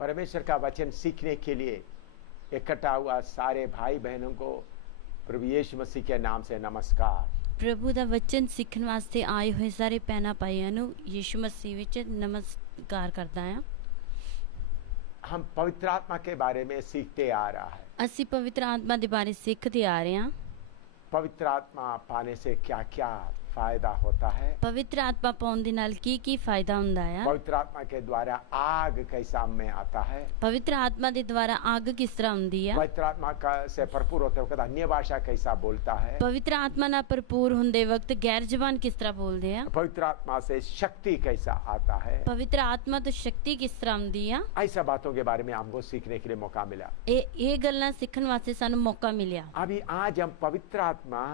परमेश्वर का वचन सीखने के लिए इकट्ठा हुआ सारे भाई बहनों को प्रभु यीशु मसीह के नाम से नमस्कार। प्रभु दा वचन सीखण वास्ते आए हुए सारे भैणां भाइयां नूं यीशु मसीह विच नमस्कार करदा हां। हम पवित्र आत्मा के बारे में सीखते आ रहा है। असीं पवित्र आत्मा दे बारे सीखते आ रहे हां। पवित्र आत्मा पाने से क्या क्या फायदा होता है, पवित्र आत्मा पाउण दे नाल की फायदा हुंदा है। पवित्र आत्मा के द्वारा आग कैसा में आता है, पवित्र आत्मा दे द्वारा आग किस तरह हुंदी है, पवित्र आत्मा का से भरपूर होते वक्त अन्य भाषा कैसा बोलता है, पवित्र आत्मा ना भरपूर हुंदे वक्त गैर जबान किस तरह बोलदे हैं, पवित्र आत्मा से शक्ति कैसा आता है, पवित्र आत्मा तो शक्ति किस तरह हुंदी है। ऐसा बातों के बारे में हमको सीखने के लिए मौका मिला। ये गल्लां सीखण वास्ते सानूं मौका मिलिया। अभी आज हम पवित्र आत्मा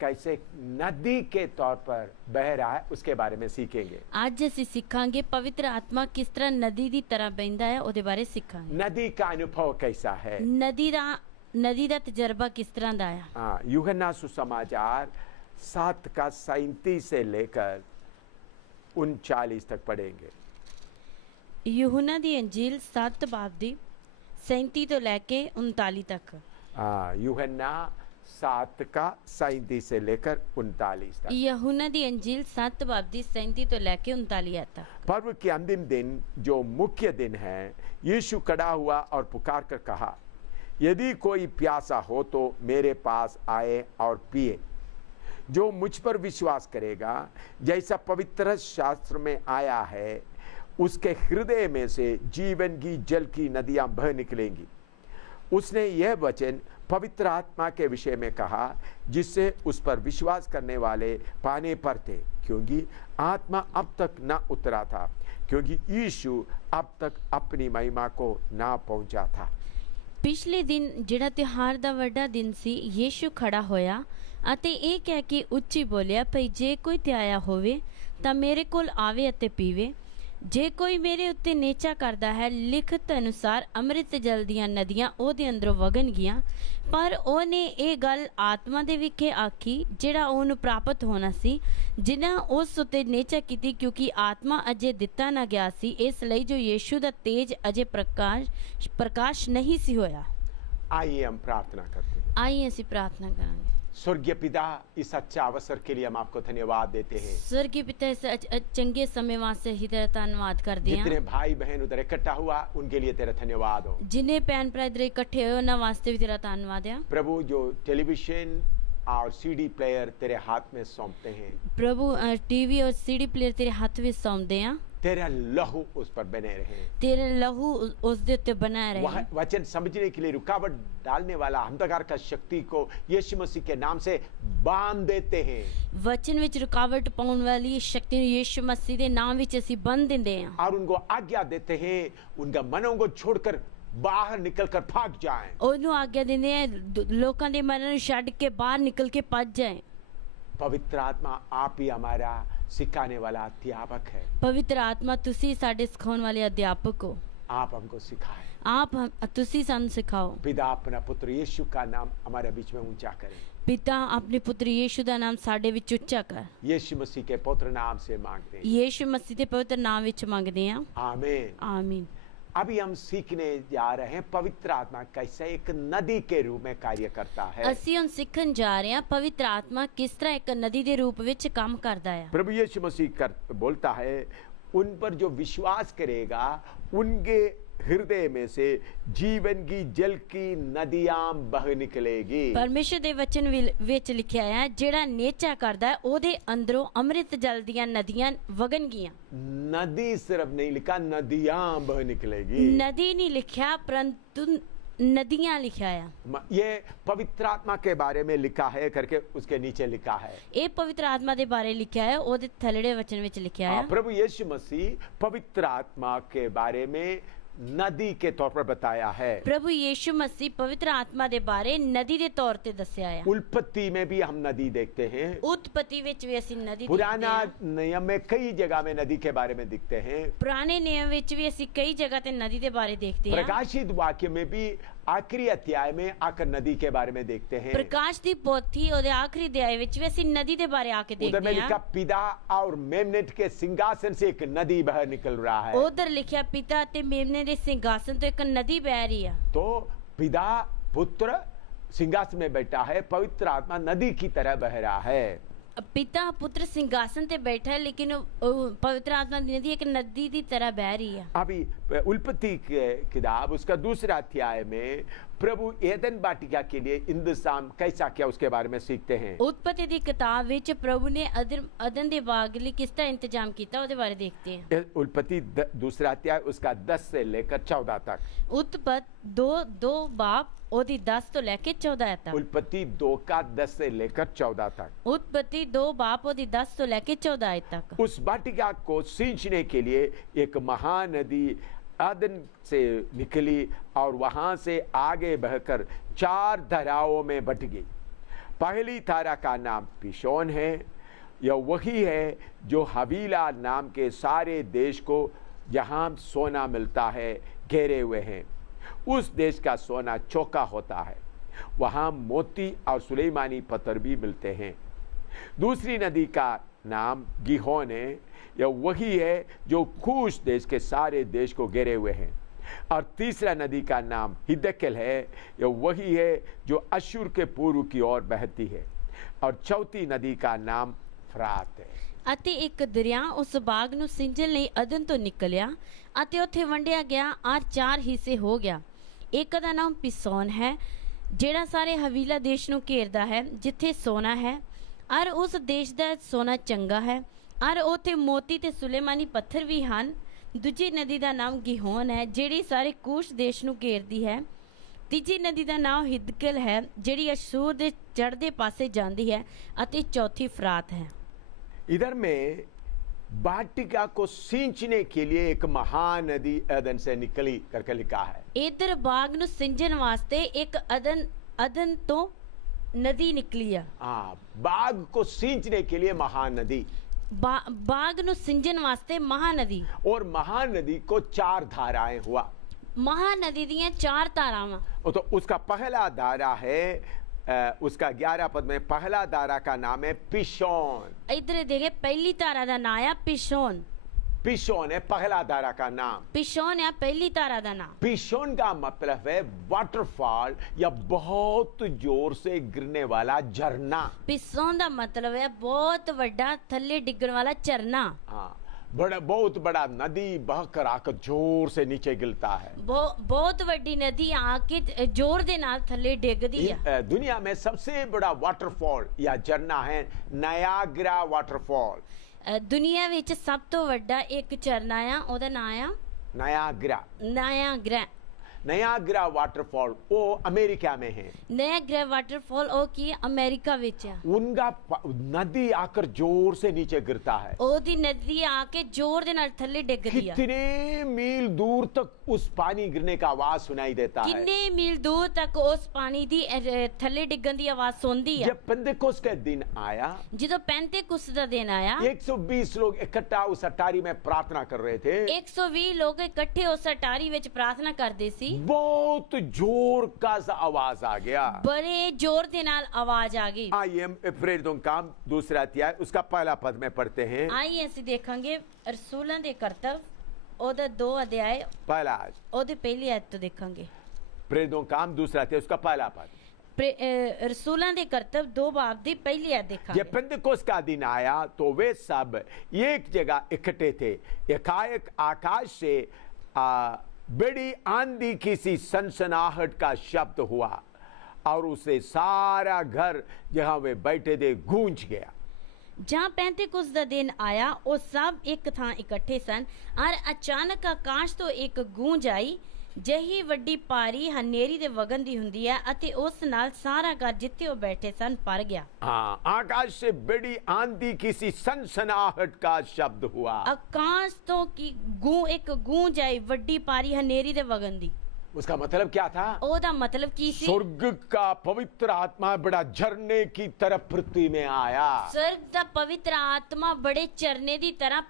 कैसे नदी के तौर पर बह रहा है उसके बारे में सीखेंगे। आज असीं सीखांगे पवित्र आत्मा किस तरह नदी दी तरह बहंदा है, ओदे बारे सीखांगे। नदी का अनुभव कैसा है, नदी दा तजर्बा किस तरह दा है। हाँ, यूहन्ना सुसमाचार 7 का 37 से लेकर 39 तक पढ़ेंगे। यूहन्ना दी अंजील 7 बाब दी 37 तो लेके 39 तक। यूहन्ना 7 का 37 से लेकर 39 तक। यूहन्ना दी अंजील 7 बाब दी 37 तो लेके 39 तक। पर्व के अंतिम दिन जो मुख्य दिन है, यीशु खड़ा हुआ और पुकार कर कहा, यदि कोई प्यासा हो तो मेरे पास आए और पिए। जो मुझ पर विश्वास करेगा, जैसा पवित्र शास्त्र में आया है, उसके हृदय में से जीवन की जल की नदियां बह निकलेंगी। उसने यह वचन पवित्र आत्मा के विषय में कहा, जिससे उस पर विश्वास करने वाले पाने पर थे, क्योंकि आत्मा अब तक ना उतरा था, क्योंकि यीशु अब तक अपनी महिमा को ना पहुंचा था। पिछले दिन जिहड़ा त्योहार दा वड्डा दिन सी, यीशु खड़ा होया अते ਇਹ ਕਹਿ ਕੇ ਉੱਚੀ ਬੋਲਿਆ ਭਈ ਜੇ ਕੋਈ ਧਿਆਇਆ ਹੋਵੇ ਤਾਂ ਮੇਰੇ ਕੋਲ ਆਵੇ ਅਤੇ ਪੀਵੇ। ਜੇ ਕੋਈ ਮੇਰੇ ਉੱਤੇ ਨੇਚਾ ਕਰਦਾ ਹੈ, ਲਿਖਤ ਅਨੁਸਾਰ ਅੰਮ੍ਰਿਤ ਜਲ ਦੀਆਂ ਨਦੀਆਂ ਉਹਦੇ ਅੰਦਰੋਂ ਵਗਣਗੀਆਂ। ਪਰ ਉਹਨੇ ਇਹ ਗੱਲ ਆਤਮਾ ਦੇ ਵਿਖੇ ਆਖੀ, ਜਿਹੜਾ ਉਹਨੂੰ ਪ੍ਰਾਪਤ ਹੋਣਾ ਸੀ, ਜਿਨ੍ਹਾਂ ਉਸ ਉੱਤੇ ਨੇਚਾ ਕੀਤੀ, ਕਿਉਂਕਿ ਆਤਮਾ ਅਜੇ ਦਿੱਤਾ ਨਾ ਗਿਆ ਸੀ, ਇਸ ਲਈ ਜੋ यीशु ਦਾ तेज अजे प्रकाश नहीं सी होया। आइए हम प्रार्थना करते हैं। आइए ਅਸੀਂ प्रार्थना करांगे। स्वर्गीय पिता, इस अच्छा अवसर के लिए हम आपको धन्यवाद देते हैं। स्वर्गीय पिता, इस चंगे समय वास्ते ही तेरा धन्यवाद करते हैं। जितने भाई बहन उधर इकट्ठा हुआ उनके लिए तेरा धन्यवाद हो। जिन्हें भैन भरा इधर इकट्ठे हुए उन्हें वास्ते भी तेरा धन्यवाद है। प्रभु, जो टेलीविजन और सीडी प्लेयर तेरे हाथ में सौंपते हैं, प्रभु टीवी और सीडी प्लेयर तेरे हाथ में सौंपते हैं, तेरा लहू उस पर बने रहे, तेरे लहू उस दे उत्ते बना रहे। वचन समझने के लिए रुकावट डालने वाला अंधकार का शक्ति को यीशु मसीह के नाम से बांध देते हैं। वचन विच रुकावट पाउण वाली शक्ति यीशु मसीह दे नाम विच असीं बंद देंदे हैं और उनको आज्ञा देते हैं, उनका मनों को छोड़कर बाहर निकलकर भाग जाएं। ओनू आज्ञा देंदे हैं, लोकां दे मनां नूं छड्ड के बाहर निकल के भज जाएं। पवित्र आत्मा आप ही हमारा सिखाने वाला अध्यापक है। पवित्र आत्मा तुसी साडे सिखाउण वाले अध्यापक हो। आप हमको सिखाएं, आप तुसी सानू सिखाओ। पिता अपना पुत्र यीशु का नाम हमारे बीच में ऊंचा करें। पिता अपने पुत्र यीशु दा नाम साडे विच उच्चा कर। यीशु मसीह के पवित्र नाम से मांगते हैं। यीशु मसीह दे पवित्र नाम विच मांगदे हां। आमीन, आमीन। अभी हम सीखने जा रहे हैं पवित्र आत्मा कैसे एक नदी के रूप में कार्य करता है। ਅਸੀਂ ਹੁਣ ਸਿੱਖਣ ਜਾ ਰਹੇ ਹਾਂ पवित्र आत्मा किस तरह एक नदी ਦੇ रूप ਵਿੱਚ ਕੰਮ ਕਰਦਾ ਹੈ। प्रभु यीशु मसीह बोलता है, उन पर जो विश्वास करेगा उनके हृदय में से जीवन की जल की नदियां बह निकलेगी। परमेश्वर ਦੇ ਵਚਨ ਵਿੱਚ ਲਿਖਿਆ ਹੈ, ਜਿਹੜਾ ਨੇਚਾ ਕਰਦਾ ਹੈ ਉਹਦੇ ਅੰਦਰੋਂ ਅੰਮ੍ਰਿਤ ਜਲ ਦੀਆਂ ਨਦੀਆਂ ਵਗਣਗੀਆਂ। नदी सिर्फ नहीं लिखा, नदियां बह निकलेगी। नदी नहीं लिखा परंतु नदियां लिखा है। ये पवित्र आत्मा के बारे में लिखा है करके उसके नीचे लिखा है। ये पवित्र आत्मा दे बारे लिखा है, ओदे थलड़े वचन विच लिखा है। प्रभु यीशु मसीह पवित्र आत्मा के बारे में नदी के तौर पर बताया है। प्रभु यीशु मसीह पवित्र आत्मा दे बारे नदी दे तौर ते दस्या है। उत्पत्ति में भी हम नदी देखते हैं, उत्पत्ति विच भी ਅਸੀਂ नदी पुराना नियम में कई जगह में नदी के बारे में दिखते हैं। पुराने नियम विच भी ਅਸੀਂ कई जगह ते नदी दे बारे देखते हैं। प्रकाशित वाक्य में भी आखिरी अध्याय में आकर नदी के बारे में देखते हैं। ਪ੍ਰਕਾਸ਼ ਦੀ ਪੋਥੀ ਉਹਦੇ ਆਖਰੀ ਅਧਿਆਇ ਵਿੱਚ ਵੀ ਅਸੀਂ ਨਦੀ ਦੇ ਬਾਰੇ ਆ ਕੇ उधर में ਦੇਖਦੇ लिखा ਹਾਂ। पिता और मेमनेट के सिंहासन से एक नदी बह निकल रहा है। ਉਧਰ ਲਿਖਿਆ ਪਿਤਾ ਅਤੇ ਮੇਮਨੇ ਦੇ ਸਿੰਘਾਸਨ ਤੋਂ ਇੱਕ ਨਦੀ ਵਹਿ ਰਹੀ ਆ। तो पिता पुत्र सिंहासन में बैठा है, पवित्र आत्मा नदी की तरह बह रहा है। ਪਿਤਾ ਪੁੱਤਰ ਸਿੰਘਾਸਨ ਤੇ ਬੈਠਾ ਹੈ, ਲੇਕਿਨ ਉਹ ਪਵਿੱਤਰ ਆਤਮਾ ਦੀ ਨਦੀ ਇੱਕ ਨਦੀ ਦੀ ਤਰ੍ਹਾਂ बह रही है। अभी उल्पत्ति किताब उसका दूसरा अध्याय में प्रभु एदन वाटिका के लिए इंतजाम कैसा किया उसके बारे में सीखते हैं। ਉਤਪਤੀ ਦੀ ਕਿਤਾਬ ਵਿੱਚ ਪ੍ਰਭੂ ਨੇ ਅਦਨ ਦੇ ਬਾਗ ਲਈ ਕਿਸ ਤਰ੍ਹਾਂ ਇੰਤਜ਼ਾਮ ਕੀਤਾ ਉਹਦੇ ਬਾਰੇ ਦੇਖਦੇ ਹਾਂ। उल्पत्ति दूसरा अध्याय उसका 10 से लेकर 14 तक। ਉਤਪਤ 2 ਬਾਪ ਉਹਦੀ 10 ਤੋਂ ਲੈ ਕੇ 14 ਤੱਕ। उल्पत्ति 2 का 10 से लेकर 14 तक। ਉਤਪਤੀ 2 ਬਾਪ ਉਹਦੀ 10 ਤੋਂ ਲੈ ਕੇ 14 ਤੱਕ। उस वाटिका को सींचने के लिए एक महानदी अदन से निकली और वहां से आगे बहकर 4 धाराओं में बट गई। पहली धारा का नाम पिशोन है। यह वही है जो हवीला नाम के सारे देश को जहां सोना मिलता है घेरे हुए हैं। उस देश का सोना चौका होता है, वहां मोती और सुलेमानी पत्थर भी मिलते हैं। दूसरी नदी का नाम गिहोन है। यह वही है जो खूश देश के सारे देश को घेरे हुए हैं। और तीसरा नदी का नाम हिदकेल है। यह वही है जो अश्शूर के पूर्व की ओर बहती है। और चौथी नदी का नाम फरात है। ਅਤੇ ਇੱਕ ਦਰਿਆ ਉਸ ਬਾਗ ਨੂੰ ਸਿੰਜਣ ਲਈ ਅਦਨ ਤੋਂ ਨਿਕਲਿਆ ਅਤੇ ਉੱਥੇ ਵੰਡਿਆ ਗਿਆ ਔਰ 4 ਹਿੱਸੇ ਹੋ ਗਿਆ। ਇੱਕ ਦਾ ਨਾਮ ਪਿਸੋਨ ਹੈ, ਜਿਹੜਾ ਸਾਰੇ ਹਵੀਲਾ ਦੇਸ਼ ਨੂੰ ਘੇਰਦਾ ਹੈ, ਜਿੱਥੇ ਸੋਨਾ ਹੈ ਔਰ ਉਸ ਦੇਸ਼ ਦਾ ਸੋਨਾ ਚੰਗਾ ਹੈ ਔਰ ਉੱਥੇ ਮੋਤੀ ਤੇ ਸੁਲੇਮਾਨੀ ਪੱਥਰ ਵੀ ਹਨ। ਦੂਜੀ ਨਦੀ ਦਾ ਨਾਮ ਗਿਹੋਨ ਹੈ, ਜਿਹੜੀ ਸਾਰੇ ਕੂਸ਼ ਦੇਸ਼ ਨੂੰ ਘੇਰਦੀ ਹੈ। ਤੀਜੀ ਨਦੀ ਦਾ ਨਾਮ ਹਿਦਕਲ ਹੈ, ਜਿਹੜੀ ਅਸ਼ੂਰ ਦੇ ਚੜ੍ਹਦੇ ਪਾਸੇ ਜਾਂਦੀ ਹੈ। ਅਤੇ ਚੌਥੀ ਫਰਾਤ ਹੈ। इधर में वाटिका को सींचने के लिए एक महानदी अदन से निकली करके लिखा है। ਇਧਰ ਬਾਗ ਨੂੰ ਸਿੰਜਣ ਵਾਸਤੇ ਇੱਕ ਅਦਨ ਤੋਂ ਨਦੀ ਨਿਕਲੀ ਆ। हाँ, बाग को सींचने के लिए महानदी। ਬਾਗ ਨੂੰ ਸਿੰਜਣ ਵਾਸਤੇ ਮਹਾਨਦੀ। और महानदी को 4 धाराएं हुआ। ਮਹਾਨਦੀ ਦੀਆਂ 4 ਧਾਰਾਵਾਂ। तो उसका पहला धारा है उसका 11 पद में पहला धारा का नाम है पिशोन। ਇਧਰ ਦੇਖੇ ਪਹਿਲੀ ਧਾਰਾ ਦਾ ਨਾਮ ਆ ਪਿਸ਼ੋਨ। पिशोन है पहला धारा का नाम। ਪਿਸ਼ੋਨ ਆ ਪਹਿਲੀ ਧਾਰਾ ਦਾ ਨਾਮ। पिशोन का मतलब है वाटरफॉल या बहुत जोर से गिरने वाला झरना। ਪਿਸ਼ੋਨ ਦਾ ਮਤਲਬ ਹੈ ਬਹੁਤ ਵੱਡਾ ਥੱਲੇ ਡਿੱਗਣ ਵਾਲਾ ਝਰਨਾ। हाँ, बहुत बड़ा नदी बहकर आकर जोर से नीचे गिरता है। ਬਹੁਤ ਵੱਡੀ ਨਦੀ ਆ ਕੇ ਜ਼ੋਰ ਦੇ ਨਾਲ ਥੱਲੇ ਡਿੱਗਦੀ ਆ। दुनिया में सबसे बड़ा वाटरफॉल या झरना है नायाग्रा वाटरफॉल। ਦੁਨੀਆ ਵਿੱਚ ਸਭ ਤੋਂ ਵੱਡਾ ਇੱਕ ਝਰਨਾ ਆ, ਉਹਦਾ ਨਾਮ ਆ नायाग्रा। ਨਾਇਆਗਰਾ। नायाग्रा वाटरफॉल वो अमेरिका में है। ਨਾਇਆਗਰਾ ਵਾਟਰਫਾਲ ਉਹ ਕੀ ਅਮਰੀਕਾ ਵਿੱਚ ਆ। उनका नदी आकर जोर से नीचे गिरता है। ਉਹਦੀ ਨਦੀ ਆ ਕੇ ਜ਼ੋਰ ਦੇ ਨਾਲ ਥੱਲੇ ਡਿੱਗਦੀ ਆ। कितने मील दूर तक उस पानी गिरने का आवाज सुनाई देता है। ਕਿੰਨੇ ਮੀਲ ਦੂਰ ਤੱਕ ਉਸ ਪਾਣੀ ਦੀ ਥੱਲੇ ਡਿੱਗਣ ਦੀ ਆਵਾਜ਼ ਸੁਣਦੀ ਆ। जब पेंतेकोस्त का दिन आया, ਜਦੋਂ ਪੈਂਤੇਕੁਸਤ ਦਾ ਦਿਨ ਆਇਆ, 120 लोग इकट्ठा उस अटारी में प्रार्थना कर रहे थे। 120 ਲੋਕ ਇਕੱਠੇ ਉਸ ਅਟਾਰੀ ਵਿੱਚ ਪ੍ਰਾਰਥਨਾ ਕਰਦੇ ਸੀ। बहुत जोर का सा आवाज आ गया। ਬੜੇ ਜ਼ੋਰ ਦੇ ਨਾਲ ਆਵਾਜ਼ ਆ ਗਈ। आइए हम प्रेरितों का दूसरा अध्याय उसका पहला पद में पढ़ते हैं। ਆइए ਅਸੀਂ ਦੇਖਾਂਗੇ ਰਸੂਲਾਂ ਦੇ ਕਰਤੱਵ ਉਹਦਾ 2 ਅਧਿਆਇ पहला आज ਉਹਦੇ ਪਹਿਲੀ ਆਇਤ ਤੋਂ ਦੇਖਾਂਗੇ। प्रेरितों का दूसरा अध्याय उसका पहला पद। रसूलों के कर्तव्य 2 बाब दी पहली आयत देखा। जब पेंतेकोस्त का दिन आया तो वे सब एक जगह इकट्ठे थे। एकाएक आकाश से बड़ी आंधी की सी सनसनाहट का शब्द हुआ और उसे सारा घर जहां वे बैठे थे गूंज गया। जहाँ पैंतीकुस्त दा दिन आया वो सब एक थां इकट्ठे सन और अचानक आकाश तो एक गूंज आई जही वड्डी पारी हनेरी दे वगन दी हुंदी है अते उस नाल सारा घर जिथे वो बैठे सन पर गया। हाँ, आकाश से बड़ी आंधी किसी सनसनाहट का शब्द हुआ। आकाश तो की एक गूंज आई वड्डी पारी हनेरी दे वगन दी। उसका मतलब क्या था? ਉਹਦਾ ਮਤਲਬ ਕੀ ਸੀ? स्वर्ग का पवित्र आत्मा बड़ा झरने की तरह पृथ्वी में आया, स्वर्ग ਦਾ ਪਵਿੱਤਰ ਆਤਮਾ ਬੜੇ ਝਰਨੇ ਦੀ ਤਰ੍ਹਾਂ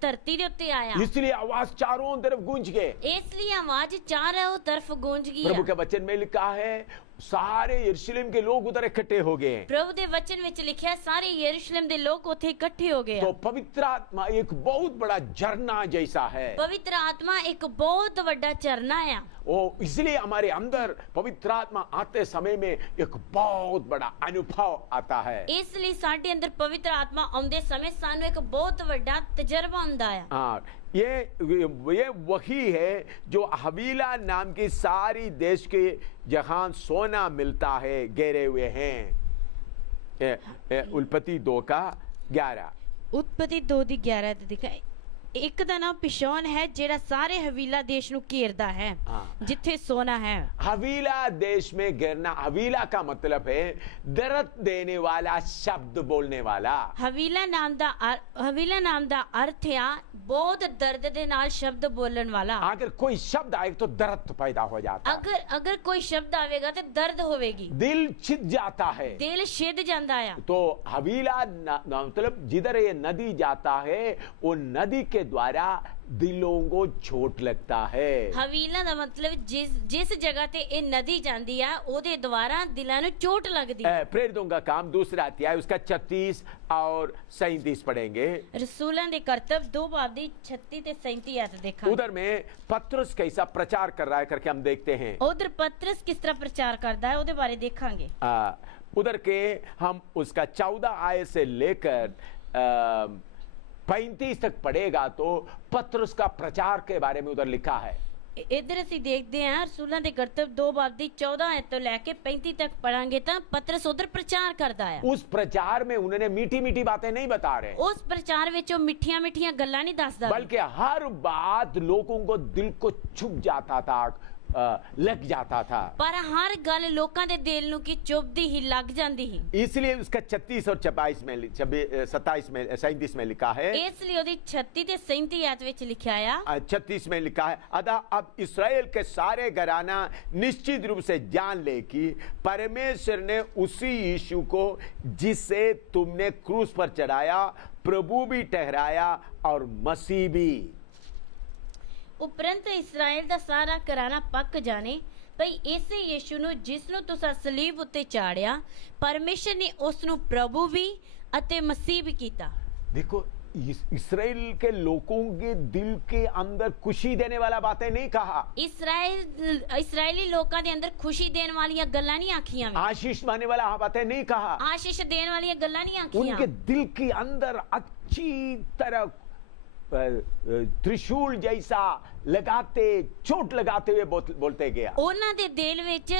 ਧਰਤੀ ਦੇ ਉੱਤੇ ਆਇਆ। इसलिए आवाज चारों तरफ गूंज गए। ਇਸ ਲਈ ਆਵਾਜ਼ ਚਾਰੋਂ ਤਰਫ ਗੂੰਜ ਗਈ। प्रभु के वचन में लिखा है सारे यरूशलेम के लोग उधर इकट्ठे हो गए। ਪ੍ਰਭੂ ਦੇ ਵਚਨ ਵਿੱਚ ਲਿਖਿਆ ਸਾਰੇ ਯਰੂਸ਼ਲਮ ਦੇ ਲੋਕ ਉੱਥੇ ਇਕੱਠੇ ਹੋ ਗਏ। तो पवित्र आत्मा एक बहुत बड़ा झरना जैसा है। ਪਵਿੱਤਰ ਆਤਮਾ ਇੱਕ ਬਹੁਤ ਵੱਡਾ ਝਰਨਾ ਆ। वो इसलिए हमारे अंदर पवित्र आत्मा आते समय में एक बहुत बड़ा अनुभव आता है। ਇਸ ਲਈ ਸਾਡੇ ਅੰਦਰ ਪਵਿੱਤਰ ਆਤਮਾ ਆਉਂਦੇ ਸਮੇਂ ਸਾਨੂੰ ਇੱਕ ਬਹੁਤ ਵੱਡਾ ਤਜਰਬਾ ਹੁੰਦਾ ਆ। हाँ, ये वही है जो हवीला नाम की सारी देश के जहां सोना मिलता है घेरे हुए हैं। उल्पत्ति 2:11। ਉਤਪਤੀ 2 ਦੀ 11 ਤੇ ਦਿਖਾ ਇੱਕ ਦਾ ਨਾਮ ਪਿਸ਼ੌਨ ਹੈ ਜਿਹੜਾ ਸਾਰੇ ਹਵੀਲਾ ਦੇਸ਼ ਨੂੰ ਘੇਰਦਾ ਹੈ ਜਿੱਥੇ ਸੋਨਾ ਹੈ। हवीला देश में घेरना, हवीला का मतलब है दर्द देने वाला, शब्द बोलने वाला। ਹਵੀਲਾ ਨਾਮ ਦਾ ਅਰਥ ਆ ਬਹੁਤ ਦਰਦ ਦੇ ਨਾਲ ਸ਼ਬਦ ਬੋਲਣ ਵਾਲਾ। अगर कोई शब्द आए तो दर्द पैदा हो जाता है, ਅਗਰ ਕੋਈ ਸ਼ਬਦ ਆਵੇਗਾ ਤੇ ਦਰਦ ਹੋਵੇਗੀ, दिल छिद जाता है। ਦਿਲ ਛਿਦ ਜਾਂਦਾ ਆ। तो हवीला मतलब जिधर ये नदी जाता है वो नदी के द्वारा दिलों को चोट लगता है। ਹਵੀਲਾ ਦਾ ਮਤਲਬ ਜਿਸ ਜਗ੍ਹਾ ਤੇ ਇਹ ਨਦੀ ਜਾਂਦੀ ਆ ਉਹਦੇ ਦੁਆਰਾ ਦਿਲਾਂ ਨੂੰ ਚੋਟ ਲੱਗਦੀ ਹੈ। प्रेरितों का काम दूसरा अध्याय उसका 36 और 37 पढ़ेंगे। रसूलों के कर्तव्य 2 बाब दी 36 ते 37 आयत देखा। उधर में पतरस कैसा प्रचार कर रहा है करके हम देखते हैं। उधर पतरस किस तरह प्रचार करता है उधर बारे देखांगे। उधर के हम उसका 14 आयत से लेकर 35 तक पढ़ेगा तो पतरस का प्रचार के बारे में उधर लिखा है। इधर ਅਸੀਂ ਦੇਖਦੇ ਹਾਂ ਰਸੂਲਾਂ ਦੇ ਕਰਤੱਵ 2 ਬਾਬ ਦੀ 14 ਆਇਤ ਤੋਂ ਲੈ ਕੇ 35 तक पढ़ांगे ਤਾਂ ਪਤਰਸ ਉਧਰ ਪ੍ਰਚਾਰ ਕਰਦਾ ਹੈ। उस प्रचार में उन्होंने मीठी मीठी बातें नहीं बता रहे, उस प्रचार ਵਿੱਚ ਉਹ ਮਿੱਠੀਆਂ ਮਿੱਠੀਆਂ ਗੱਲਾਂ ਨਹੀਂ ਦੱਸਦਾ, बल्कि हर बात लोगों को दिल को छुप जाता था, लग जाता था। पर हर गल लोकां दे दिल नु की चुभदी ही लग जांदी ही। इसलिए उसका 36 और 27 में 27 में 37 में लिखा है। इसलिए ओदी 36 ते 37 आयत विच लिखा है। 36 में लिखा है, अतः अब इस्राएल के सारे घराना निश्चित रूप से जान ले कि परमेश्वर ने उसी यीशु को जिसे तुमने क्रूस पर चढ़ाया प्रभु भी ठहराया और मसीह भी। उपरंत इस्राएल ਦਾ ਸਾਰਾ ਘਰਾਣਾ ਪੱਕ ਜਾਣੇ ਭਈ ਇਸੇ ਯੀਸ਼ੂ ਨੂੰ ਜਿਸ ਨੂੰ ਤੁਸੀਂ ਸਲੀਬ ਉੱਤੇ ਚਾੜਿਆ ਪਰਮੇਸ਼ਰ ਨੇ ਉਸ ਨੂੰ ਪ੍ਰਭੂ ਵੀ ਅਤੇ ਮਸੀਹ ਵੀ ਕੀਤਾ। देखो इस्राएल के लोगों के दिल के अंदर खुशी देने वाला बातें नहीं कहा, इस्राएली लोगों के अंदर खुशी देने वाली गल्लां नहीं आखियां, आशीष पाने वाला बातें नहीं कहा, आशीष देने वाली गल्लां नहीं आखियां। उनके दिल के अंदर अच्छी तरह त्रिशूल जैसा लगाते चोट लगाते हुए बोलते गया। ਉਹਨਾਂ ਦੇ ਦਿਲ ਵਿੱਚ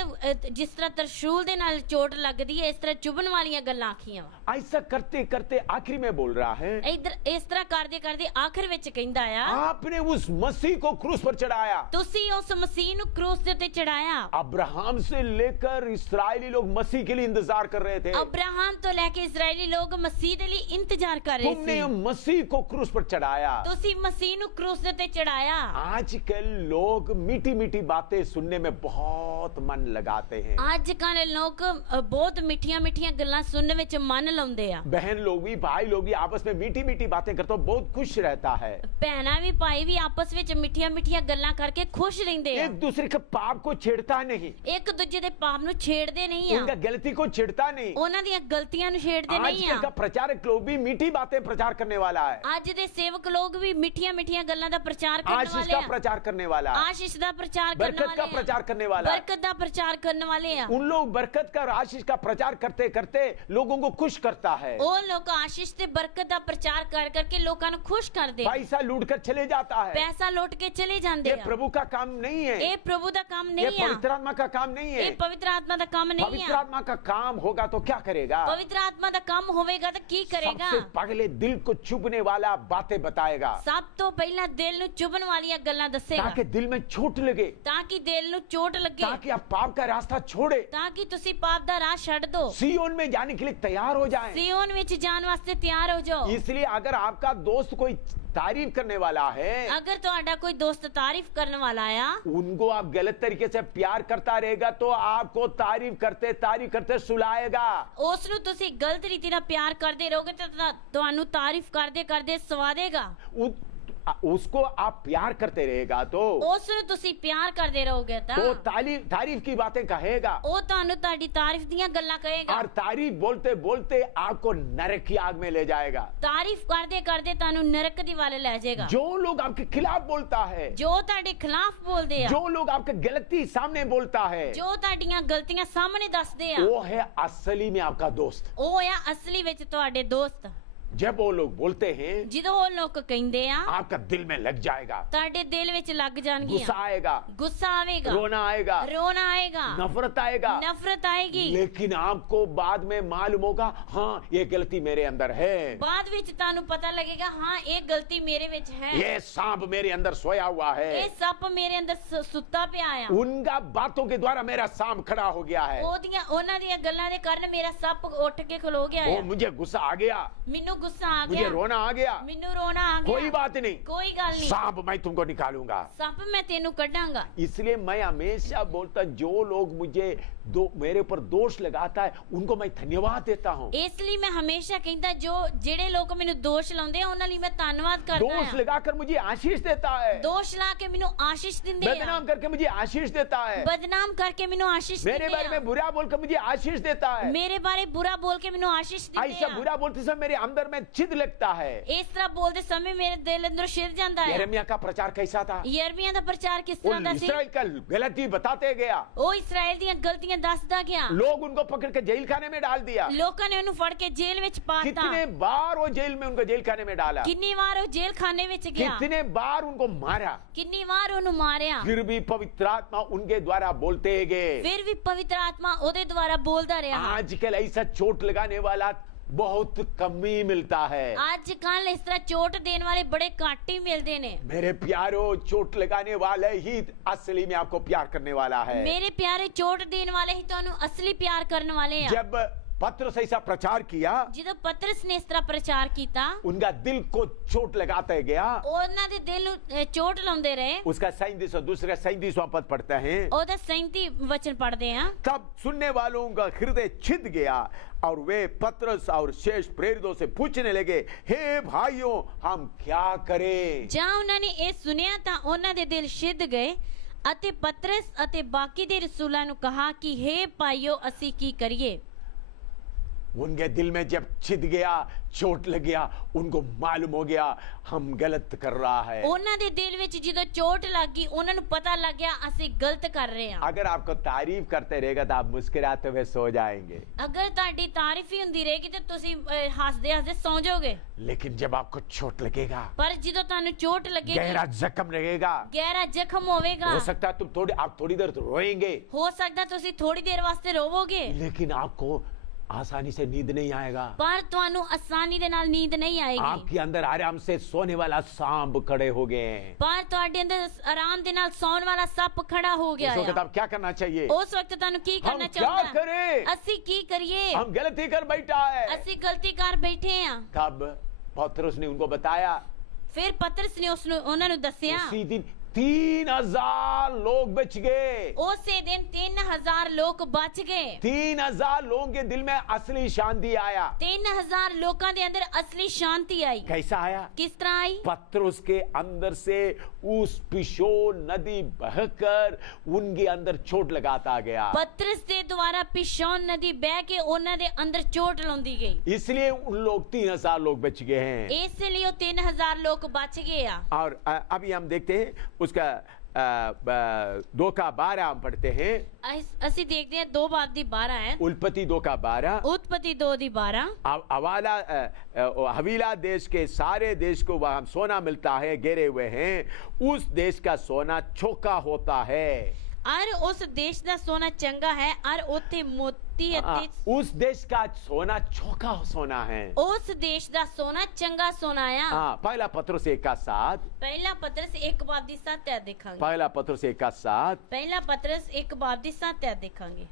ਜਿਸ ਤਰ੍ਹਾਂ ਤਰਸ਼ੂਲ ਦੇ ਨਾਲ ਚੋਟ ਲੱਗਦੀ ਹੈ ਇਸ ਤਰ੍ਹਾਂ ਚੁਭਣ ਵਾਲੀਆਂ ਗੱਲਾਂ ਆਖੀਆਂ। ऐसा करते करते आखिरी में बोल रहा है, इधर इस तरह ਕਰਦੇ ਕਰਦੇ ਆਖਰ ਵਿੱਚ ਕਹਿੰਦਾ ਆ आपने उस मसीह को क्रूस पर चढ़ाया। ਤੁਸੀਂ ਉਸ ਮਸੀਹ ਨੂੰ ਕ੍ਰੂਸ ਦੇ ਉੱਤੇ ਚੜਾਇਆ। अब्राहम से लेकर इस्राएली लोग मसीह के लिए इंतजार कर रहे थे। अब्राहम तो लेके इस्राएली लोग मसीह के लिए इंतजार कर रहे थे। तुमने मसीह को क्रूस पर चढ़ाया। ਤੁਸੀਂ ਮਸੀਹ ਨੂੰ ਕ੍ਰੂਸ ਦੇ ਉੱਤੇ ਚੜਾਇਆ। आजकल लोग मीठी मीठी बातें सुनने में बहुत मन लगाते हैं। आजकल लोग बहुत मिठियां मिठियां गल्लां सुनने ਵਿੱਚ मन ਲਾਉਂਦੇ ਆ। बहन लोग भी भाई लोग भी आपस में मीठी मीठी बातें करते हो बहुत खुश रहता है। ਭੈਣਾਂ ਵੀ ਭਾਈ ਵੀ ਆਪਸ ਵਿੱਚ ਮਿੱਠੀਆਂ ਮਿੱਠੀਆਂ ਗੱਲਾਂ ਕਰਕੇ ਖੁਸ਼ ਰਹਿੰਦੇ ਆ। एक दूसरे के पाप को छेड़ता नहीं, ਇੱਕ ਦੂਜੇ ਦੇ ਪਾਪ ਨੂੰ ਛੇੜਦੇ ਨਹੀਂ ਆ, उनका गलती को छेड़ता नहीं, ਉਹਨਾਂ ਦੀਆਂ ਗਲਤੀਆਂ ਨੂੰ ਛੇੜਦੇ ਨਹੀਂ ਆ। आजकल का प्रचारक लोग भी मीठी बातें प्रचार करने वाला है। ਅੱਜ ਦੇ ਸੇਵਕ ਲੋग भी मिठिया मिठिया गल्लां दा प्रचार करने आशीष वाले का हैं, प्रचार करने वाला, आशीष दा प्रचार करने बरकत का वाले प्रचार करने वाला, बरकत दा प्रचार करने वाले हैं। उन लोग बरकत का और आशीष का प्रचार करते करते लोगों को खुश करता है। वो लोग आशीष ते बरकत दा प्रचार कर करके लोगों को खुश कर दे, पैसा लूट कर चले जाता है। पैसा लौट के चले जाते ये हैं। प्रभु का काम नहीं है, ये प्रभु दा काम ये नहीं है, पवित्र आत्मा का काम नहीं है। ये पवित्र आत्मा दा काम नहीं पवित्र है। आत्मा का काम होगा तो क्या करेगा? पवित्र आत्मा दा काम होवेगा तो की करेगा? सबसे पहले दिल को चुभने वाला बातें बताएगा। सब तो पहला दिल नु चुभन वाली ਗੱਲਾਂ ਦੱਸੇਗਾ ताकि दिल में चोट लगे, ਤਾਂ ਕਿ ਦਿਲ ਨੂੰ ਚੋਟ ਲੱਗੇ, ताकि आप पाप का रास्ता छोड़े, ਤਾਂ कि ਤੁਸੀਂ ਪਾਪ ਦਾ ਰਾਹ ਛੱਡ ਦਿਓ, सिय्योन में जाने के लिए तैयार हो जाएं। ਸੀਓਨ ਵਿੱਚ ਜਾਣ ਵਾਸਤੇ ਤਿਆਰ ਹੋ ਜਾਓ। इसलिए अगर आपका दोस्त कोई तारीफ करने वाला है, ਅਗਰ ਤੁਹਾਡਾ ਕੋਈ ਦੋਸਤ ਤਾਰੀਫ ਕਰਨ ਵਾਲਾ ਆ, उनको आप गलत तरीके से प्यार करता रहेगा तो आपको तारीफ करते सुलाएगा। ਉਸ ਨੂੰ ਤੁਸੀਂ ਗਲਤ ਰੀਤੀ ਨਾਲ ਪਿਆਰ ਕਰਦੇ ਰਹੋਗੇ ਤਾਂ ਤੁਹਾਨੂੰ ਤਾਰੀਫ ਕਰਦੇ ਕਰਦੇ ਸਵਾਦੇਗਾ। उसको आप प्यार करते रहेगा तो ਉਸ ਨੂੰ ਤੁਸੀਂ ਪਿਆਰ ਕਰਦੇ ਰਹੋਗੇ ਤਾਂ वो तारीफ की बातें कहेगा, ਉਹ ਤੁਹਾਨੂੰ ਤੁਹਾਡੀ ਤਾਰੀਫ ਦੀਆਂ ਗੱਲਾਂ ਕਹੇਗਾ, और तारीफ बोलते बोलते आपको नरक की आग में ले जाएगा। ਤਾਰੀਫ ਕਰਦੇ ਕਰਦੇ ਤੁਹਾਨੂੰ ਨਰਕ ਦੀ ਵੱਲ ਲੈ ਜਾਏਗਾ। जो लोग आपके खिलाफ बोलता है, ਜੋ ਤੁਹਾਡੇ ਖਿਲਾਫ ਬੋਲਦੇ ਆ, जो लोग आपके गलती सामने बोलता है, ਜੋ ਤੁਹਾਡੀਆਂ ਗਲਤੀਆਂ ਸਾਹਮਣੇ ਦੱਸਦੇ ਆ, वो है असली में आपका दोस्त। ਉਹ ਆ ਅਸਲੀ ਵਿੱਚ ਤੁਹਾਡੇ ਦੋਸਤ। जब वो लोग बोलते हैं, ਜਦੋਂ ਉਹ ਲੋਕ ਕਹਿੰਦੇ ਆ, आपका दिल में लग जाएगा, ਤੁਹਾਡੇ ਦਿਲ ਵਿੱਚ ਲੱਗ गुस्सा ਜਾਣਗੀਆਂ, आएगा, ਗੁੱਸਾ ਆਵੇਗਾ, रोना आएगा, ਰੋਣਾ ਆਏਗਾ, नफरत आएगा, ਨਫ਼ਰਤ ਆਏਗੀ। लेकिन आपको बाद में मालूम होगा, हाँ ये गलती मेरे अंदर है, ਬਾਅਦ ਵਿੱਚ ਤੁਹਾਨੂੰ ਪਤਾ ਲੱਗੇਗਾ ਹਾਂ ਇਹ ਗਲਤੀ ਮੇਰੇ ਵਿੱਚ ਹੈ, ये सांप मेरे अंदर सोया हुआ है, ਇਹ ਸੱਪ ਮੇਰੇ ਅੰਦਰ ਸੁੱਤਾ ਪਿਆ ਆ। उनका बातों के द्वारा मेरा सांप खड़ा हो गया है, ਉਹਨਾਂ ਦੀਆਂ ਗੱਲਾਂ ਦੇ ਕਾਰਨ ਮੇਰਾ ਸੱਪ ਉੱਠ ਕੇ ਖਲੋ ਗਿਆ वो ਹੈ। मुझे गुस्सा आ गया, ਮੈਨੂੰ ਗੁੱਸਾ ਆ मुझे ਗਿਆ, रोना आ गया, ਮੈਨੂੰ ਰੋਣਾ आ कोई ਗਿਆ, बात नहीं, ਕੋਈ ਗੱਲ ਨਹੀਂ, सांप मैं तुमको निकालूंगा। ਸੱਪ ਮੈਂ ਤੈਨੂੰ ਕੱਢਾਂਗਾ। इसलिए मैं हमेशा बोलता, जो लोग मुझे मेरे ऊपर दोष लगाता है उनको मैं धन्यवाद देता हूँ। ਇਸ ਲਈ ਮੈਂ ਹਮੇਸ਼ਾ ਕਹਿੰਦਾ ਜਿਹੜੇ ਲੋਕ ਮੈਨੂੰ ਦੋਸ਼ ਲਾਉਂਦੇ ਆ ਉਹਨਾਂ ਲਈ ਮੈਂ ਧੰਨਵਾਦ ਕਰਦਾ दोष ਹਾਂ। लगाकर मुझे आशीष देता है, ਦੋਸ਼ ਲਾ ਕੇ ਮੈਨੂੰ ਆਸ਼ੀਸ਼ ਦਿੰਦੇ ਆ, बदनाम करके मुझे आशीष देता है, ਬਦਨਾਮ ਕਰਕੇ ਮੈਨੂੰ ਆਸ਼ੀਸ਼ मेरे ਦਿੰਦੇ बारे ਆ, में बुरा बोलकर मुझे आशीष देता है। ਮੇਰੇ ਬਾਰੇ ਬੁਰਾ ਬੋਲ ਕੇ ਮੈਨੂੰ ਆਸ਼ੀਸ਼ ਦਿੰਦੇ ऐसा ਆ। बुरा बोलते समय मेरे अंदर में चिद लगता है। ਇਸ ਤਰ੍ਹਾਂ ਬੋਲਦੇ ਸਮੇਂ ਮੇਰੇ ਦਿਲ ਅੰਦਰ ਛਿੜ ਜਾਂਦਾ ਹੈ। यिर्मयाह का प्रचार कैसा था? ਯਰਮੀਆ ਦਾ ਪ੍ਰਚਾਰ ਕਿਸ ਤਰ੍ਹਾਂ उन ਦਾ ਸੀ? इस्राएल का गलती बताते गया, ਉਹ ਇਸਰਾਇਲ ਦੀਆਂ ਗਲਤੀਆਂ ਦੱਸਦਾ ਗਿਆ, लोग उनको पकड़ के जेल खाने में डाल दिया। ਲੋਕਾਂ ਨੇ ਉਹਨੂੰ ਫੜ ਕੇ ਜੇਲ੍ਹ ਵਿੱਚ ਪਾਤਾ। कितने बार वो जेल में उनको जेल खाने में डाला, ਕਿੰਨੀ ਵਾਰ ਉਹ ਜੇਲ੍ਹ ਖਾਨੇ ਵਿੱਚ ਗਿਆ, कितने बार उनको मारा, ਕਿੰਨੀ ਵਾਰ ਉਹਨੂੰ ਮਾਰਿਆ, फिर भी पवित्र आत्मा उनके द्वारा बोलते गए। ਫਿਰ ਵੀ ਪਵਿੱਤਰ ਆਤਮਾ ਉਹਦੇ ਦੁਆਰਾ ਬੋਲਦਾ ਰਿਹਾ। आजकल ऐसा चोट लगाने वाला बहुत कम ही मिलता है। ਅੱਜ ਕੱਲ ਇਸ ਤਰ੍ਹਾਂ ਚੋਟ ਦੇਣ ਵਾਲੇ ਬੜੇ ਘੱਟ ਹੀ ਮਿਲਦੇ ਨੇ। मेरे प्यारो, चोट लगाने वाले ही असली में आपको प्यार करने वाला है। ਮੇਰੇ ਪਿਆਰੇ ਚੋਟ ਦੇਣ ਵਾਲੇ ਹੀ ਤੁਹਾਨੂੰ ਅਸਲੀ ਪਿਆਰ ਕਰਨ ਵਾਲੇ ਆ। जब पत्रस ऐसा प्रचार किया, ਜਦੋਂ ਪਤਰਸ ਨੇ ਇਸ ਤਰ੍ਹਾਂ ਪ੍ਰਚਾਰ ਕੀਤਾ, उनका दिल को चोट लगाते गया। ਉਹਨਾਂ ਦੇ ਦਿਲ ਨੂੰ ਚੋਟ ਲਾਉਂਦੇ ਰਹੇ। उसका 37 और दूसरा 37वां पद पढ़ते हैं। ਉਹਦਾ 37 वचन पढ़ते हैं। तब सुनने वालों का हृदय छिद गया और वे पत्रस और शेष प्रेरितों से पूछने लगे, हे भाइयों, हम क्या करें? ਜਾਂ ਉਹਨਾਂ ਨੇ ਇਹ ਸੁਨਿਆ ਤਾਂ ਉਹਨਾਂ ਦੇ ਦਿਲ ਛਿਦ ਗਏ ਅਤੇ ਪਤਰਸ ਅਤੇ ਬਾਕੀ ਦੇ ਰਸੂਲਾਂ ਨੂੰ ਕਹਾ ਕਿ हे ਭਾਈਓ ਅਸੀਂ ਕੀ ਕਰੀਏ। उनके दिल में जब छिद गया, चोट लग गया, उनको मालूम हो गया हम गलत कर रहा है। ਉਹਨਾਂ ਦੇ ਦਿਲ ਵਿੱਚ ਜਦੋਂ ਚੋਟ ਲੱਗ ਗਈ ਉਹਨਾਂ ਨੂੰ ਪਤਾ ਲੱਗ ਗਿਆ ਅਸੀਂ ਗਲਤ ਕਰ ਰਹੇ ਹਾਂ। अगर आपको तारीफ करते रहेगा तो आप मुस्कुराते हुए सो जाएंगे, ਅਗਰ ਤੁਹਾਡੀ ਤਾਰੀਫ ਹੀ ਹੁੰਦੀ ਰਹੇਗੀ ਤੇ ਤੁਸੀਂ ਹੱਸਦੇ ਹੱਸਦੇ ਸੌਂ ਜਾਓਗੇ। लेकिन जब आपको चोट लगेगा, ਪਰ ਜਦੋਂ ਤੁਹਾਨੂੰ ਚੋਟ ਲੱਗੇਗੀ, गहरा जख्म लगेगा, ਗਹਿਰਾ ਜ਼ਖਮ ਹੋਵੇਗਾ, हो सकता है आप थोड़ी देर तो रोएंगे, ਹੋ ਸਕਦਾ ਤੁਸੀਂ ਥੋੜੀ ਦੇਰ ਵਾਸਤੇ ਰੋਵੋਗੇ, लेकिन आपको आसानी से नींद नहीं आएगा। ਪਰ ਤੁਹਾਨੂੰ ਆਸਾਨੀ ਦੇ ਨਾਲ ਨੀਂਦ ਨਹੀਂ ਆਏਗੀ। आपके अंदर आराम से सोने वाला सांप खड़े हो गए हैं। ਪਰ ਤੁਹਾਡੇ ਅੰਦਰ ਆਰਾਮ ਦੇ ਨਾਲ ਸੌਣ ਵਾਲਾ ਸੱਪ ਖੜਾ ਹੋ ਗਿਆ उस वक्त ਹੈ। आप क्या करना चाहिए? ਉਸ ਵਕਤ ਤੁਹਾਨੂੰ ਕੀ हम ਕਰਨਾ क्या ਚਾਹੀਦਾ? करें? ਅਸੀਂ ਕੀ ਕਰੀਏ? हम गलती कर बैठा है। ਅਸੀਂ ਗਲਤੀ ਕਰ ਬੈਠੇ ਆ। तब पतरस ने उनको बताया, ਫਿਰ ਪਤਰਸ ਨੇ ਉਹਨਾਂ ਨੂੰ ਦੱਸਿਆ। उसी दिन 3000 लोग बच गए। ਉਸੇ ਦਿਨ 3000 ਲੋਕ ਬਚ ਗਏ। 3000 लोगों के दिल में असली शांति आया। 3000 ਲੋਕਾਂ ਦੇ ਅੰਦਰ ਅਸਲੀ ਸ਼ਾਂਤੀ ਆਈ। कैसा आया? किस तरह आई? पतरस के अंदर से उस पिशोन नदी बहकर उनके अंदर चोट लगाता गया। ਪਤਰਸ ਦੇ ਦੁਆਰਾ ਪਿਸ਼ੌਨ ਨਦੀ ਬਹਿ ਕੇ ਉਹਨਾਂ ਦੇ ਅੰਦਰ ਚੋਟ ਲਾਉਂਦੀ ਗਈ। इसलिए उन लोग 3000 लोग बच गए हैं। ਇਸ ਲਈ ਉਹ 3000 ਲੋਕ ਬਚ गए ਆ। और अभी हम देखते हैं उसका 2:12 हम पढ़ते हैं। ਅਸੀਂ ਦੇਖਦੇ ਹਾਂ 2 ਬਾਬ ਦੀ 12 ਹੈ। उलपति 2:12। उत्पत्ति 2 ਦੀ 12। हवीला देश के सारे देश को वहां सोना मिलता है, गिरे हुए हैं। उस देश का सोना चौका होता है। और उस देश ਦਾ ਸੋਨਾ ਚੰਗਾ ਹੈ और ਉੱਥੇ ਸ਼ਕਤੀ ਅਤੇ उस देश का सोना चौका सोना है। ਉਸ ਦੇਸ਼ ਦਾ ਸੋਨਾ ਚੰਗਾ ਸੋਨਾ ਆ। हाँ, पहला पत्रुस 1:7, ਪਹਿਲਾ ਪਤਰਸ 1:7 ਦੇਖਾਂਗੇ। पहला पत्रुस 1:7। ਪਹਿਲਾ ਪਤਰਸ 1:7 ਦੇਖਾਂਗੇ।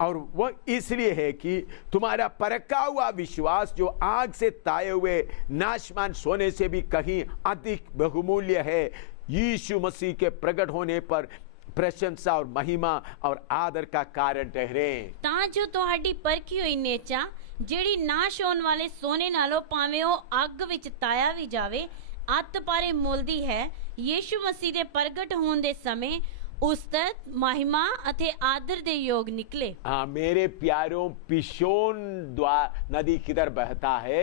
और वो इसलिए है कि तुम्हारा परखा हुआ विश्वास जो आग से ताए हुए नाशमान सोने से भी कहीं अधिक बहुमूल्य है, यीशु मसीह के प्रकट होने पर प्रशंसा और महिमा और आदर का कारण ठहरे। ਤਾਂ ਜੋ ਤੁਹਾਡੀ ਪਰਖੀ ਹੋਈ ਨੇਚਾ ਜਿਹੜੀ ਨਾਸ਼ ਹੋਣ ਵਾਲੇ ਸੋਨੇ ਨਾਲੋਂ ਭਾਵੇਂ ਉਹ ਅੱਗ ਵਿੱਚ ਤਾਇਆ ਵੀ ਜਾਵੇ ਅੱਤ ਪਾਰੇ ਮੁੱਲ ਦੀ ਹੈ, ਯੀਸ਼ੂ ਮਸੀਹ ਦੇ ਪ੍ਰਗਟ ਹੋਣ ਦੇ ਸਮੇਂ उस्तत महिमा अते आदर दे योग निकले। हाँ, मेरे प्यारों, पिशोन नदी किधर बहता है?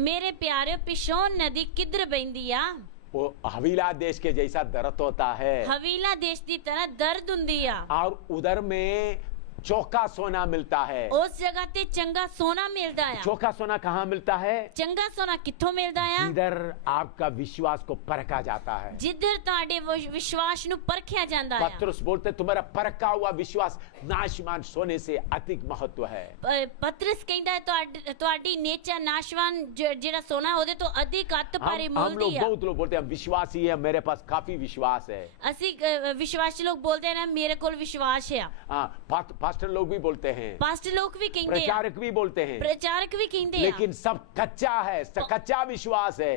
मेरे प्यारे, पिशोन नदी किधर बहती आ? वो हवीला देश के जैसा दर्द होता है। हवीला देश की तरह दर्द हुंदी आ। और उधर में चौका सोना मिलता है। उस जगह ते चंगा सोना मिलता है। चौका सोना कहाँ मिलता है? चंगा सोना कित्थों मिलता है? जिधर आपका विश्वास को परखा जाता है, जिधर ताड़े विश्वास नु परखिया जाता है। पत्रुस बोलते तुम्हारा परखा हुआ विश्वास नाशवान सोने से अधिक महत्व है। पतरस कहता है ਤੁਹਾਡੀ नेचर नाशवान जेड़ा सोना ओदे तो अधिक अत पारे मोल दी है। बहुत लोग बोलते हैं विश्वास ही है, मेरे पास काफी विश्वास है। असि विश्वासी लोग बोलते हैं ना मेरे कोल विश्वास है। हाँ, पास्टर लोग भी बोलते हैं, पास्टर लोग भी कहते हैं, प्रचारक भी बोलते हैं, प्रचारक भी कहते हैं, लेकिन सब कच्चा है, कच्चा विश्वास है।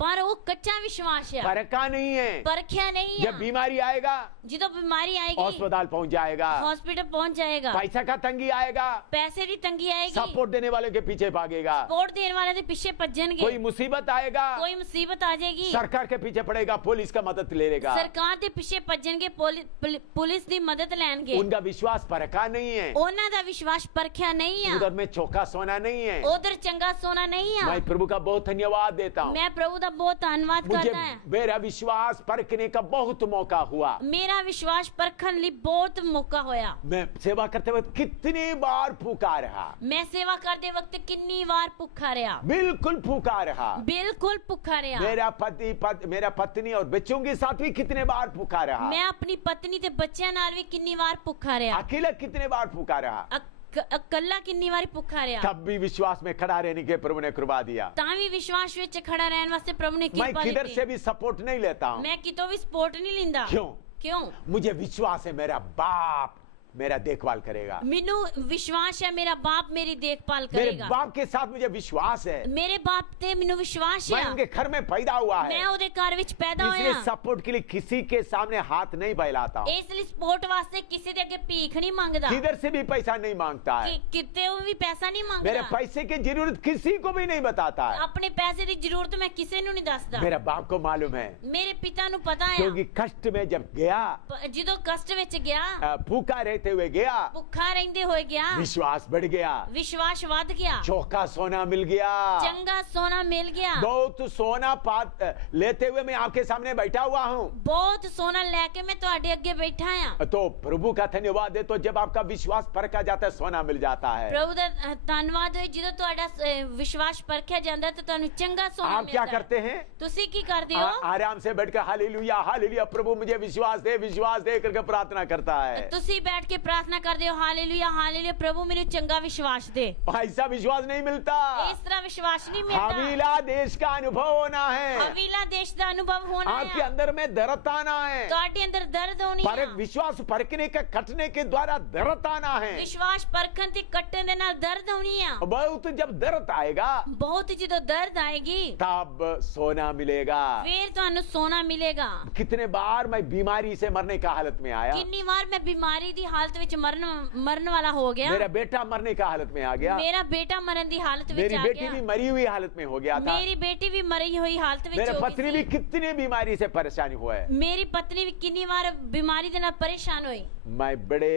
पर वो कच्चा विश्वास है, परखा नहीं है, परखिया नहीं है। जब बीमारी आएगा, जो बीमारी आएगी, अस्पताल पहुंच जाएगा, हॉस्पिटल पहुंच जाएगा, पैसा का तंगी आएगा, पैसे की तंगी आएगी, सपोर्ट देने वाले के पीछे भागेगा, सपोर्ट देने वाले के पीछे भजनगे, कोई मुसीबत आएगा, कोई मुसीबत आ जाएगी, सरकार के पीछे पड़ेगा, पुलिस का मदद ले लेगा, सरकार के पीछे भजनगे, पुलिस की मदद लेंगे। उनका विश्वास परखा नहीं है, उन्होंने दा विश्वास परखिया नहीं है, उधर में चौका सोना नहीं है, उधर चंगा सोना नहीं है। मैं प्रभु का बहुत धन्यवाद देता हूँ, मैं प्रभु का बहुत धन्यवाद मुझे करता है। मेरा विश्वास परखने का बहुत मौका हुआ। मेरा विश्वास परखन लिए बहुत मौका होया। मैं सेवा करते वक्त कितनी बार फूका रहा, मैं सेवा करते वक्त कितनी बार भूखा रहा, बिल्कुल फूका रहा, बिल्कुल भूखा रहा। मेरा पत्नी और बच्चों के साथ भी कितने बार फूका रहा, मैं अपनी पत्नी ते बच्चों नाल भी कितनी बार भूखा रहा, अकेला कितने बार फूका रहा, अकेला कितनी बार भूखा रहा, तब भी विश्वास में खड़ा रहने के प्रभु ने कृपा दिया। तावी विश्वास विच खड़ा रहने वास्ते प्रभु ने मैं कृपा किधर दी। से भी सपोर्ट नहीं लेता हूँ, मैं कितों भी सपोर्ट नहीं लिंदा। क्यों? मुझे विश्वास है मेरा बाप मेरा देखभाल करेगा, मेनू विश्वास है मेरा बाप मेरी देखभाल मेरे करेगा। बाप के साथ मुझे विश्वास है, मेरे बाप ते मेनू विश्वास मैं है, उनके घर में पैदा हुआ है, मैं ओदे घर विच पैदा इसलिए होया। सपोर्ट के लिए किसी के सामने हाथ नहीं फैलाता हूँ, इसलिए सपोर्ट वास्ते किसी दे अगे भीख नहीं मांगदा, किधर से भी पैसा नहीं मांगता है, किते भी पैसा नहीं मेरे मांगदा, पैसे की जरूरत किसी को भी नहीं बताता है, अपने पैसे की जरूरत मैं किसी नु नहीं दसदा। मेरे बाप को मालूम है, मेरे पिता नु पता है, क्योंकि कष्ट में जब गया, जिदो कष्ट विच गया, भूखा रहते हुए गया, भूखा रहंदे होए गया, विश्वास बढ़ गया, विश्वास वध गया, चौका सोना मिल गया, चंगा सोना मिल गया। बहुत सोना लेते हुए मैं आपके सामने बैठा हुआ हूँ, बहुत सोना लेके मैं ਤੁਹਾਡੇ ਅੱਗੇ बैठा हां। तो प्रभु का धन्यवाद है, तो जब आपका विश्वास परखा जाता है सोना मिल जाता है। प्रभु ਦਾ ਧੰਨਵਾਦ ਹੋਏ ਜਦੋਂ ਤੁਹਾਡਾ विश्वास परखिया ਜਾਂਦਾ ਤਾਂ ਤੁਹਾਨੂੰ ਚੰਗਾ सोना आप क्या मिलता है। करते हैं? ਤੁਸੀਂ ਕੀ ਕਰਦੇ हो? आराम से बैठकर हालेलुया हालेलुया प्रभु मुझे विश्वास दे करके प्रार्थना करता है। ਤੁਸੀਂ बैठ के प्रार्थना करते हो हालेलुया हालेलुया प्रभु मेरे चंगा विश्वास दे। ऐसा विश्वास नहीं मिलता, इस तरह विश्वास नहीं मिलता। हवीला देश का अनुभव होना है, हवीला देश का अनुभव होना है, आपके अंदर में दर्द आना है, ਤੁਹਾਡੇ अंदर दर्द होनी है, विश्वास परखने का कटने के द्वारा दर्द आना है, विश्वास परखन ते कट्टन दे नाल दर्द होनी है। बहुत जब दर्द आएगा बहुत ਜਦੋਂ दर्द आएगी तब सोना मिलेगा। फिर ਤੁਹਾਨੂੰ सोना मिलेगा। कितने बार मैं बीमारी से मरने का हालत में आया, कितनी बार मैं बीमारी दी हालत विच मरन वाला हो गया, मेरा बेटा मरने का हालत में आ गया, मेरा बेटा मरन दी हालत विच मेरी आ बेटी गया, भी मरी हुई हालत में हो गया था, मेरी बेटी भी मरी हुई हालत विच मेरे हो पत्नी भी गई। कितने बीमारी से परेशानी हुआ है, मेरी पत्नी भी कितनी बार बीमारी दे नाल परेशान हुई। मैं बड़े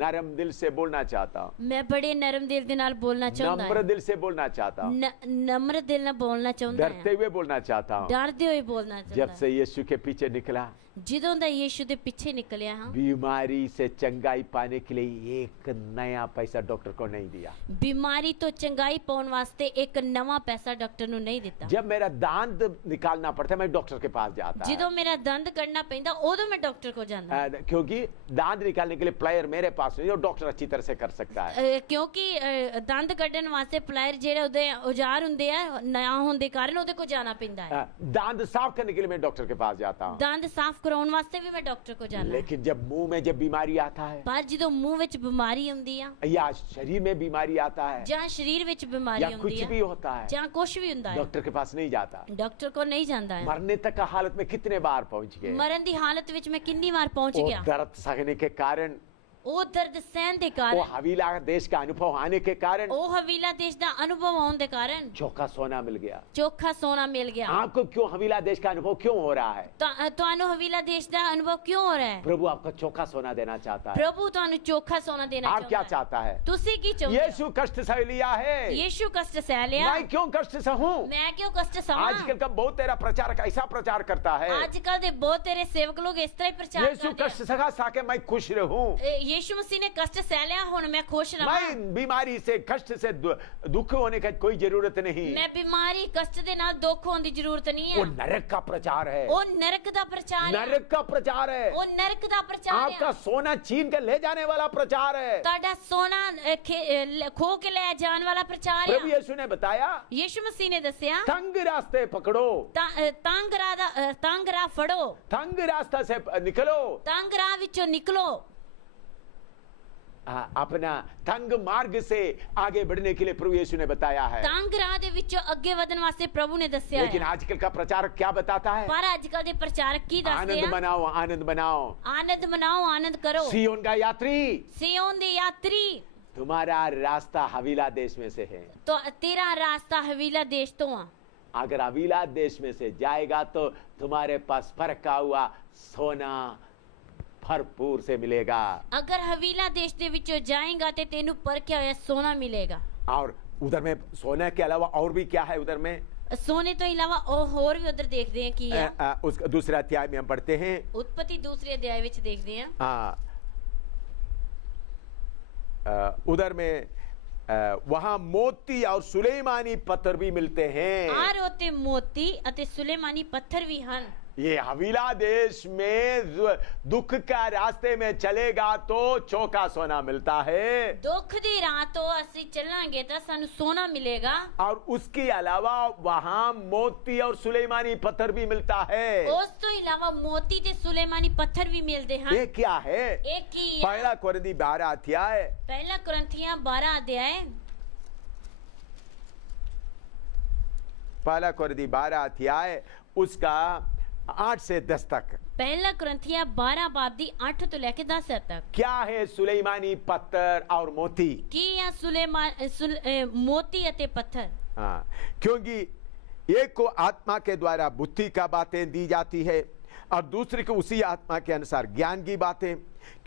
नरम दिल से बोलना चाहता हूँ, मैं बड़े नरम दिल दे नाल बोलना चाहता नम्र दिल से बोलना चाहता हूँ, नम्र दिल नाल बोलना चाहता डरते हुए बोलना चाहता हूँ। डरते हुए बोलना चाहता जब से यीशु के पीछे निकला ਜਦੋਂ ਦਾ ਯੀਸ਼ੂ ਦੇ ਪਿੱਛੇ ਨਿਕਲਿਆ ਹਾਂ, बीमारी से चंगाई पाने के लिए एक नया पैसा डॉक्टर को नहीं दिया। ਬਿਮਾਰੀ ਤੋਂ ਚੰਗਾਈ ਪਾਉਣ ਵਾਸਤੇ ਇੱਕ ਨਵਾਂ ਪੈਸਾ ਡਾਕਟਰ ਨੂੰ ਨਹੀਂ ਦਿੱਤਾ। जब मेरा दांत निकालना पड़ता है मैं डॉक्टर के पास जाता है, ਜਦੋਂ ਮੇਰਾ ਦੰਦ ਕੱਢਣਾ ਪੈਂਦਾ ਉਦੋਂ ਮੈਂ ਡਾਕਟਰ ਕੋਲ ਜਾਂਦਾ। क्योंकि दांत निकालने के लिए प्लेयर मेरे पास नहीं, और डॉक्टर अच्छी तरह से कर सकता है। ਕਿਉਂਕਿ ਦੰਦ ਕੱਢਣ ਵਾਸਤੇ ਪਲਾਇਰ ਜਿਹੜੇ ਉਹਦੇ ਔਜ਼ਾਰ ਹੁੰਦੇ ਆ ਨਾ ਹੋਣ ਦੇ ਕਾਰਨ ਉਹਦੇ ਕੋਲ ਜਾਣਾ ਪੈਂਦਾ ਹੈ। दांत साफ करने के लिए मैं डॉक्टर के पास जाता हूँ। ਦੰਦ ਸਾਫ਼ ਕਰਾਉਣ ਵਾਸਤੇ ਵੀ ਮੈਂ ਡਾਕਟਰ ਕੋਲ ਜਾਂਦਾ। लेकिन जब मुंह में जब बीमारी आता है ਪਰ ਜਦੋਂ ਮੂੰਹ ਵਿੱਚ ਬਿਮਾਰੀ ਆਉਂਦੀ ਆ या शरीर में बीमारी आता है ਜਾਂ ਸਰੀਰ ਵਿੱਚ ਬਿਮਾਰੀ या कुछ ਆਉਂਦੀ भी ਆ होता है, ਜਾਂ ਕੁਝ ਵੀ ਹੁੰਦਾ ਹੈ, डॉक्टर के पास नहीं जाता। ਡਾਕਟਰ ਕੋਲ ਨਹੀਂ ਜਾਂਦਾ ਹੈ। मरने तक का हालत में कितने बार पहुंच गए। ਮਰਨ ਦੀ ਹਾਲਤ ਵਿੱਚ ਮੈਂ ਕਿੰਨੀ ਵਾਰ ਪਹੁੰਚ वो ਗਿਆ। दर्द सहने के कारण, ਉਹ ਦਰਦ ਸਹਿਣ ਦੇ वो ਕਾਰਨ, हवीला देश का अनुभव आने के कारण ਉਹ ਹਵੀਲਾ ਦੇਸ਼ ਦਾ ਅਨੁਭਵ ਆਉਣ ਦੇ ਕਾਰਨ चोखा सोना मिल गया। ਚੋਖਾ ਸੋਨਾ ਮਿਲ ਗਿਆ। आपको क्यों हवीला देश का अनुभव क्यों हो रहा है? ਤੁਹਾਨੂੰ ਹਵੀਲਾ ਦੇਸ਼ ਦਾ ਅਨੁਭਵ ਕਿਉਂ ਹੋ ਰਿਹਾ ਹੈ? प्रभु आपको चोखा सोना देना चाहता है। ਪ੍ਰਭੂ ਤੁਹਾਨੂੰ ਚੋਖਾ ਸੋਨਾ ਦੇਣਾ आप क्या ਚਾਹੁੰਦਾ चाहता ਹੈ। है? ਤੁਸੀਂ ਕੀ ਚਾਹੁੰਦੇ ਹੋ? यीशु कष्ट सह लिया है, ਯੀਸ਼ੂ ਕਸ਼ਟ ਸਹਿ ਲਿਆ, मैं क्यों कष्ट सहूं? ਮੈਂ ਕਿਉਂ ਕਸ਼ਟ ਸਹਾਂ? आजकल का बहुत तेरा प्रचारक ऐसा प्रचार करता है, ਅੱਜ ਕੱਲ ਦੇ ਬਹੁਤ ਤੇਰੇ ਸੇਵਕ ਲੋग ਇਸ ਤਰ੍ਹਾਂ ਹੀ ਪ੍ਰਚਾਰ यीशु ਕਰਦੇ कष्ट सहा ताकि मैं खुश रहूं। ਯੀਸ਼ੂ ਮਸੀਹ ਨੇ ਕਸ਼ਟ ਸਹਿ ਲਿਆ, ਹੁਣ ਮੈਂ ਖੁਸ਼ ਰਹਾਂ। मैं बीमारी से कष्ट से दुख होने की कोई जरूरत नहीं। ਮੈਂ ਬਿਮਾਰੀ ਕਸ਼ਟ ਦੇ ਨਾਲ ਦੁੱਖ ਹੋਣ ਦੀ ਜ਼ਰੂਰਤ ਨਹੀਂ वो ਹੈ। नरक का प्रचार है, ਉਹ ਨਰਕ ਦਾ ਪ੍ਰਚਾਰ ਹੈ। नरक का प्रचार है, ਉਹ ਨਰਕ ਦਾ ਪ੍ਰਚਾਰ आपका ਹੈ। सोना छीन के ले जाने वाला प्रचार है। ਤੁਹਾਡਾ ਸੋਨਾ ਖੋ ਕੇ ਲੈ ਜਾਣ ਵਾਲਾ ਪ੍ਰਚਾਰ प्रभु ਹੈ। यीशु ने बताया, ਯੀਸ਼ੂ ਮਸੀਹ ਨੇ ਦੱਸਿਆ तंग रास्ते पकड़ो, ਤੰਗ ਰਾਹ ਫੜੋ, तंग रास्ता से निकलो, ਤੰਗ ਰਾਹ ਵਿੱਚੋਂ ਨਿਕਲੋ। अपना तंग मार्ग से आगे बढ़ने के लिए प्रभु यीशु ने बताया है। ਤੰਗ ਰਾਹ ਦੇ ਵਿੱਚੋਂ ਅੱਗੇ ਵਧਣ ਵਾਸਤੇ ਪ੍ਰਭੂ ਨੇ ਦੱਸਿਆ लेकिन ਹੈ। आजकल का प्रचारक क्या बताता है? ਪਰ ਅੱਜ ਕੱਲ ਦੇ ਪ੍ਰਚਾਰਕ ਕੀ ਦੱਸਦੇ आनंद ਆ? मनाओ, आनंद मनाओ, ਆਨੰਦ ਮਨਾਓ, ਆਨੰਦ ਕਰੋ। सिय्योन का यात्री, ਸਿਯੋਨ ਦੇ ਯਾਤਰੀ, तुम्हारा रास्ता हवीला देश में से है। तो तेरा रास्ता हवीला देश तो आ। अगर हवीला देश में से जाएगा तो तुम्हारे पास फरका हुआ सोना भरपूर से मिलेगा। अगर हवीला देश दे विचों जाएगा ते तेनू परख्या होया सोना मिलेगा। और उधर में सोने के अलावा और भी क्या है उधर में? सोने तो अलावा और भी उधर देखते हैं कि उस दूसरे अध्याय में हम पढ़ते हैं, उत्पत्ति दूसरे अध्याय विच देखते हैं। उधर में वहां मोती और सुलेमानी पत्थर भी मिलते हैं। आर होते मोती अते सुलेमानी पत्थर भी हन। ये हवीला देश में दुख का रास्ते में चलेगा तो चौका सोना मिलता है, दुख दी राह तो असि चलांगे तो सानू सोना मिलेगा। और उसके अलावा वहां मोती और सुलेमानी पत्थर भी मिलता है। उस तो अलावा मोती ते सुलेमानी पत्थर भी मिलते हैं। ये क्या है? एक ही पहला कुरिन्थी 12 अध्याय, पहला कुरिन्थियां 12 अध्याय, पहला कुरिन्थी 12 अध्याय उसका 8 से 10 तक। पहला कुरिन्थियां 12 बाब दी 8 तो लेके 10 तक। क्या है सुलेमानी पत्थर और मोती? की या मोती अते पत्थर। हाँ, क्योंकि एक को आत्मा के द्वारा बुद्धि का बातें दी जाती है और दूसरे को उसी आत्मा के अनुसार ज्ञान की बातें,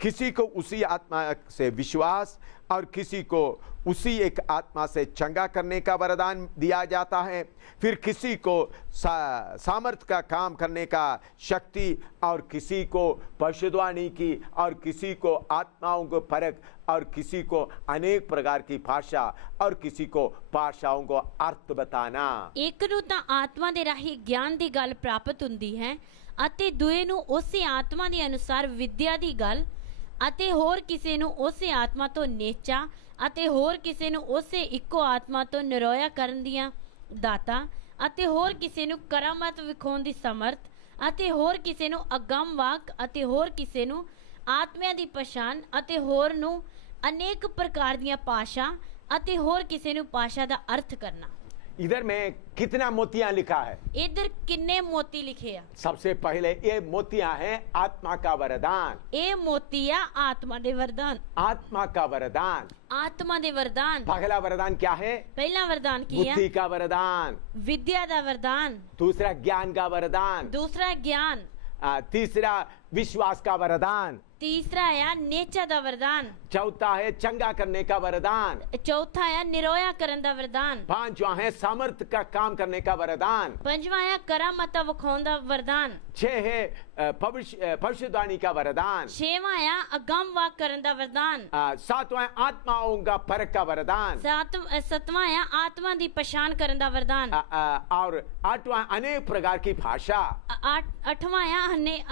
किसी को उसी आत्मा से विश्वास और किसी को उसी एक आत्मा से चंगा करने का वरदान दिया जाता है, फिर किसी को सामर्थ का काम करने का शक्ति, और किसी को भविष्यवाणी की, और किसी को आत्माओं को परख, और किसी को अनेक प्रकार की भाषा, और किसी को भाषाओं को अर्थ बताना। एक ਨੂੰ ਤਾਂ ਆਤਮਾ ਦੇ ਰਾਹੀਂ ਗਿਆਨ ਦੀ ਗੱਲ ਪ੍ਰਾਪਤ ਹੁੰਦੀ ਹੈ ਅਤੇ ਦੂਏ ਨੂੰ ਉਸੇ ਆਤਮਾ ਦੇ ਅਨੁਸਾਰ ਵਿਦਿਆ ਦੀ ਗੱਲ, ਅਤੇ ਹੋਰ ਕਿਸੇ ਨੂੰ ਉਸੇ ਆਤਮਾ ਤੋਂ ਨੇਚਾ, ਅਤੇ ਹੋਰ ਕਿਸੇ ਨੂੰ ਉਸੇ ਇੱਕੋ ਆਤਮਾ ਤੋਂ ਨਿਰੋਇਆ ਕਰਨ ਦੀਆਂ ਦਾਤਾਂ, ਅਤੇ ਹੋਰ ਕਿਸੇ ਨੂੰ ਕਰਾਮਾਤ ਵਿਖਾਉਣ ਦੀ ਸਮਰਥ, ਅਤੇ ਹੋਰ ਕਿਸੇ ਨੂੰ ਅਗੰਮ ਵਾਕ, ਅਤੇ ਹੋਰ ਕਿਸੇ ਨੂੰ ਆਤਮਿਆਂ ਦੀ ਪਛਾਣ, ਅਤੇ ਹੋਰ ਨੂੰ ਅਨੇਕ ਪ੍ਰਕਾਰ ਦੀਆਂ ਭਾਸ਼ਾ, ਅਤੇ ਹੋਰ ਕਿਸੇ ਨੂੰ ਭਾਸ਼ਾ ਦਾ ਅਰਥ ਕਰਨਾ। इधर में कितना मोतियां लिखा है? इधर किन्ने मोती लिखे आ? सबसे पहले ये मोतियां हैं आत्मा का वरदान। ए मोतिया आत्मा दे वरदान। आत्मा का वरदान, आत्मा दे वरदान। पहला वरदान क्या है? पहला वरदान किया बुद्धि का वरदान, विद्या दा वरदान, दूसरा ज्ञान का वरदान, दूसरा ज्ञान, तीसरा विश्वास का वरदान। ਤੀਸਰਾ ਆ ਨੇਚਾ ਦਾ ਵਰਦਾਨ। चौथा है चंगा करने का वरदान। ਚੌਥਾ ਆ ਨਿਰੋਇਆ ਕਰਨ ਦਾ ਵਰਦਾਨ। पांचवा है सामर्थ्य का काम करने का वरदान। ਪੰਜਵਾਂ ਆ ਕਰਾਮਾਤਾਂ ਵਿਖਾਉਣ ਦਾ ਵਰਦਾਨ। छह है भविष्यवाणी का वरदान। ਛੇਵਾਂ ਆ ਅਗੰਮ ਵਾਕ ਕਰਨ ਦਾ ਵਰਦਾਨ। सातवां है आत्माओं का परख का वरदान। ਸੱਤਵਾਂ ਆ ਆਤਮਾ ਦੀ ਪਛਾਣ ਕਰਨ ਦਾ ਵਰਦਾਨ। और आठवां अनेक प्रकार की भाषा। ਅੱਠਵਾਂ ਆ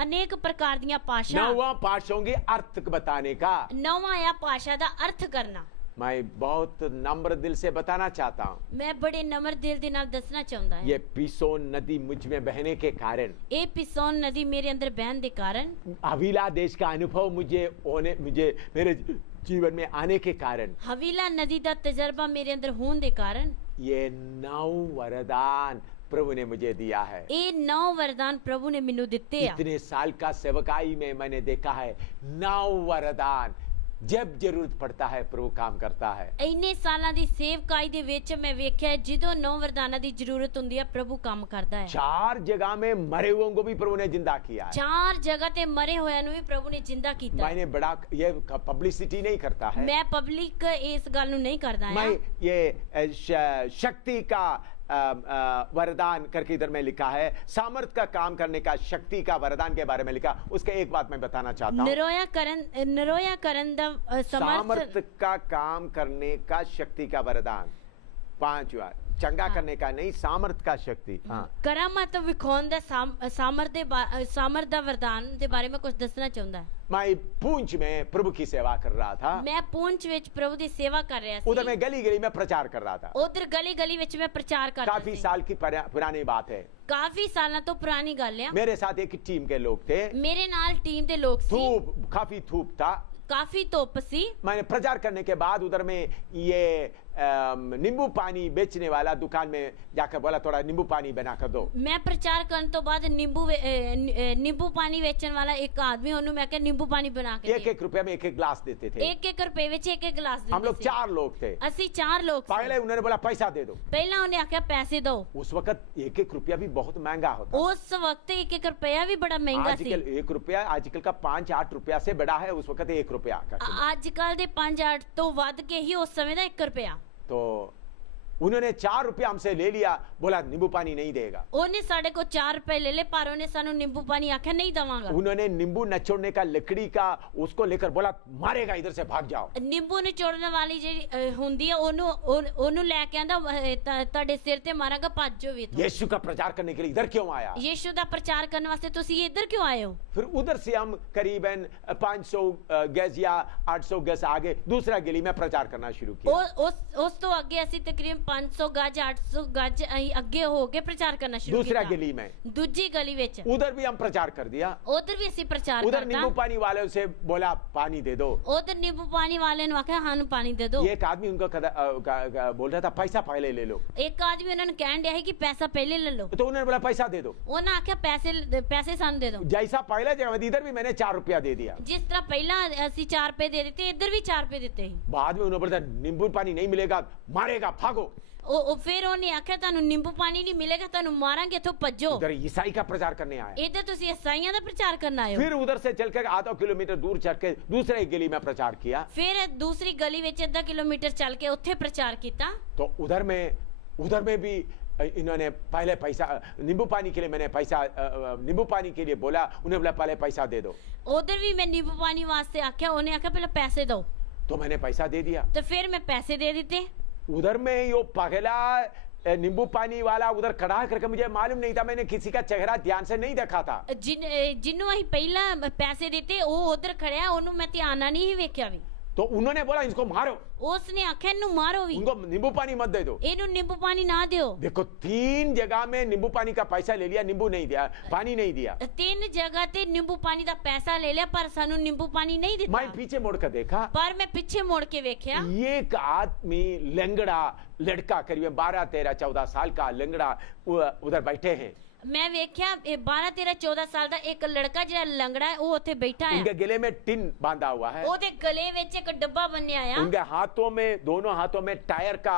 ਅਨੇਕ ਪ੍ਰਕਾਰ ਦੀਆਂ ਭਾਸ਼ਾ। नौवां भाषाओं की अर्थ बताने का। ਨੌਵਾਂ ਆ ਭਾਸ਼ਾ ਦਾ ਅਰਥ ਕਰਨਾ। मैं बहुत नम्र दिल से बताना चाहता हूँ, ਮੈਂ ਬੜੇ ਨਮਰ ਦਿਲ ਦੇ ਨਾਲ ਦੱਸਣਾ ਚਾਹੁੰਦਾ ਹਾਂ, ये पिसोन नदी मुझ में बहने के कारण, ਇਹ ਪਿਸੋਨ ਨਦੀ ਮੇਰੇ ਅੰਦਰ ਬਹਿਣ ਦੇ ਕਾਰਨ, हवीला देश का अनुभव मुझे मेरे जीवन में आने के कारण, ਹਵੀਲਾ ਨਦੀ ਦਾ ਤਜਰਬਾ ਮੇਰੇ ਅੰਦਰ ਹੋਣ ਦੇ ਕਾਰਨ, ये 9 वरदान प्रभु ने मुझे दिया है। ਇਹ 9 ਵਰਦਾਨ ਪ੍ਰਭੂ ਨੇ ਮੈਨੂੰ ਦਿੱਤੇ ਆ। इतने साल का सेवकाई में मैंने देखा है 9 वरदान जब जरूरत पड़ता है प्रभु काम करता है। ਇੰਨੇ ਸਾਲਾਂ ਦੀ ਸੇਵਕਾਈ ਦੇ ਵਿੱਚ ਮੈਂ ਵੇਖਿਆ ਜਦੋਂ 9 ਵਰਦਾਨਾਂ ਦੀ ਜ਼ਰੂਰਤ ਹੁੰਦੀ ਹੈ ਪ੍ਰਭੂ ਕੰਮ ਕਰਦਾ ਹੈ। 4 जगह में मरे हुओं को भी प्रभु ने जिंदा किया है। 4 ਜਗ੍ਹਾ ਤੇ ਮਰੇ ਹੋਇਆਂ ਨੂੰ ਵੀ ਪ੍ਰਭੂ ਨੇ ਜਿੰਦਾ ਕੀਤਾ। मैंने बड़ा ये पब्लिसिटी नहीं करता है, ਮੈਂ ਪਬਲਿਕ ਇਸ ਗੱਲ ਨੂੰ ਨਹੀਂ ਕਰਦਾ मैं ਹਾਂ। ये शक्ति का वरदान करके इधर में लिखा है, सामर्थ का काम करने का शक्ति का वरदान के बारे में लिखा। उसका एक बात मैं बताना चाहता हूँ, ਨਿਰੋਇਆ ਕਰਨ ਦਾ ਸਮਰਥ, सामर्थ का काम करने का शक्ति का वरदान। 5वां चंगा करने का नहीं, सामर्थ का शक्ति। हाँ, ਕਰਾਮਾਤ ਵਿਖਾਉਣ ਦਾ ਸਾਮਰਥ ਦਾ ਵਰਦਾਨ ਦੇ ਬਾਰੇ ਮੈਂ ਕੁਝ ਦੱਸਣਾ ਚਾਹੁੰਦਾ ਹਾਂ। मैं पूंछ में प्रभु की सेवा कर रहा था। ਮੈਂ ਪੂੰਛ ਵਿੱਚ ਪ੍ਰਭੂ ਦੀ ਸੇਵਾ ਕਰ ਰਿਹਾ ਸੀ। उधर मैं गली गली में प्रचार कर रहा था। ਉਧਰ ਗਲੀ ਗਲੀ ਵਿੱਚ ਮੈਂ ਪ੍ਰਚਾਰ ਕਰਦਾ काफी ਸੀ। साल की पुरानी बात है। ਕਾਫੀ ਸਾਲਾਂ ਤੋਂ ਪੁਰਾਣੀ ਗੱਲ ਆ। मेरे साथ एक टीम के लोग थे। ਮੇਰੇ ਨਾਲ ਟੀਮ ਦੇ ਲੋਕ ਸੀ। काफी धूप था। ਕਾਫੀ ਧੁੱਪ ਸੀ। मैंने प्रचार करने के बाद उधर में ये नींबू पानी बेचने वाला दुकान में जाकर बोला थोड़ा नींबू पानी बना कर दो। ਮੈਂ ਪ੍ਰਚਾਰ ਕਰਨ ਤੋਂ ਬਾਅਦ ਨਿੰਬੂ ਪਾਣੀ ਵੇਚਣ ਵਾਲਾ ਇੱਕ ਆਦਮੀ, ਉਹਨੂੰ ਮੈਂ ਕਿਹਾ ਨਿੰਬੂ ਪਾਣੀ ਬਣਾ ਕੇ ਦੇ। 1-1 रुपया में 1-1 गिलास देते थे। 1-1 ਰੁਪਏ ਵਿੱਚ 1-1 ਗਲਾਸ ਦਿੰਦੇ ਸੀ। हम लोग 4 लोग थे। ਅਸੀਂ 4 ਲੋਕ ਸੀ। पहले उन्होंने बोला पैसा दे दो। ਪਹਿਲਾਂ ਉਹਨੇ ਆਖਿਆ ਪੈਸੇ ਦਿਓ। उस वक्त 1-1 रुपया भी बहुत महंगा होता। ਉਸ ਵਕਤ 1-1 ਰੁਪਇਆ ਵੀ ਬੜਾ ਮਹਿੰਗਾ ਸੀ। आजकल 1 रुपया आजकल का 5-8 रुपया से बड़ा है, उस वक्त 1 रुपया का। ਅੱਜ ਕੱਲ ਦੇ 5-8 ਤੋਂ ਵੱਧ ਕੇ ਹੀ ਉਸ ਸਮੇਂ ਦਾ 1 ਰੁਪਇਆ। तो उन्होंने 4 रुपया हमसे ले लिया, बोला नींबू पानी नहीं देगा। ਉਹਨੇ ਸਾਡੇ ਕੋਲ 4 ਰੁਪਏ ਲੈ ਲਏ, ਪਰ ਉਹਨੇ ਸਾਨੂੰ ਨਿੰਬੂ ਪਾਣੀ ਆਖਿਆ ਨਹੀਂ ਦਵਾਂਗਾ। उन्होंने नींबू नचोड़ने का लकड़ी का उसको लेकर बोला मारेगा, इधर से भाग जाओ। ਨਿੰਬੂ ਨਿਚੋੜਨ ਵਾਲੀ ਜਿਹੜੀ ਹੁੰਦੀ ਹੈ ਉਹਨੂੰ ਲੈ ਕੇ ਆਂਦਾ, ਤੁਹਾਡੇ ਸਿਰ ਤੇ ਮਾਰਾਂਗਾ, ਭੱਜ ਜਾਓ ਵੀ। यीशु का प्रचार करने के लिए इधर क्यों आया? ਯੀਸ਼ੂ ਦਾ ਪ੍ਰਚਾਰ ਕਰਨ ਵਾਸਤੇ ਤੁਸੀਂ ਇੱਧਰ ਕਿਉਂ ਆਏ ਹੋ? फिर उधर से हम करीबन 500 गज या 800 गज आगे दूसरा गली में प्रचार करना शुरू किया। ਉਸ ਤੋਂ ਅੱਗੇ ਅਸੀਂ ਤਕਰੀਬਨ 500 ਗਜ 800 गज ਅੱਗੇ ਹੋ ਕੇ ਪ੍ਰਚਾਰ ਕਰਨਾ ਸ਼ੁਰੂ ਕੀਤਾ। दूसरा गली में, ਦੂਜੀ ਗਲੀ ਵਿੱਚ उधर भी हम प्रचार कर दिया। ਉਧਰ ਵੀ ਅਸੀਂ ਪ੍ਰਚਾਰ उधर नींबू ਕਰਤਾ। पानी वालों से बोला पानी दे दो। ਉਧਰ ਨਿੰਬੂ ਪਾਣੀ ਵਾਲੇ ਨੂੰ ਆਖਿਆ ਸਾਨੂੰ ਪਾਣੀ ਦੇ ਦਿਓ। एक आदमी उनको बोल रहा था पैसा पहले ले लो। ਇੱਕ ਆਦਮੀ ਉਹਨਾਂ ਨੂੰ ਕਹਿਣ ਡਿਆ ਸੀ ਕਿ ਪੈਸਾ ਪਹਿਲੇ ਲੈ ਲਓ। तो उन्होंने बोला पैसा दे दो। ਉਹਨਾਂ ਆਖਿਆ ਪੈਸੇ ਸਾਨੂੰ ਦੇ ਦਿਓ। जैसा पहला जगह में इधर भी मैंने 4 रुपया दे दिया। ਜਿਸ ਤਰ੍ਹਾਂ ਪਹਿਲਾਂ ਅਸੀਂ 4 ਰੁਪਏ ਦੇ ਦਿੱਤੇ, ਇੱਧਰ ਵੀ 4 ਰੁਪਏ ਦਿੱਤੇ। बाद में उन्होंने बोला नींबू पानी नहीं मिलेगा, मारेगा, भागो। ਉਹ ਫਿਰ ਉਹਨੇ ਆਖਿਆ ਤੁਹਾਨੂੰ ਨਿੰਬੂ ਪਾਣੀ ਨਹੀਂ ਮਿਲੇਗਾ, ਤੁਹਾਨੂੰ ਮਾਰਾਂਗੇ, ਇੱਥੋਂ ਭੱਜੋ। उधर ईसाई का प्रचार करने आया। ਇੱਧਰ ਤੁਸੀਂ ਈਸਾਈਆਂ ਦਾ ਪ੍ਰਚਾਰ ਕਰਨ ਆਏ ਹੋ। फिर उधर से चलकर आधा किलोमीटर दूर चल के दूसरे गली में प्रचार किया। ਫਿਰ ਦੂਸਰੀ ਗਲੀ ਵਿੱਚ 1.5 ਕਿਲੋਮੀਟਰ ਚੱਲ ਕੇ ਉੱਥੇ ਪ੍ਰਚਾਰ ਕੀਤਾ। तो उधर में भी इन्होंने पहले पैसा नींबू पानी के लिए मैंने पैसा नींबू पानी के लिए बोला, उन्हें बोला पहले पैसा दे दो। ਉਧਰ ਵੀ ਮੈਂ ਨਿੰਬੂ ਪਾਣੀ ਵਾਸਤੇ ਆਖਿਆ, ਉਹਨੇ ਆਖਿਆ ਪਹਿਲਾਂ ਪੈਸੇ ਦਿਓ। तो मैंने पैसा दे दिया। तो फिर मैं पैसे दे देते। उधर में यो पगला नींबू पानी वाला उधर खड़ा करके मुझे मालूम नहीं था, मैंने किसी का चेहरा ध्यान से नहीं देखा था। जिन्हों ਅਸੀਂ ਪਹਿਲਾਂ ਪੈਸੇ ਦਿੱਤੇ ਉਹ ਉਧਰ ਖੜਿਆ, ਉਹਨੂੰ ਮੈਂ ਧਿਆਨ ਨਾਲ ਨਹੀਂ ਵੇਖਿਆ ਵੀ। तो उन्होंने बोला इसको मारो। उसने आख्या इन्हू मारो भी, उनको नींबू पानी मत दे दो। इन्हू नींबू पानी ना दियो। देखो 3 जगह में नींबू पानी का पैसा ले लिया, नींबू नहीं दिया, पानी नहीं दिया। 3 जगह ते नींबू पानी का पैसा ले लिया, पर सानू नींबू पानी नहीं दिता। मैं पीछे मुड़ कर देखा, पर मैं पीछे मुड़ के देखा, एक आदमी लंगड़ा लड़का करीब 12, 13, 14 साल का लंगड़ा उधर बैठे हैं। ਮੈਂ ਵੇਖਿਆ 12 13 14 ਸਾਲ ਦਾ ਇੱਕ ਲੜਕਾ ਜਿਹੜਾ ਲੰਗੜਾ ਹੈ ਉਹ ਉੱਥੇ ਬੈਠਾ ਹੈ उनके गले में टिन बांधा हुआ है, ਉਹਦੇ ਗਲੇ ਵਿੱਚ ਇੱਕ ਡੱਬਾ ਬੰਨਿਆ ਆ उनके हाथों में, दोनों हाथों में टायर का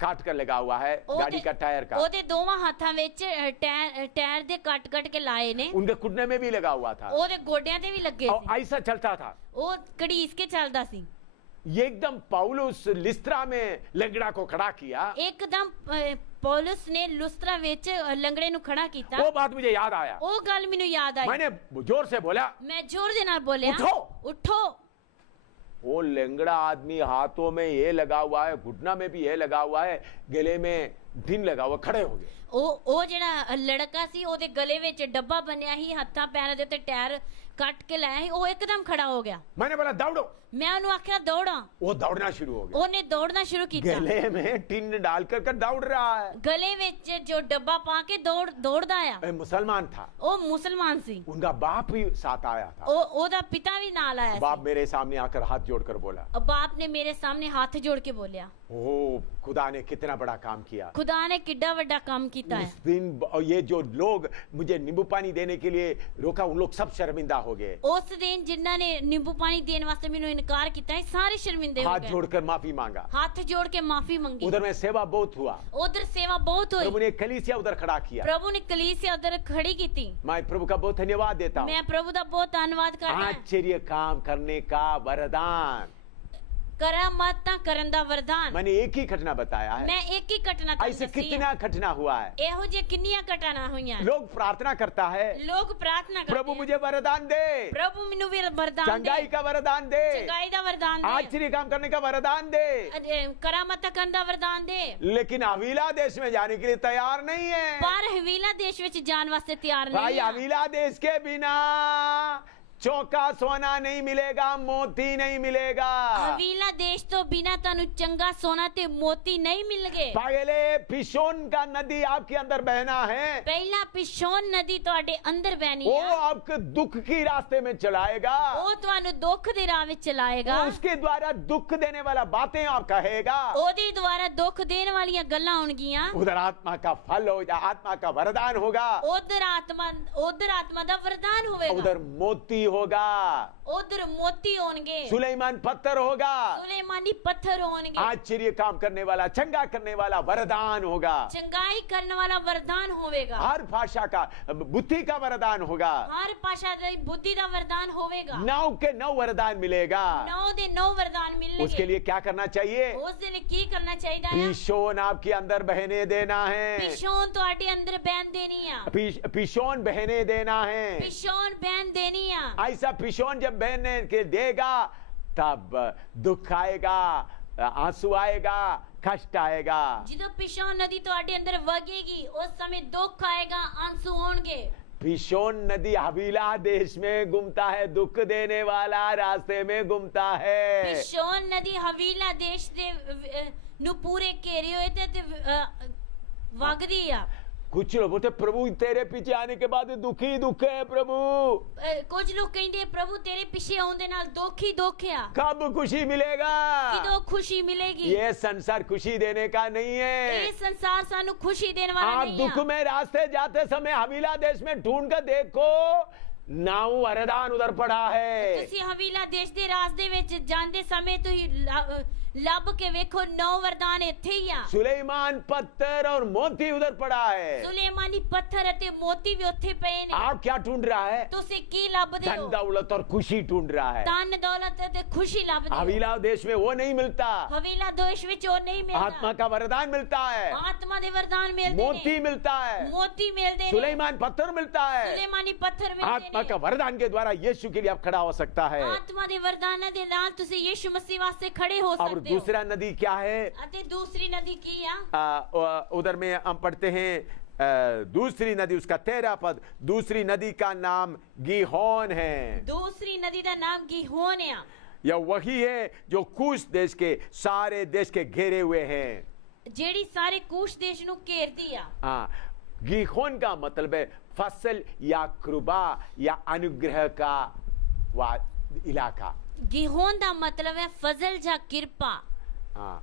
काट कर लगा हुआ है, गाड़ी का टायर का, ਉਹਦੇ ਦੋਵਾਂ ਹੱਥਾਂ ਵਿੱਚ ਟਾਇਰ ਦੇ ਕੱਟ ਕੇ ਲਾਏ ਨੇ उनके घुटने में भी लगा हुआ था ਉਹਦੇ ਗੋਡਿਆਂ ਤੇ ਵੀ ਲੱਗੇ और ਸੀ ऐसा चलता था। ਉਹ ਘੜੀਸ ਕੇ ਚੱਲਦਾ ਸੀ ये एकदम पौलुस लिस्त्रा में लंगड़ा को खड़ा किया, ਇੱਕਦਮ ਪੌਲਸ ਨੇ ਲੁਸਤਰਾ ਵਿੱਚ ਲੰਗੜੇ ਨੂੰ ਖੜਾ ਕੀਤਾ वो बात मुझे याद आया। ਉਹ ਗੱਲ ਮੈਨੂੰ ਯਾਦ ਆਈ मैंने जोर से बोला, ਮੈਂ ਜ਼ੋਰ ਦੇ ਨਾਲ ਬੋਲਿਆ उठो वो लंगड़ा आदमी हाथों में ये लगा हुआ है, घुटना में भी ये लगा हुआ है, गले में ढिन लगा हुआ, खड़े हो गए। ਉਹ ਜਿਹੜਾ ਲੜਕਾ ਸੀ ਉਹਦੇ ਗਲੇ ਵਿੱਚ ਡੱਬਾ ਬੰਨਿਆ ਸੀ ਹੱਥਾਂ ਪੈਰਾਂ ਦੇ ਉੱਤੇ ਟਾਇਰ ਕੱਟ ਕੇ ਲਾਇਆ ਸੀ ਉਹ ਇੱਕਦਮ ਖੜਾ ਹੋ ਗਿਆ मैंने बोला दौड़ो, ਮੈਂ ਉਹਨੂੰ ਆਖਿਆ ਦੌੜਾਂ वो दौड़ना शुरू हो गया, ਉਹਨੇ ਦੌੜਨਾ ਸ਼ੁਰੂ ਕੀਤਾ गले में टिन डाल कर दौड़ रहा है। ਗਲੇ ਵਿੱਚ ਜੋ ਡੱਬਾ ਪਾ ਕੇ ਦੌੜਦਾ ਆ ए, मुसलमान था, ਉਹ ਮੁਸਲਮਾਨ ਸੀ उनका बाप भी साथ आया था। ਉਹਦਾ ਪਿਤਾ भी ਨਾਲ ਆਇਆ ਸੀ बाप मेरे सामने आकर हाथ जोड़कर बोला, बाप ने मेरे सामने हाथ जोड़ के बोलिया ओ खुदा ने कितना बड़ा काम किया। खुदा ने किड्डा बड़ा काम कीता है उस दिन ये जो लोग मुझे नींबू पानी देने के लिए रोका, उन लोग सब शर्मिंदा हो गए। उस दिन जिन्ना ने नींबू पानी देने वास्ते मैंने इनकार किया है सारे शर्मिंदे हो हाथ गए जोड़कर माफी मांगा, हाथ जोड़ के माफी मांगी उधर में सेवा बहुत हुआ, उधर सेवा बहुत प्रभु हुई ने कलीसिया उधर खड़ा किया। प्रभु ने कलीसिया उधर खड़ी की थी मैं प्रभु का बहुत धन्यवाद देता हूँ। मैं प्रभु का बहुत धन्यवाद करता हूं आश्चर्य काम करने का वरदान, करामाता करन दा वरदान मैंने एक ही घटना बताया है, मैं एक ही घटना ऐसे कितना घटना हुआ है। एहो जे किन्नियां घटना हुईयां लोग प्रार्थना करता है, लोग प्रार्थना करते प्रभु हैं, मुझे वरदान दे, प्रभु मेनू भी वरदान दे चंगाई का वरदान दे, चंगाई दा वरदान दे आश्चर्य काम करने का वरदान दे, करामाता करन दा वरदान दे लेकिन हवीला देश में जाने के लिए तैयार नहीं है। पर हवीला देश विच जान वास्ते तैयार भाई नहीं है हवीला देश के बिना चौका सोना नहीं मिलेगा, मोती नहीं मिलेगा। हवीला देश तो बिना तनु चंगा सोना ते मोती नहीं मिल गए। पहले पिशोन का नदी आपके अंदर बहना है, पहला पिशोन नदी तोड़े अंदर बहनी वो है आपके दुख की रास्ते में चलाएगा, वो तुहानू दुख दे राह विच चलाएगा, उसके द्वारा दुख देने वाला बातें आप कहेगा, ओदे द्वारा दुख देने वाली गल्लां होणगियां, उधर आत्मा का फल हो जा, आत्मा का वरदान होगा, उधर आत्मा दा वरदान होवेगा, उधर मोती होगा, उधर मोती होंगे, सुलेमान पत्थर होगा, सुलेमानी पत्थर होंगे, आश्चर्य काम करने वाला, चंगा करने वाला वरदान होगा, चंगाई करने वाला वरदान होवेगा, हर भाषा का बुद्धि का वरदान होगा, हर भाषा दी बुद्धि दा वरदान होवेगा, 9 के 9 वरदान मिलेगा। 9 दे 9 वरदान मिलने उसके लिए क्या करना चाहिए? उसके लिए की करना चाहिए? पिशोन आपके अंदर बहने देना है, पिशोन तोड़े अंदर बहन देनी है, पिशोन बहने देना है, पिशोन बहन देनी है। ऐसा पिशोन जब बहने के देगा तब दुख आएगा, आंसू आएगा, कष्ट आएगा। जिदो पिशोन नदी तोड़े अंदर वगेगी उस समय दुख आएगा, आंसू होंगे। पिशोन नदी हवीला देश में घूमता है, दुख देने वाला रास्ते में घूमता है। पिशोन नदी हवीला देश दे नु पूरे घेरे हुए ते वगदी आ। कुछ लोग बोलते प्रभु तेरे पीछे आने के बाद दुख ही दुख है प्रभु, कुछ लोग कहते प्रभु तेरे पीछे आने नाल दुख ही दुख है, कब खुशी मिलेगा? किदो खुशी मिलेगी? ये संसार खुशी देने का नहीं है, ये संसार सानू खुशी देने वाला आप नहीं दुख है। में रास्ते जाते समय हवीला देश में ढूंढ कर देखो, 9 वरदान उधर पड़ा है। तुसी हवीला देश दे रास्ते विच जांदे समय तुसी ਲੱਭ ਕੇ ਵੇਖੋ 9 ਵਰਦਾਨ ਇੱਥੇ ਹੀ ਆ। सुलेमान पत्थर और मोती उधर पड़ा है। सुलेमानी पत्थर ਅਤੇ ਮੋਤੀ ਵੀ ਉੱਥੇ ਪਏ ਨੇ। आप क्या ढूंढ रहा है? ਤੁਸੀਂ ਕੀ ਲੱਭਦੇ धन ਹੋ? दौलत और खुशी ढूंढ रहा है। ਧਨ ਦੌਲਤ ਤੇ ਖੁਸ਼ੀ ਲੱਭਦੇ ਹੋ। हवीला देश में वो नहीं मिलता, हवीला देश ਵਿੱਚ ਉਹ ਨਹੀਂ ਮਿਲਦਾ। आत्मा का वरदान मिलता है, आत्मा ਦੇ ਵਰਦਾਨ ਮਿਲਦੇ ਨੇ। मोती मिलता है, मोती मिलते हैं। सुलेमान पत्थर मिलता है। सुलेमानी पत्थर मिलते आत्मा हैं। का वरदान के द्वारा यीशु के लिए आप खड़ा हो सकता है। आत्मा ਦੇ ਵਰਦਾਨਾਂ ਦੇ ਨਾਲ ਤੁਸੀਂ ਯਿਸੂ ਮਸੀਹ ਵਾਸਤੇ ਖੜੇ ਹੋ और ਸਕਦੇ ਹੋ। दूसरा नदी क्या है? ਅਤੇ दूसरी नदी ਕੀ ਆ? उधर में हम पढ़ते हैं दूसरी नदी, उसका 13 पद, दूसरी नदी का नाम गीहोन है। दूसरी नदी ਦਾ ਨਾਮ ਗੀਹੋਨ ਆ। यह वही है जो कूश देश के सारे देश के घेरे हुए हैं। ਜਿਹੜੀ ਸਾਰੇ ਕੂਸ਼ ਦੇਸ਼ ਨੂੰ ਘੇਰਦੀ ਆ। हाँ, गीहोन का मतलब है फसल या कृपा या अनुग्रह का इलाका। ਗੀਹੋਨ ਦਾ ਮਤਲਬ ਹੈ ਫਜ਼ਲ ਜਾਂ ਕਿਰਪਾ। हाँ,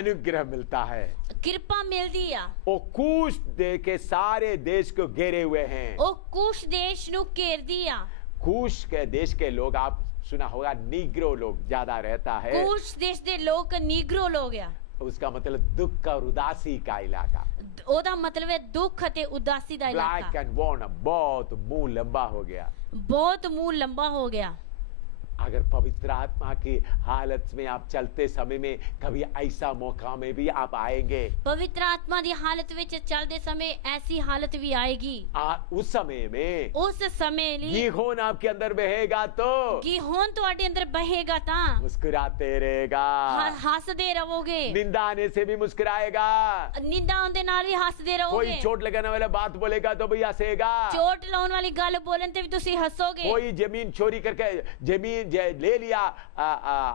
अनुग्रह मिलता है। ਕਿਰਪਾ ਮਿਲਦੀ ਆ। वो कूश दे के सारे देश को घेरे हुए हैं। ਉਹ ਕੁਸ਼ ਦੇਸ਼ ਨੂੰ ਘੇਰਦੀ ਆ। कूश के देश के लोग, आप सुना होगा, नीग्रो लोग ज्यादा रहता है। ਕੁਸ਼ ਦੇਸ਼ ਦੇ ਲੋਕ ਨੀਗਰੋ ਲੋਕ ਆ। उसका मतलब दुख और उदासी का इलाका। ਉਹਦਾ ਮਤਲਬ ਹੈ ਦੁੱਖ ਅਤੇ ਉਦਾਸੀ ਦਾ ब्लैक ਇਲਾਕਾ। एंड वॉर्न, बहुत मुंह लंबा हो गया। ਬਹੁਤ ਮੂੰਹ ਲੰਬਾ ਹੋ ਗਿਆ। अगर पवित्र आत्मा की हालत में आप चलते समय में कभी ऐसा मौका में भी आप आएंगे, ਪਵਿੱਤਰ ਆਤਮਾ ਦੀ ਹਾਲਤ ਵਿੱਚ ਚੱਲਦੇ ਸਮੇਂ ਐਸੀ ਹਾਲਤ ਵੀ ਆਏਗੀ। उस समय में ਉਸ ਸਮੇਂ ਲਈ गीहोन आपके अंदर बहेगा तो ਗੀਹੋਨ ਤੁਹਾਡੇ ਅੰਦਰ ਬਹੇਗਾ ਤਾਂ मुस्कुराते रहेगा। ਹੱਸਦੇ ਰਹੋਗੇ। निंदा आने से भी मुस्कुराएगा। ਨਿੰਦਾ ਆਉਣ ਦੇ ਨਾਲ ਵੀ ਹੱਸਦੇ कोई ਰਹੋਗੇ। चोट लगाने वाला बात बोलेगा तो भी हंसेगा। ਚੋਟ ਲਾਉਣ ਵਾਲੀ ਗੱਲ ਬੋਲਣ ਤੇ ਵੀ ਤੁਸੀਂ ਹੱਸੋਗੇ। कोई जमीन चोरी करके जमीन ले लिया,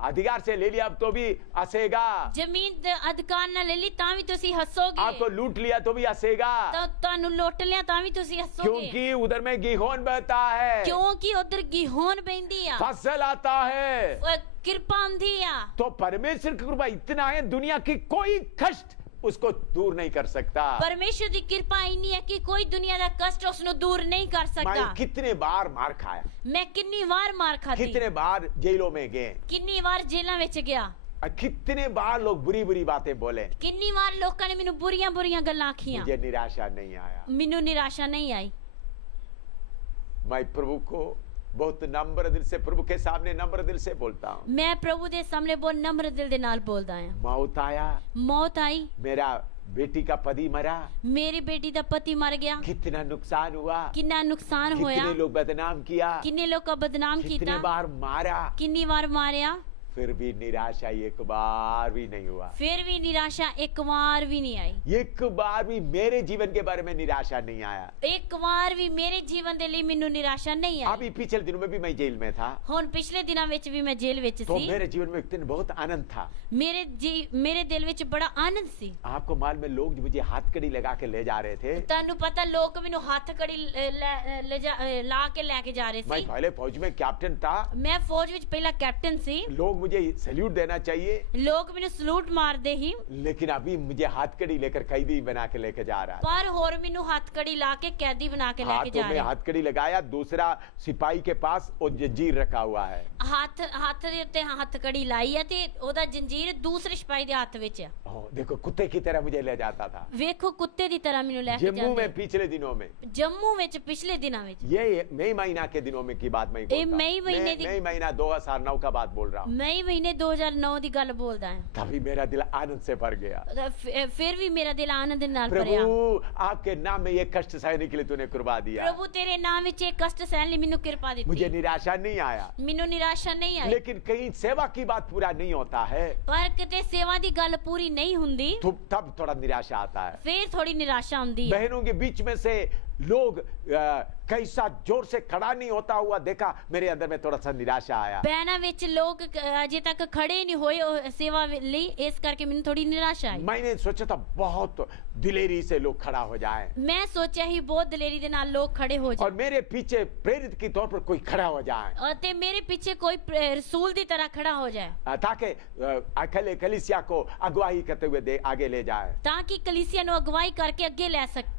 अधिकार से ले लिया तो भी हंसेगा। ਜ਼ਮੀਨ ਦੇ ਅਧਿਕਾਰ ਨਾਲ ਲੈ ਲਈ ਤਾਂ ਵੀ ਤੁਸੀਂ ਹੱਸੋਗੇ। आपको लूट लिया तो भी हंसेगा। ਤਾਂ ਤੁਹਾਨੂੰ ਲੁੱਟ ਲਿਆ ਤਾਂ ਵੀ ਤੁਸੀਂ ਹੱਸੋਗੇ। क्योंकि उधर में गीहोन बहता है, ਕਿਉਂਕਿ ਉਧਰ ਗੀਹੋਨ ਬਹਿੰਦੀ ਆ। फसल आता है। ਕਿਰਪਾ ਆਉਂਦੀ ਆ। तो परमेश्वर की कृपा इतना है, दुनिया की कोई कष्ट उसको दूर नहीं कर सकता। ਪਰਮੇਸ਼ਰ ਦੀ ਕਿਰਪਾ ਇੰਨੀ ਹੈ ਕਿ ਕੋਈ ਦੁਨੀਆ ਦਾ ਕਸ਼ਟ ਉਸ ਨੂੰ ਦੂਰ ਨਹੀਂ ਕਰ ਸਕਦਾ। मैं कितने बार मार खाया, ਮੈਂ ਕਿੰਨੀ ਵਾਰ ਮਾਰ ਖਾਧੀ, कितने बार जेलों में गए, ਕਿੰਨੀ ਵਾਰ ਜੇਲ੍ਹਾਂ ਵਿੱਚ ਗਿਆ, और कितने बार लोग बुरी बुरी बातें बोले, ਕਿੰਨੀ ਵਾਰ ਲੋਕਾਂ ਨੇ ਮੈਨੂੰ ਬੁਰੀਆਂ ਬੁਰੀਆਂ ਗੱਲਾਂ ਆਖੀਆਂ। मुझे निराशा नहीं आया। ਮੈਨੂੰ ਨਿਰਾਸ਼ਾ ਨਹੀਂ ਆਈ। मैं प्रभु को बहुत नम्र दिल से, प्रभु के सामने नम्र दिल से बोलता हूँ। ਮੈਂ ਪ੍ਰਭੂ ਦੇ ਸਾਹਮਣੇ ਬਹੁਤ ਨम्र ਦਿਲ ਦੇ ਨਾਲ ਬੋਲਦਾ ਹਾਂ। मौत आया, ਮੌਤ ਆਈ, मेरा बेटी का पति मरा, ਮੇਰੀ ਬੇਟੀ ਦਾ ਪਤੀ ਮਰ ਗਿਆ, कितना नुकसान हुआ, ਕਿੰਨਾ ਨੁਕਸਾਨ ਹੋਇਆ, कितने लोग बदनाम किया, ਕਿੰਨੇ ਲੋਕਾਂ ਬਦਨਾਮ कितने ਕੀਤਾ, बार मारा, ਕਿੰਨੀ ਵਾਰ ਮਾਰਿਆ, फिर भी निराशा एक बार भी नहीं हुआ। ਫਿਰ ਵੀ ਨਿਰਾਸ਼ਾ ਇੱਕ ਵਾਰ ਵੀ ਨਹੀਂ ਆਈ। एक बार भी मेरे जीवन के बारे में निराशा नहीं आया। ਇੱਕ ਵਾਰ ਵੀ ਮੇਰੇ ਜੀਵਨ ਦੇ ਲਈ ਮੈਨੂੰ ਨਿਰਾਸ਼ਾ ਨਹੀਂ ਆਈ। अभी पिछले दिनों में भी मैं जेल में था, ਹੁਣ ਪਿਛਲੇ ਦਿਨਾਂ ਵਿੱਚ ਵੀ ਮੈਂ ਜੇਲ੍ਹ ਵਿੱਚ तो ਸੀ। मेरे जीवन में एक दिन बहुत आनंद था। ਮੇਰੇ ਦਿਲ ਵਿੱਚ ਬੜਾ ਆਨੰਦ ਸੀ। आपको मालूम है, लोग मुझे हाथकड़ी लगा के ले जा रहे थे। ਤੁਹਾਨੂੰ ਪਤਾ ਲੋਕ ਮੈਨੂੰ ਹੱਥ ਕੜੀ ਲਾ ਕੇ ਲੈ ਕੇ ਜਾ ਰਹੇ मैं ਸੀ। पहले फौज में कैप्टन था। ਮੈਂ ਫੌਜ ਵਿੱਚ ਪਹਿਲਾਂ ਕੈਪਟਨ ਸੀ। लोग मुझे सैल्यूट देना चाहिए, ਲੋਕ ਮੈਨੂੰ ਸਲੂਟ ਮਾਰਦੇ ਹੀ, लेकिन अभी मुझे हाथकड़ी लेकर कैदी बना के लेके जा रहा है। ਪਰ ਹੋਰ ਮੈਨੂੰ ਹੱਥ ਕੜੀ ਲਾ ਕੇ ਕੈਦੀ ਬਣਾ ਕੇ ਲੈ ਕੇ हाथों ਜਾ में ਰਹੇ। हाथकड़ी लगाया, दूसरा सिपाही के पास वो जंजीर रखा हुआ है। ਹੱਥ ਦੇ ਉੱਤੇ ਹੱਥ ਕੜੀ ਲਾਈ ਹੈ ਤੇ ਉਹਦਾ ਜੰਜੀਰ ਦੂਸਰੇ ਸਿਪਾਹੀ ਦੇ ਹੱਥ ਵਿੱਚ ਆ। देखो कुत्ते की तरह मुझे ले जाता था। ਵੇਖੋ ਕੁੱਤੇ ਦੀ ਤਰ੍ਹਾਂ ਮੈਨੂੰ ਲੈ ਕੇ जम्मू में ਜਾਂਦੇ। पिछले दिनों में, ਜੰਮੂ ਵਿੱਚ ਪਿਛਲੇ ਦਿਨਾਂ ਵਿੱਚ, ये मई महीना के दिनों में की बात मैं बोलता हूं। मई महीने मई महीना 2009 का बात बोल रहा हूँ। ਮਈ ਮਹੀਨੇ 2009 ਦੀ ਗੱਲ ਬੋਲਦਾ ਹਾਂ। तभी मेरा दिल आनंद से भर गया। ਫਿਰ ਵੀ ਮੇਰਾ ਦਿਲ ਆਨੰਦ ਨਾਲ ਭਰਿਆ। प्रभु आपके नाम में ये कष्ट सहने के लिए तूने कुर्बा दिया। ਪ੍ਰਭੂ ਤੇਰੇ ਨਾਮ ਵਿੱਚ ਇਹ ਕਸ਼ਟ ਸਹਿਣ ਲਈ ਮੈਨੂੰ ਕਿਰਪਾ मुझे ਦਿੱਤੀ। निराशा नहीं आया, ਮੈਨੂੰ ਨਿਰਾਸ਼ਾ ਨਹੀਂ ਆਈ। लेकिन कहीं सेवा की बात पूरा नहीं होता है ਪਰ ਕਿਤੇ ਸੇਵਾ ਦੀ ਗੱਲ ਪੂਰੀ ਨਹੀਂ ਹੁੰਦੀ, तो तब थोड़ा निराशा आता है। ਫਿਰ ਥੋੜੀ ਨਿਰਾਸ਼ਾ ਆਉਂਦੀ ਹੈ। बहनों के बीच में से लोग कैसा जोर से खड़ा नहीं होता हुआ देखा, मेरे अंदर में थोड़ा सा निराशा आया। ਬਹਿਣਾ ਵਿੱਚ ਲੋਕ ਅਜੇ ਤੱਕ ਖੜੇ ਨਹੀਂ ਹੋਏ ਉਹ ਸੇਵਾ ਲਈ, ਇਸ ਕਰਕੇ ਮੈਨੂੰ ਥੋੜੀ ਨਿਰਾਸ਼ਾ ਆਈ। मैंने सोचा था बहुत दिलेरी से लोग खड़ा हो जाएं, ਮੈਂ ਸੋਚਿਆ ਹੀ ਬਹੁਤ ਦਲੇਰੀ ਦੇ ਨਾਲ ਲੋਕ खड़े हो और ਜਾਣ मेरे पीछे प्रेरित के तौर पर कोई खड़ा हो जाए, ਅਤੇ ਮੇਰੇ ਪਿੱਛੇ ਕੋਈ ਰਸੂਲ ਦੀ ਤਰ੍ਹਾਂ ਖੜਾ ਹੋ ਜਾਏ, ताकि अकेले कलीसिया को अगुवाई करते हुए आगे ले जाए। ਤਾਂ ਕਿ ਕਲੀਸਿया ਨੂੰ ਅਗਵਾਈ ਕਰਕੇ ਅੱਗੇ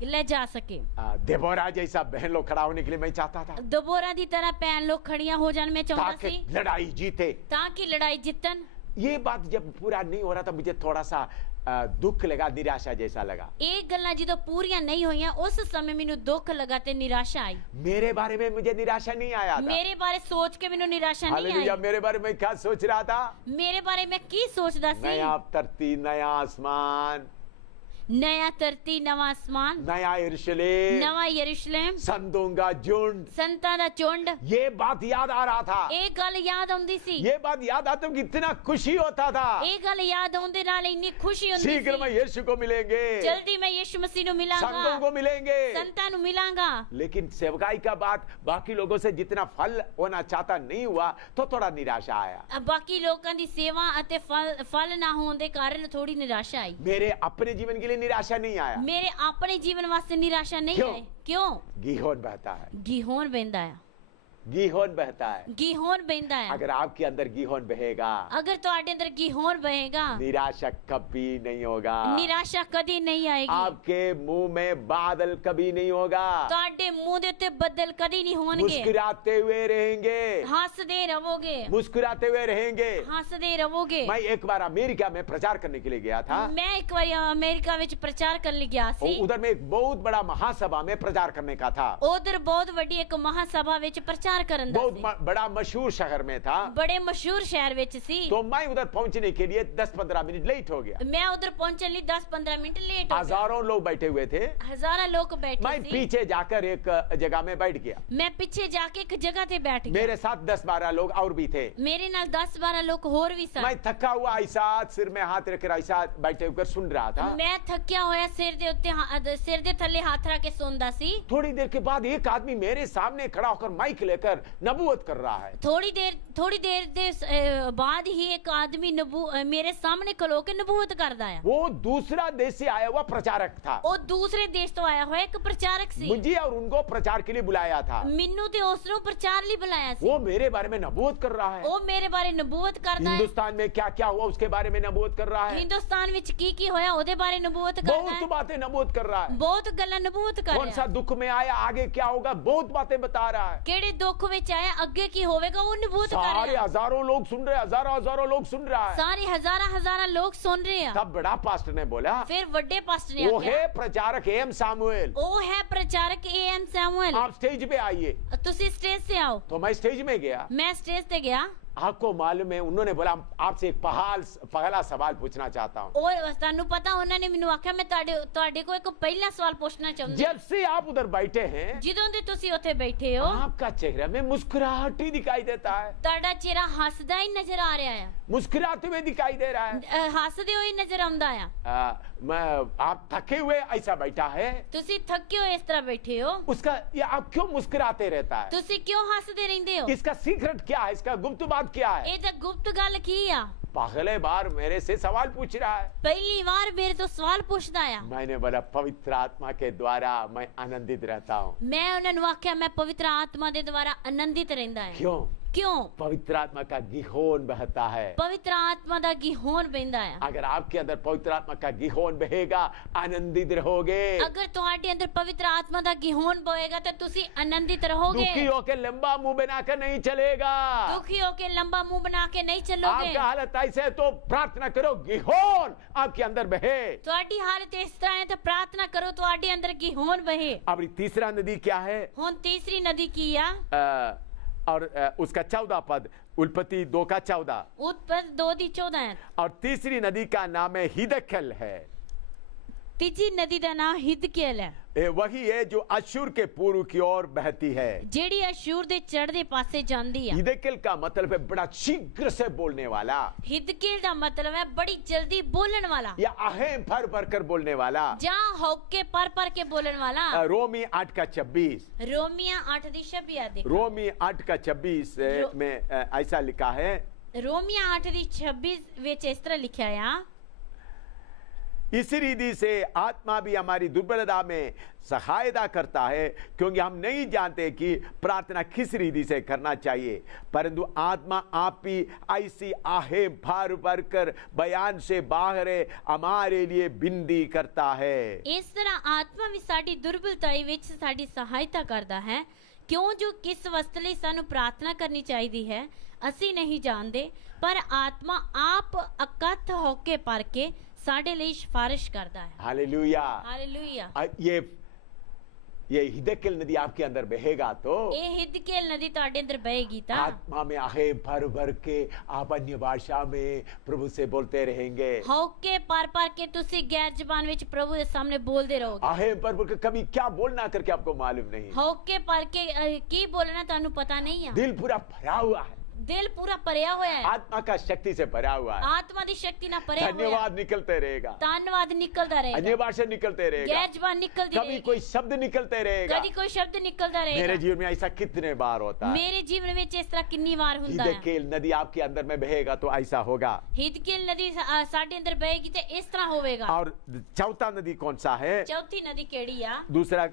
ਲੈ ਜਾ ਸਕੇ। देबोरा जैसा बहन लोग खड़ा होने के लिए मैं चाहता था, ਦਬੋਰਾ ਦੀ ਤਰ੍ਹਾਂ ਭੈਣ ਲੋਕ ਖੜੀਆਂ ਹੋ ਜਾਣ ਮੈਂ ਚਾਹੁੰਦਾ ताकि ਸੀ, लड़ाई जीते। ਤਾਂ ਕਿ ਲੜਾਈ ਜਿੱਤਣ। ये बात जब पूरा नहीं हो रहा था, मुझे थोड़ा सा दुख लगा, निराशा जैसा लगा। ਇਹ ਗੱਲਾਂ ਜਦੋਂ ਪੂਰੀਆਂ ਨਹੀਂ ਹੋਈਆਂ ਉਸ ਸਮੇਂ ਮੈਨੂੰ ਦੁੱਖ ਲੱਗਾ ਤੇ ਨਿਰਾਸ਼ਾ ਆਈ। मेरे बारे में मुझे निराशा नहीं आया था। ਮੇਰੇ ਬਾਰੇ ਸੋਚ ਕੇ ਮੈਨੂੰ ਨਿਰਾਸ਼ਾ ਨਹੀਂ हालेलुया, ਆਈ। मेरे बारे में क्या सोच रहा था? ਮੇਰੇ ਬਾਰੇ ਮੈਂ ਕੀ ਸੋਚਦਾ ਸੀ? नया धरती, नया आसमान, नया धरती नवा आसमान, नया यरूशलेम, नवा यरूशलेम, संतों का झुंड, संतां दा झुंड। ये बात याद आ रहा था। ਇਹ ਗੱਲ ਯਾਦ ਆਉਂਦੀ ਸੀ। ये बात याद आते हुए कितना खुशी होता था। ਇਹ ਗੱਲ ਯਾਦ ਆਉਣ ਦੇ ਨਾਲ ਇੰਨੀ ਖੁਸ਼ੀ ਹੁੰਦੀ शीघ्र में ਸੀ। यीशु को मिलेंगे, ਜਲਦੀ ਮੈਂ ਯਿਸੂ ਮਸੀਹ ਨੂੰ संतों ਮਿਲਾਂਗਾ, को मिलेंगे। ਸੰਤਾਂ ਨੂੰ ਮਿਲਾਂਗਾ। लेकिन सेवकाई का बात बाकी लोगों से जितना फल होना चाहता नहीं हुआ, तो थोड़ा निराशा आया। ਬਾਕੀ ਲੋਕਾਂ ਦੀ ਸੇਵਾ ਅਤੇ ਫਲ ਨਾ ਹੋਣ ਦੇ ਕਾਰਨ ਥੋੜੀ ਨਿਰਾਸ਼ਾ ਆਈ। मेरे अपने जीवन के लिए निराशा नहीं आया। ਮੇਰੇ ਆਪਣੇ ਜੀਵਨ ਵਾਸਤੇ ਨਿਰਾਸ਼ਾ ਨਹੀਂ ਕਿਉਂ? ਆਈ। ਕਿਉਂ? गीहोन बहता है। ਗੀਹੋਨ ਵਹਿੰਦਾ ਆ। गीहोन बहता है। गीहोन बहता है। अगर आपके अंदर गीहोन बहेगा, अगर ਤੁਹਾਡੇ ਅੰਦਰ गीहोन बहेगा, निराशा कभी नहीं होगा। निराशा कभी नहीं आएगी। आपके मुंह में बादल कभी नहीं होगा। ਤੁਹਾਡੇ ਮੂੰਹ ਦੇ ਉੱਤੇ ਬੱਦਲ ਕਦੀ ਨਹੀਂ ਹੋਣਗੇ। मुस्कुराते हुए रहेंगे। ਹੱਸਦੇ ਰਹੋਗੇ। मुस्कुराते हुए रहेंगे। ਹੱਸਦੇ ਰਹੋਗੇ। मैं एक बार अमेरिका में प्रचार करने के लिए गया था। ਮੈਂ ਇੱਕ ਵਾਰੀ ਅਮਰੀਕਾ ਵਿੱਚ ਪ੍ਰਚਾਰ ਕਰਨ ਲਈ ਗਿਆ ਸੀ। उधर में एक बहुत बड़ा महासभा में प्रचार करने का था। ਉਧਰ ਬਹੁਤ ਵੱਡੀ ਇੱਕ ਮਹਾਸਭਾ ਵਿੱਚ ਪ੍ਰਚਾਰ ਕਰਨ ਦਾ बहुत ਸੀ। बड़ा मशहूर शहर में था। ਬੜੇ ਮਸ਼ਹੂਰ ਸ਼ਹਿਰ ਵਿੱਚ ਸੀ। तो मैं उधर पहुंचने के लिए 10-15 मिनट लेट हो गया। ਮੈਂ ਉਧਰ ਪਹੁੰਚਣ ਲਈ 10-15 ਮਿੰਟ ਲੇਟ ਹੋ ਗਿਆ। हजारों लोग बैठे हुए थे। ਹਜ਼ਾਰਾਂ ਲੋਕ ਬੈਠੇ मैं ਸੀ। पीछे जाकर एक जगह में बैठ गया। ਮੈਂ ਪਿੱਛੇ ਜਾ ਕੇ ਇੱਕ ਜਗ੍ਹਾ ਤੇ ਬੈਠ ਗਿਆ। मेरे साथ 10-12 लोग और भी थे। ਮੇਰੇ ਨਾਲ 10-12 ਲੋਕ ਹੋਰ ਵੀ ਸਨ। मैं थका हुआ ऐसा सिर में हाथ रखकर ऐसा बैठे होकर सुन रहा था। ਮੈਂ ਥੱਕਿਆ ਹੋਇਆ ਸਿਰ ਦੇ ਉੱਤੇ ਸਿਰ ਦੇ ਥੱਲੇ ਹੱਥ ਰੱਖ ਕੇ ਸੁਣਦਾ ਸੀ। थोड़ी देर के बाद एक आदमी मेरे सामने खड़ा होकर माइक लेकर नबूवत कर रहा है। थोड़ी देर ਦੇ ਬਾਅਦ ਹੀ ਇੱਕ ਆਦਮੀ ਮੇਰੇ ਸਾਹਮਣੇ ਖਲੋ ਕੇ ਨਬੂਵਤ ਕਰਦਾ ਆ। वो दूसरा देश से आया हुआ प्रचारक था। ਉਹ ਦੂਸਰੇ ਦੇਸ਼ ਤੋਂ ਆਇਆ ਹੋਇਆ ਇੱਕ ਪ੍ਰਚਾਰਕ ਸੀ। मुझे और उनको प्रचार के लिए बुलाया था। ਮੈਨੂੰ ਤੇ ਉਸ ਨੂੰ ਪ੍ਰਚਾਰ ਲਈ ਬੁਲਾਇਆ ਸੀ। वो मेरे बारे में नबूवत कर रहा है। ਉਹ ਮੇਰੇ ਬਾਰੇ ਨਬੂਵਤ ਕਰਦਾ ਹੈ। हिंदुस्तान में क्या क्या हुआ उसके बारे में नबूवत कर रहा है। ਹਿੰਦੁਸਤਾਨ ਵਿੱਚ ਕੀ ਹੋਇਆ ਉਹਦੇ ਬਾਰੇ ਨਬੂਵਤ ਕਰਦਾ बहुत ਹੈ। बातें नबूवत कर रहा है। ਬਹੁਤ ਗੱਲਾਂ ਨਬੂਵਤ ਕਰ कौन ਰਿਹਾ सा ਹੈ। दुख में आया, आगे क्या होगा, बहुत बातें बता रहा है। ਕਿਹੜੇ ਦੁੱਖ ਵਿੱਚ ਆਇਆ, ਅੱਗੇ ਕੀ ਹੋਵੇਗਾ ਉਹ ਨਬੂਵਤ ਕਰ सारे ਰਿਹਾ ਹੈ। हजारों लोग सुन रहे, हजारों लोग सुन रहा है। ਸਾਰੇ ਹਜ਼ਾਰਾਂ ਲੋਕ ਸੁਣ ਰਹੇ ਆ। तब बड़ा पास्टर ने बोला, ਫਿਰ ਵੱਡੇ ਪਾਸਟਰ ਨੇ वो ਆਖਿਆ, है प्रचारक एम सामुएल, ਉਹ ਹੈ ਪ੍ਰਚਾਰਕ AM ਸੈਮੂਅਲ। आप स्टेज पे आइए। ਤੁਸੀਂ ਸਟੇਜ ਤੇ ਆਓ। तो मैं स्टेज में गया। ਮੈਂ ਸਟੇਜ ਤੇ ਗਿਆ। आपको मालूम है, उन्होंने बोला आपसे एक पहला सवाल पूछना चाहता हूँ। और ਤੁਹਾਨੂੰ ਪਤਾ ਉਹਨਾਂ ਨੇ ਮੈਨੂੰ ਆਖਿਆ ਮੈਂ ਤੁਹਾਡੇ ਕੋਲ ਇੱਕ ਪਹਿਲਾ ਸਵਾਲ ਪੁੱਛਣਾ ਚਾਹੁੰਦੀ ਹਾਂ। जब से आप उधर बैठे हैं, ਜਦੋਂ ਦੇ ਤੁਸੀਂ ਉੱਥੇ ਬੈਠੇ ਹੋ, आपका चेहरा में मुस्कुराहट ही दिखाई देता है। ਤੁਹਾਡਾ ਚਿਹਰਾ ਹੱਸਦਾ ਹੀ ਨਜ਼ਰ ਆ ਰਿਹਾ ਹੈ। मुस्कुराते हुए दिखाई दे रहा है। ਹੱਸਦੇ ਹੋਏ ਨਜ਼ਰ ਆਉਂਦਾ ਆ। आप थके हुए ऐसा बैठा है, ਤੁਸੀਂ ਥੱਕੇ ਹੋਏ ਇਸ ਤਰ੍ਹਾਂ ਬੈਠੇ ਹੋ। उसका ये आप क्यों मुस्कुराते रहता है? ਤੁਸੀਂ ਕਿਉਂ ਹੱਸਦੇ ਰਹਿੰਦੇ ਹੋ? इसका सीक्रेट क्या है, इसका गुप्त बात क्या है? ਇਹ ਤਾਂ ਗੁਪਤ ਗੱਲ ਕੀ ਆ? पहले बार मेरे से सवाल पूछ रहा है। ਪਹਿਲੀ ਵਾਰ ਮੇਰੇ ਤੋਂ ਸਵਾਲ ਪੁੱਛਦਾ ਆ। मैंने बोला पवित्र आत्मा के द्वारा मैं आनंदित रहता हूँ। ਮੈਂ ਉਹਨਾਂ ਨੂੰ ਆਖਿਆ ਮੈਂ ਪਵਿੱਤਰ ਆਤਮਾ ਦੇ ਦੁਆਰਾ ਆਨੰਦਿਤ ਰਹਿੰਦਾ ਹਾਂ। क्यों? क्यों? पवित्र आत्मा का गिहोन बहता है। पवित्र आत्मा ਦਾ ਗਿਹੋਨ ਬਹਿੰਦਾ ਆ। अगर आपके अंदर पवित्र आत्मा का गिहोन बहेगा, आनंदित रहोगे। अगर ਤੁਹਾਡੇ ਅੰਦਰ ਪਵਿੱਤਰ ਆਤਮਾ ਦਾ ਗਿਹੋਨ ਬਹੇਗਾ ਤਾਂ ਤੁਸੀਂ ਆਨੰदित ਰਹੋਗੇ। दुखी होकर लंबा मुंह बनाकर नहीं चलेगा। दुखी होकर लंबा मुंह बना के नहीं चलोगे। आपका हालत ऐसे है तो प्रार्थना करो गिहोन आपके अंदर बहे। ਤੁਹਾਡੀ ਹਾਲਤ ਇਸ ਤਰ੍ਹਾਂ ਹੈ ਤਾਂ ਪ੍ਰਾਰਥਨਾ ਕਰੋ ਤੁਹਾਡੇ ਅੰਦਰ ਗਿਹੋਨ ਬਹੇ। अब तीसरा नदी क्या है? ਹੁਣ ਤੀਸਰੀ ਨਦੀ ਕੀ ਆ? और उसका 14 पद, उल्पत्ति 2 का 14। उत्पत्ति 2 ਦੀ 14 ਹੈ। और तीसरी नदी का नाम है हिदकल है। ਤੀਜੀ ਨਦੀ ਦਾ ਨਾਮ ਹਿਦਕੇਲ ਹੈ। वही है जो अश्शूर के पूर्व की ओर बहती है। ਜਿਹੜੀ ਅਸ਼ੂਰ ਦੇ ਚੜ੍ਹਦੇ ਪਾਸੇ ਜਾਂਦੀ ਆ। हिदकल का मतलब है बड़ा शीघ्र से बोलने वाला, ਹਿਦਕੇਲ ਦਾ ਮਤਲਬ ਹੈ ਬੜੀ ਜਲਦੀ ਬੋਲਣ ਵਾਲਾ या अहेम भर भर कर बोलने वाला। ਜਾਂ ਹੌਕੇ ਪਰ ਕੇ ਬੋਲਣ ਵਾਲਾ। रोमी 8 का 26। रोमिया 8 ਦੀ 26 ਆ ਦੇਖੋ। रोमी 8 का 26 में ऐसा लिखा है। रोमिया 8 ਦੀ 26 ਵਿੱਚ ਇਸ ਤਰ੍ਹਾਂ ਲਿਖਿਆ ਆ। इस रीति से आत्मा भी हमारी दुर्बलता में सहायता करता है, क्योंकि हम नहीं जानते कि प्रार्थना किस रीति से करना चाहिए, परंतु आत्मा आप ही ऐसी आहे भर भर कर बयान से बाहर हमारे लिए बिनती करता है। ਇਸ ਤਰ੍ਹਾਂ ਆਤਮਾ ਵੀ ਸਾਡੀ ਦੁਰਬਲਤਾਈ ਵਿੱਚ ਸਾਡੀ ਸਹਾਇਤਾ ਕਰਦਾ ਹੈ, ਕਿਉਂ ਜੋ ਕਿਸ ਵਸਤ ਲਈ ਸਾਨੂੰ ਪ੍ਰਾਰਥਨਾ ਕਰਨੀ ਚਾਹੀਦੀ ਹੈ ਅਸੀਂ ਨਹੀਂ ਜਾਣਦੇ, ਪਰ ਆਤਮਾ ਆਪ ਅਕਥ ਹੋ ਕੇ ਪਰ ਕੇ ਸਾਡੇ ਲਈ ਸਿਫਾਰਿਸ਼ ਕਰਦਾ ਹੈ। हालेलुया। हालेलुया। ये हिदकेल नदी आपके अंदर बहेगा तो ਇਹ ਹਿਦਕੇਲ ਨਦੀ ਤੁਹਾਡੇ ਅੰਦਰ ਬਹੇਗੀ ਤਾਂ आत्मा में आहे भर भर के आप अन्य भाषा में प्रभु से बोलते रहेंगे। ਹੌਕੇ ਪਰ ਕੇ ਤੁਸੀਂ ਗੈਰ ਜ਼ਬਾਨ ਵਿੱਚ ਪ੍ਰਭੂ ਦੇ ਸਾਹਮਣੇ ਬੋਲਦੇ ਰਹੋਗੇ। आहे भर भर के कभी क्या बोलना करके आपको मालूम नहीं। ਹੌਕੇ ਪਰ ਕੇ ਕੀ ਬੋਲਣਾ ਤੁਹਾਨੂੰ ਪਤਾ ਨਹੀਂ ਆ। दिल पूरा भरा हुआ है, ਦਿਲ ਪੂਰਾ ਭਰਿਆ ਹੋਇਆ ਹੈ, आत्मा का शक्ति से भरा हुआ है। ਆਤਮਾ ਦੀ ਸ਼ਕਤੀ ਨਾਲ ਭਰਿਆ ਹੋਇਆ ਹੈ। धन्यवाद निकलते रहेगा, ਧੰਨਵਾਦ ਨਿਕਲਦਾ अन्य ਰਹੇਗਾ, भाषा निकलते रहेगा, गैर जबान निकलती कभी रहेगी, कोई शब्द निकलते रहेगा। कभी कोई शब्द निकलता मेरे रहेगा। जीवन में ऐसा कितने बार होता है। मेरे जीवन में इस तरह कितनी बार ਹੁੰਦਾ ਹੈ। हिदकेल नदी आपके अंदर में बहेगा तो ऐसा होगा। ਹਿਦਕੇਲ ਨਦੀ ਸਾਡੇ ਅੰਦਰ ਬਹੇਗੀ ਤੇ ਇਸ ਤਰ੍ਹਾਂ ਹੋਵੇਗਾ। और चौथा नदी कौन सा है? ਚੌਥੀ ਨਦੀ ਕਿਹੜੀ ਆ? दूसरा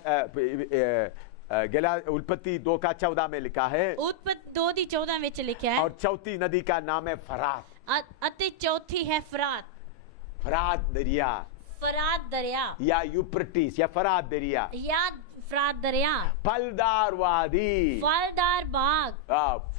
उत्पत्ति 2:14 में लिखा है, ਉਤਪਤ 2:14 ਵਿੱਚ ਲਿਖਿਆ ਹੈ और चौथी नदी का नाम है फरात। ਅਤੇ ਚੌਥੀ ਹੈ ਫਰਾਤ। फरात दरिया ਫਰਾਤ ਦਰਿਆ या यूफ्रेटिस या फरात दरिया, ਜਾਂ ਫਰਾਤ ਦਰਿਆ। फलदार वादी, ਫਲਦਾਰ ਬਾਗ,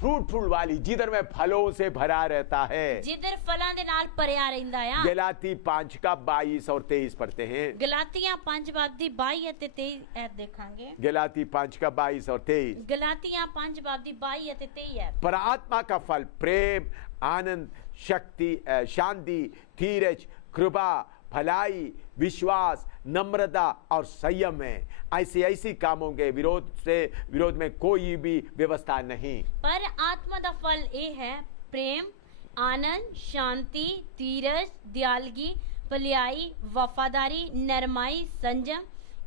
फ्रूटफुल वाली, जिधर में फलों से भरा रहता है। ਜਿੱਧਰ ਫਲਾਂ ਦੇ ਨਾਲ ਭਰਿਆ ਰਹਿੰਦਾ ਆ। गलाती 5:22 और 23 पढ़ते हैं। ਗਲਾਤੀਆਂ 5 ਦੀ 22 ਅਤੇ 23 ਐ ਦੇਖਾਂਗੇ। गलाती 5:22 और 23। ਗਲਾਤੀਆਂ 5 ਦੀ 22 ਅਤੇ 23 ਹੈ। पर आत्मा का फल प्रेम, आनंद, शक्ति, शांति, धीरज, कृपा, भलाई, विश्वास, नम्रता और संयम है। ऐसी कामों के विरोध में कोई भी व्यवस्था नहीं। पर आत्मा ਦਾ ਫਲ ਇਹ ਹੈ ਪ੍ਰੇਮ, ਆਨੰਦ, ਸ਼ਾਂਤੀ, ਧੀਰਜ, ਦਿਆਲਗੀ, ਭਲਾਈ, ਵਫਾਦਾਰੀ, ਨਰਮਾਈ, ਸੰਜਮ।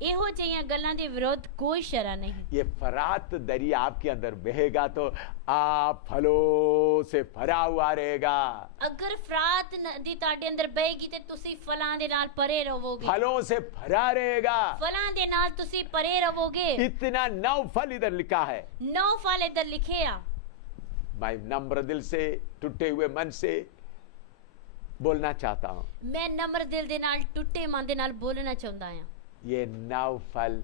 ਇਹੋ ਜਿਹੀਆਂ ਗੱਲਾਂ ਦੇ ਵਿਰੋਧ ਕੋਈ ਸ਼ਰਾ ਨਹੀਂ। ये फरात दरिया आपके अंदर बहेगा तो आप फलों से भरा हुआ रहेगा। ਅਗਰ ਫਰਾਤ ਨਦੀ ਤੁਹਾਡੇ ਅੰਦਰ ਬਹੇਗੀ ਤੇ ਤੁਸੀਂ ਫਲਾਂ ਦੇ ਨਾਲ ਭਰੇ ਰਹੋਗੇ। फलों से भरा रहेगा। ਫਲਾਂ ਦੇ ਨਾਲ ਤੁਸੀਂ ਭਰੇ ਰਹੋਗੇ। इतना 9 फल इधर लिखा है। 9 ਫਲ ਇੱਧਰ ਲਿਖੇ ਆ। मैं नम्र दिल से, टूटे हुए मन से बोलना चाहता हूँ। ਮੈਂ ਨਮਰ ਦਿਲ ਦੇ ਨਾਲ, ਟੁੱਟੇ ਮਨ ਦੇ ਨਾਲ ਬੋਲਣਾ ਚਾਹੁੰਦਾ ਹਾਂ। ये 9 फल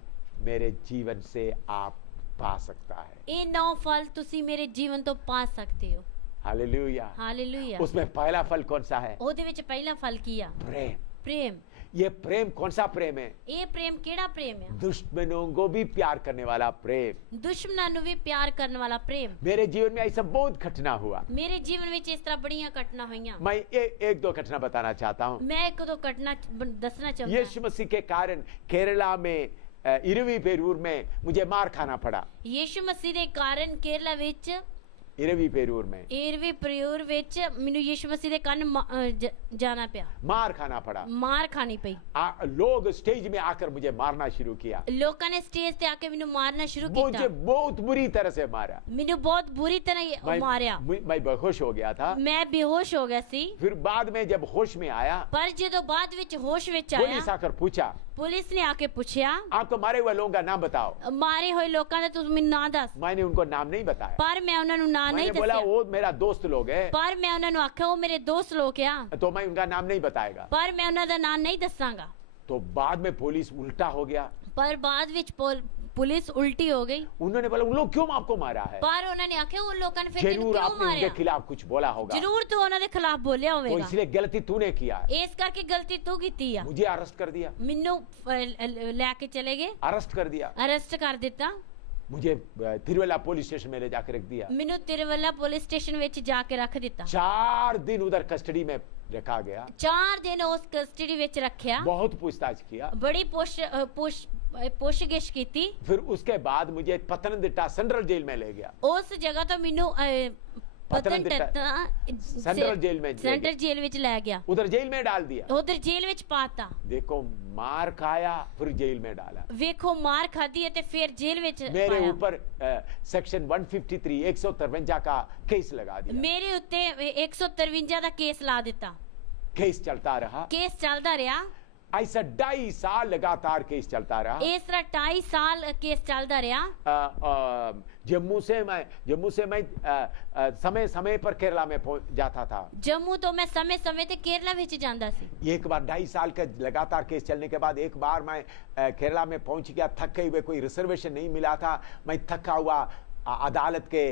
मेरे जीवन से आप पा सकता है। ਇਹ 9 ਫਲ ਤੁਸੀਂ ਮੇਰੇ ਜੀਵਨ ਤੋਂ ਪਾ ਸਕਦੇ ਹੋ। हालेलुया। ਹਾਲੇਲੂਇਆ। उसमें पहला फल कौन सा है? ਉਹਦੇ ਵਿੱਚ ਪਹਿਲਾ ਫਲ ਕੀ ਆ? प्रेम। ਪ੍ਰੇਮ। ये प्रेम कौन सा प्रेम है? ਇਹ ਪ੍ਰੇਮ ਕਿਹੜਾ ਪ੍ਰੇਮ ਆ? दुश्मनों को भी प्यार करने वाला प्रेम। ਦੁਸ਼ਮਣਾਂ ਨੂੰ ਵੀ ਪਿਆਰ ਕਰਨ ਵਾਲਾ ਪ੍ਰੇਮ। मेरे जीवन में ऐसा बहुत घटना हुआ। ਮੇਰੇ ਜੀਵਨ ਵਿੱਚ ਇਸ ਤਰ੍ਹਾਂ ਬੜੀਆਂ ਘਟਨਾ ਹੋਈਆਂ। मैं एक दो घटना बताना चाहता हूँ। ਮੈਂ ਇੱਕ ਦੋ ਘਟਨਾ ਦੱਸਣਾ ਚਾਹੁੰਦਾ यीशु मसीह के कारण केरला में इरवी पेरूर में मुझे मार खाना पड़ा। ਯੀਸ਼ੂ ਮਸੀਹ ਦੇ ਕਾਰਨ ਕੇਰਲਾ ਵਿੱਚ इरवी पेरूर में ਏਰਵੀ ਪ੍ਰਯੂਰ ਵਿੱਚ ਮੈਨੂੰ ਯੀਸ਼ੂ ਮਸੀਹ ਦੇ ਕਾਰਨ ਜਾਣਾ ਪਿਆ। मार खाना पड़ा। ਮਾਰ ਖਾਣੀ ਪਈ। लोग स्टेज में आकर मुझे मारना शुरू किया। ਲੋਕਾਂ ਨੇ ਸਟੇਜ ਤੇ ਆ ਕੇ ਮੈਨੂੰ ਮਾਰਨਾ ਸ਼ੁਰੂ मुझे ਕੀਤਾ। बहुत बुरी तरह से मारा। ਮੈਨੂੰ बहुत बुरी तरह ਮਾਰਿਆ। मैं बेहोश हो गया था। ਮੈਂ ਬੇਹੋਸ਼ ਹੋ ਗਿਆ ਸੀ। फिर बाद में जब होश में आया, ਪਰ ਜਦੋਂ ਬਾਅਦ ਵਿੱਚ ਹੋਸ਼ ਵਿੱਚ ਆਇਆ, पुलिस आकर पूछा, ਪੁਲਿਸ ਨੇ ਆ ਕੇ ਪੁੱਛਿਆ, आपको मारे हुए लोगों का नाम बताओ। ਮਾਰੇ ਹੋਏ ਲੋਕਾਂ ਦਾ ਤੂੰ ਮੈਨੂੰ ਨਾਂ ਦੱਸ। मैंने उनको नाम नहीं बताया। ਪਰ ਮੈਂ ਉਹਨਾਂ ਨੂੰ ਨਾਂ ਨਹੀਂ मैंने बोला ਦੱਸਿਆ। वो मेरा दोस्त लोग है, ਪਰ ਮੈਂ ਉਹਨਾਂ ਨੂੰ ਆਖਿਆ ਉਹ ਮੇਰੇ ਦੋਸਤ ਲੋਕ ਆ। तो मैं उनका नाम नहीं बताएगा। ਪਰ ਮੈਂ ਉਹਨਾਂ ਦਾ ਨਾਂ ਨਹੀਂ ਦੱਸਾਂਗਾ। तो बाद में पुलिस उल्टा हो गया। ਪਰ ਬਾਅਦ ਵਿੱਚ ਪੁਲਿਸ ਉਲਟੀ ਹੋ ਗਈ। उन्होंने बोला उन लोग क्यों आपको मारा है? ਪਰ ਉਹਨਾਂ ਨੇ ਆਖਿਆ ਉਹ ਲੋਕਾਂ ਨੇ ਫਿਰ ਤੈਨੂੰ जरूर ਕਿਉਂ आपने उनके ਮਾਰਿਆ? खिलाफ कुछ बोला होगा, ਜ਼ਰੂਰ ਤੂੰ ਉਹਨਾਂ ਦੇ ਖਿਲਾਫ ਬੋਲਿਆ तो ਹੋਵੇਗਾ। इसलिए गलती तूने किया है। ਇਸ ਕਰਕੇ ਗਲਤੀ ਤੂੰ ਕੀਤੀ ਆ। मुझे अरेस्ट कर दिया। ਮੈਨੂੰ ਲੈ ਕੇ ਚਲੇ ਗਏ, अरेस्ट कर दिया। ਅਰੈਸਟ ਕਰ ਦਿੱਤਾ। मुझे तिरुवल्ला पुलिस स्टेशन में ले जाकर रख दिया। ਮੈਨੂੰ ਤਿਰਵੱਲਾ ਪੁਲਿਸ ਸਟੇਸ਼ਨ ਵਿੱਚ ਜਾ ਕੇ ਰੱਖ ਦਿੱਤਾ। 4 दिन उधर कस्टडी में रखा गया। 4 ਦਿਨ ਉਸ ਕਸਟਡੀ ਵਿੱਚ ਰੱਖਿਆ। बहुत पूछताछ किया। ਬੜੀ ਪੁੱਛਗਿੱਛ ਕੀਤੀ। फिर उसके बाद मुझे पतनमतिट्टा सेंट्रल जेल में ले गया। ਉਸ ਜਗ੍ਹਾ ਤੋਂ ਮੈਨੂੰ सेंट्रल जेल में ਸੈਂਟਰ ਜੇਲ੍ਹ ਵਿੱਚ ਲੈ ਗਿਆ। उधर जेल में डाल दिया। ਉਧਰ ਜੇਲ੍ਹ ਵਿੱਚ ਪਾਤਾ। देखो मार खाया फिर जेल में डाला। ਵੇਖੋ ਮਾਰ ਖਾਦੀ ਅਤੇ ਫਿਰ ਜੇਲ੍ਹ ਵਿੱਚ मेरे ਪਾਇਆ। ऊपर सेक्शन 153 153 का केस लगा दिया। ਮੇਰੇ ਉੱਤੇ 153 ਦਾ ਕੇਸ ਲਾ ਦਿੱਤਾ। केस चलता रहा। ਕੇਸ ਚੱਲਦਾ ਰਿਹਾ। ऐसा 2.5 साल लगातार केस चलता रहा। ਇਸ ਤਰ੍ਹਾਂ 2.5 ਸਾਲ ਕੇਸ ਚੱਲਦਾ ਰਿਹਾ। जम्मू से मैं समय समय पर केरला में जाता था। ਜੰਮੂ ਤੋਂ ਮੈਂ ਸਮੇਂ-ਸਮੇਂ ਤੇ ਕੇਰਲਾ ਵਿੱਚ ਜਾਂਦਾ ਸੀ। एक बार 2.5 साल का लगातार केस चलने के बाद एक बार मैं केरला में पहुंच गया, थके हुए, कोई रिजर्वेशन नहीं मिला था। मैं थका हुआ अदालत के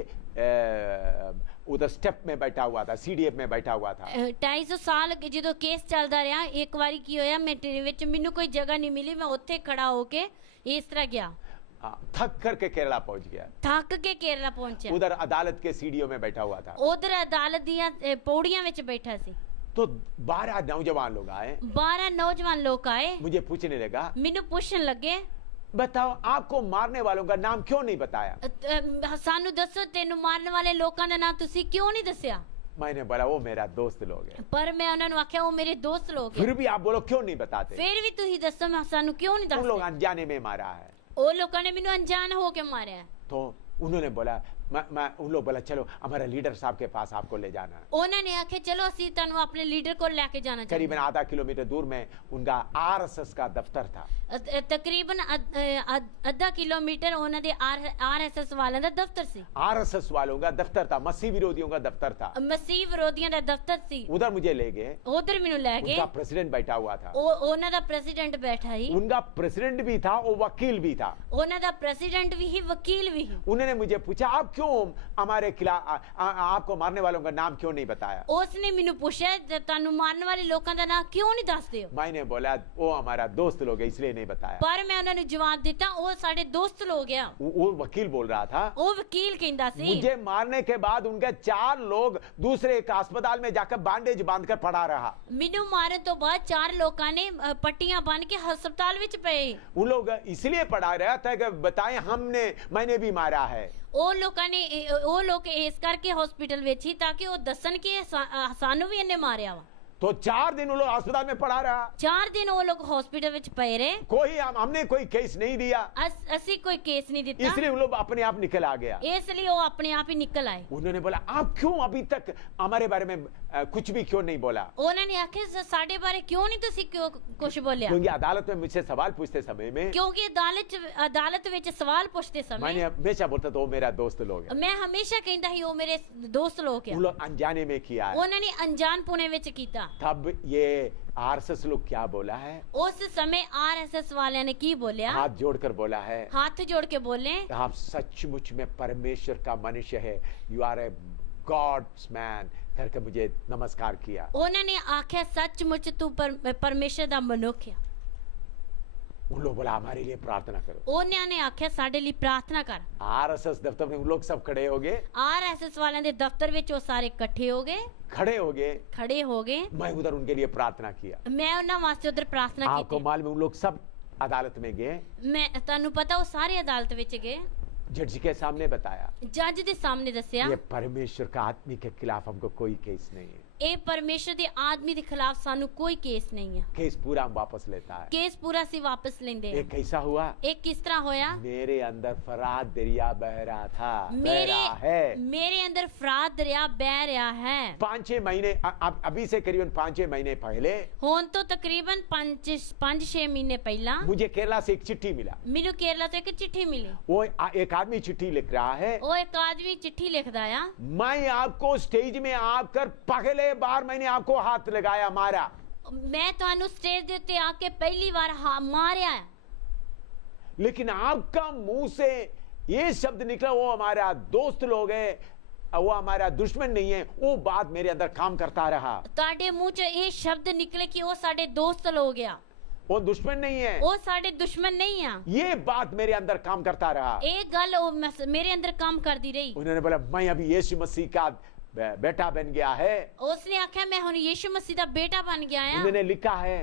उधर स्टेप में बैठा हुआ था, सीडीएफ में बैठा हुआ था। 250 ਸਾਲ ਜਦੋਂ ਕੇਸ ਚੱਲਦਾ ਰਿਹਾ, ਇੱਕ ਵਾਰੀ ਕੀ ਹੋਇਆ, ਮੈਂ ਟ੍ਰੇਨ ਵਿੱਚ ਮੈਨੂੰ ਕੋਈ ਜਗ੍ਹਾ ਨਹੀਂ ਮਿਲੀ, ਮੈਂ ਉੱਥੇ ਖੜਾ ਹੋ ਕੇ ਇਸ ਤਰ੍ਹਾਂ ਗਿਆ। थक करके केरला पहुंच गया। ਥੱਕ ਕੇ ਕੇਰਲਾ ਪਹੁੰਚਿਆ। उधर अदालत के सीडीओ में बैठा हुआ था। ਉਧਰ ਅਦਾਲਤ ਦੀਆਂ ਪੌੜੀਆਂ ਵਿੱਚ ਬੈਠਾ ਸੀ। तो 12 नौजवान लोग आए। 12 ਨੌਜਵਾਨ ਲੋਕ ਆਏ। मुझे पूछने लगा, ਮੈਨੂੰ ਪੁੱਛਣ ਲੱਗੇ, बताओ आपको मारने वालों का नाम क्यों नहीं बताया? ਸਾਨੂੰ ਦੱਸੋ ਤੈਨੂੰ ਮਾਰਨ ਵਾਲੇ ਲੋਕਾਂ ਦਾ ਨਾਮ ਤੁਸੀਂ ਕਿਉਂ ਨਹੀਂ ਦੱਸਿਆ? मैंने बोला वो मेरा दोस्त लोग है। ਪਰ ਮੈਂ ਉਹਨਾਂ ਨੂੰ ਆਖਿਆ ਉਹ ਮੇਰੇ ਦੋਸਤ ਲੋਕ फिर ਹੈ। भी आप बोलो क्यों नहीं बताते? ਫਿਰ ਵੀ ਤੁਸੀਂ ਦੱਸੋ ਮੈਂ ਸਾਨੂੰ ਕਿਉਂ ਨਹੀਂ उन लोग ਦੱਸਦੇ? अनजाने में मारा है। ਉਹ ਲੋਕਾਂ ਨੇ ਮੈਨੂੰ ਅਣਜਾਣ ਹੋ ਕੇ ਮਾਰਿਆ। तो उन्होंने बोला मैं उन लोग बोला चलो हमारे लीडर साहब के पास आपको ले जाना है। ਉਹਨਾਂ ਨੇ ਆਖਿਆ ਚਲੋ ਅਸੀਂ ਤੁਹਾਨੂੰ ਆਪਣੇ ਲੀਡਰ ਕੋਲ ਲੈ ਕੇ ਜਾਣਾ ਚਾਹੁੰਦੇ करीबन आधा किलोमीटर दूर में उनका आरएसएस का दफ्तर था। ਤਕਰੀਬਨ ਅੱਧਾ ਕਿਲੋਮੀਟਰ ਉਹਨਾਂ ਦੇ ਆਰਐਸਐਸ ਵਾਲਿਆਂ ਦਾ ਦਫ਼ਤਰ ਸੀ। आरएसएस वालों का दफ्तर था, मसीह विरोधियों का दफ्तर था। ਮਸੀਹ ਵਿਰੋਧੀਆਂ ਦਾ ਦਫ਼ਤਰ ਸੀ। उधर मुझे ले गए, ਉਧਰ ਮੈਨੂੰ ਲੈ ਗਏ। उनका प्रेसिडेंट बैठा हुआ था। ਉਹਨਾਂ ਦਾ ਪ੍ਰੈਜ਼ੀਡੈਂਟ ਬੈਠਾ ਸੀ। उनका प्रेसिडेंट भी था, वो वकील भी था। ਉਹਨਾਂ ਦਾ ਪ੍ਰੈਜ਼ੀਡੈਂਟ ਵੀ ਸੀ, ਵਕੀਲ ਵੀ ਸੀ। उन्होंने मुझे पूछा आप क्यों हमारे खिलाफ आपको मारने वालों का नाम क्यों नहीं बताया? ਉਸਨੇ ਮੈਨੂੰ ਪੁੱਛਿਆ ਤੁਹਾਨੂੰ ਮਾਰਨ ਵਾਲੇ ਲੋਕਾਂ ਦਾ ਨਾਮ ਕਿਉਂ ਨਹੀਂ ਦੱਸਦੇ ਹੋ? मैंने बोला वो हमारा दोस्त लोग है इसलिए नहीं बताया। ਪਰ ਮੈਂ ਉਹਨਾਂ ਨੂੰ ਜਵਾਬ ਦਿੱਤਾ ਉਹ ਸਾਡੇ ਦੋਸਤ ਲੋग ਆ। वो वकील बोल रहा था, ਉਹ ਵਕੀਲ ਕਹਿੰਦਾ ਸੀ। मुझे मारने के बाद उनके 4 लोग दूसरे एक अस्पताल में जाकर बैंडेज बांधकर पड़ा रहा। ਮੈਨੂੰ ਮਾਰਨ ਤੋਂ ਬਾਅਦ 4 ਲੋਕਾਂ ਨੇ ਪੱਟੀਆਂ ਬੰਨ ਕੇ ਹਸਪਤਾਲ ਵਿੱਚ ਪਏ। उन लोग इसलिए पड़ा रहा था कि बताएं मैंने भी मारा है। ਉਹ ਲੋਕ ਇਸ ਕਰਕੇ ਹਸਪੀਟਲ ਵਿੱਚ ਹੀ ਤਾਂ ਕਿ ਉਹ ਦੱਸਣ ਕਿ ਸਾਨੂੰ ਵੀ ਇਹਨੇ ਮਾਰਿਆ ਵਾ। तो 4 दिन वो लोग अस्पताल में पड़ा रहा। 4 दिन वो लोग हॉस्पिटल ਵਿੱਚ ਪਏ ਰਹੇ। हमने कोई केस नहीं दिया, ਅਸੀਂ ਕੋਈ ਕੇਸ ਨਹੀਂ ਦਿੱਤਾ। इसलिए वो लोग अपने आप निकल आ गया। ਇਸ ਲਈ ਉਹ ਆਪਣੇ ਆਪ ਹੀ ਨਿਕਲ ਆਏ। उन्होंने बोला आप क्यों अभी तक हमारे बारे में कुछ भी क्यों नहीं बोला? ਉਹਨਾਂ ਨੇ ਆਖਿਆ ਸਾਡੇ ਬਾਰੇ ਕਿਉਂ ਨਹੀਂ ਤੁਸੀਂ ਕੁਝ ਬੋਲਿਆ? क्योंकि अदालत में मुझसे सवाल पूछते समय में, ਕਿਉਂਕਿ ਅਦਾਲਤ ਵਿੱਚ ਸਵਾਲ ਪੁੱਛਦੇ ਸਮੇਂ मैंने हमेशा बोलता था वो मेरा दोस्त लोग है। ਮੈਂ ਹਮੇਸ਼ਾ ਕਹਿੰਦਾ ਸੀ ਉਹ ਮੇਰੇ ਦੋਸਤ ਲੋਕ ਆ। वो लोग अनजाने में किया है। ਉਹਨਾਂ ਨੇ ਅਣਜਾਣ ਪੁਣੇ ਵਿੱਚ ਕੀਤਾ। तब ये आरएसएस लोग क्या बोला है? उस समय आरएसएस वाले ने की बोलिया? हाथ जोड़कर बोला है, हाथ जोड़ के बोले आप सचमुच में परमेश्वर का मनुष्य है, you are a god's man करके मुझे नमस्कार किया। उन्होंने आख्या सचमुच तू परमेश्वर दा मनुष्य है। उन लोग बोला हमारे लिए प्रार्थना करो। उन्होंने आख्या साडे लिए प्रार्थना कर। आरएसएस दफ्तर में उन लोग सब खड़े हो गए। आरएसएस वाले दे दफ्तर विच वो सारे इकट्ठे हो गए। खड़े हो गए। मैं उधर उनके लिए प्रार्थना किया। मैं उन्हां वास्ते उधर प्रार्थना की। आपको मालूम है उन लोग सब अदालत में गए। मैं तानू पता वो सारे अदालत विच गए। जज के सामने बताया, जज के सामने दसिया ये परमेश्वर का आदमी के खिलाफ हमको कोई केस नहीं है। ए परमेश्वर दे आदमी के खिलाफ सानू कोई केस नहीं है। केस पूरा हम वापस लेता है। केस पूरा सी वापस लेंदे हैं। एक कैसा हुआ? एक किस तरह होया? मेरे अंदर फरात दरिया बह रहा था। मेरे अंदर फरात दरिया बह रहा है। 5-6 महीने अभी से करीबन 5-6 महीने पहले, होन तो तकरीबन 5-6 महीने पहला मुझे केरला से एक चिट्ठी मिला। मेनू केरला से एक चिट्ठी मिली। वो एक आदमी चिट्ठी लिख रहा है। वो एक आदमी चिट्ठी लिखदा है, मैं आपको स्टेज में आकर पहले बार मैंने आपको हाथ लगाया, मारा। मैं थानू स्टेज दे उत्ते आके पहली बार मारिया है, लेकिन आपका मुंह से ये शब्द निकला वो हमारा दोस्त लोग है, वो हमारा दुश्मन नहीं है। वो बात मेरे अंदर काम करता रहा। ताडे मुंह च ये शब्द निकले कि वो साडे दोस्त लोग आ, वो दुश्मन नहीं है, वो साडे दुश्मन नहीं है। ये बात मेरे अंदर काम करता रहा। एक गल मेरे अंदर काम करती रही। उन्होंने बोला मैं अभी यीशु मसीह का बेटा बन गया है। उसने आख्या मैं हुन यीशु मसीह दा बेटा बन गया है। उन्होंने लिखा है,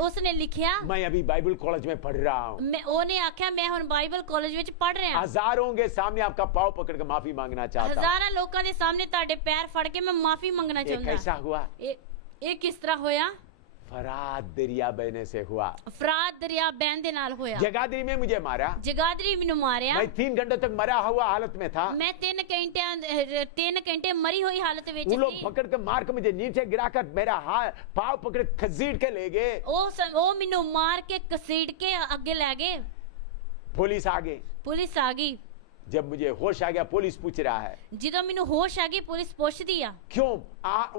उसने लिखा मैं अभी बाइबल कॉलेज में पढ़ रहा हूँ। उन्हें आख्या मैं हुन बाइबल कॉलेज में पढ़ रहा हूँ। हजारों के सामने आपका पाँव पकड़ के माफी मांगना चाहता हूँ। हजारों लोगों के सामने ताड़े पैर फड़ के मैं माफी मांगना चाहता हूँ। कैसा हुआ? एक किस तरह होया? फरात दरिया बहने से हुआ। फरात दरिया बहन दे नाल होया। जगाधरी में मुझे मारा। जगाधरी मैनू मारिया। मैं 3 घंटे तक मरा हुआ हालत में था। मैं 3 घंटे मरी हुई हालत में थी। वो लोग पकड़ के मार के मुझे नीचे गिराकर मेरा हाथ पाँव पकड़ घसीट के ले गए। ओ मैनू मार के घसीट के आगे ले गए। पुलिस आ गई। पुलिस आ गई। जब मुझे होश आ गया पुलिस पूछ रहा है, जिदों मैनू होश आ गई पुलिस पूछ दिया क्यों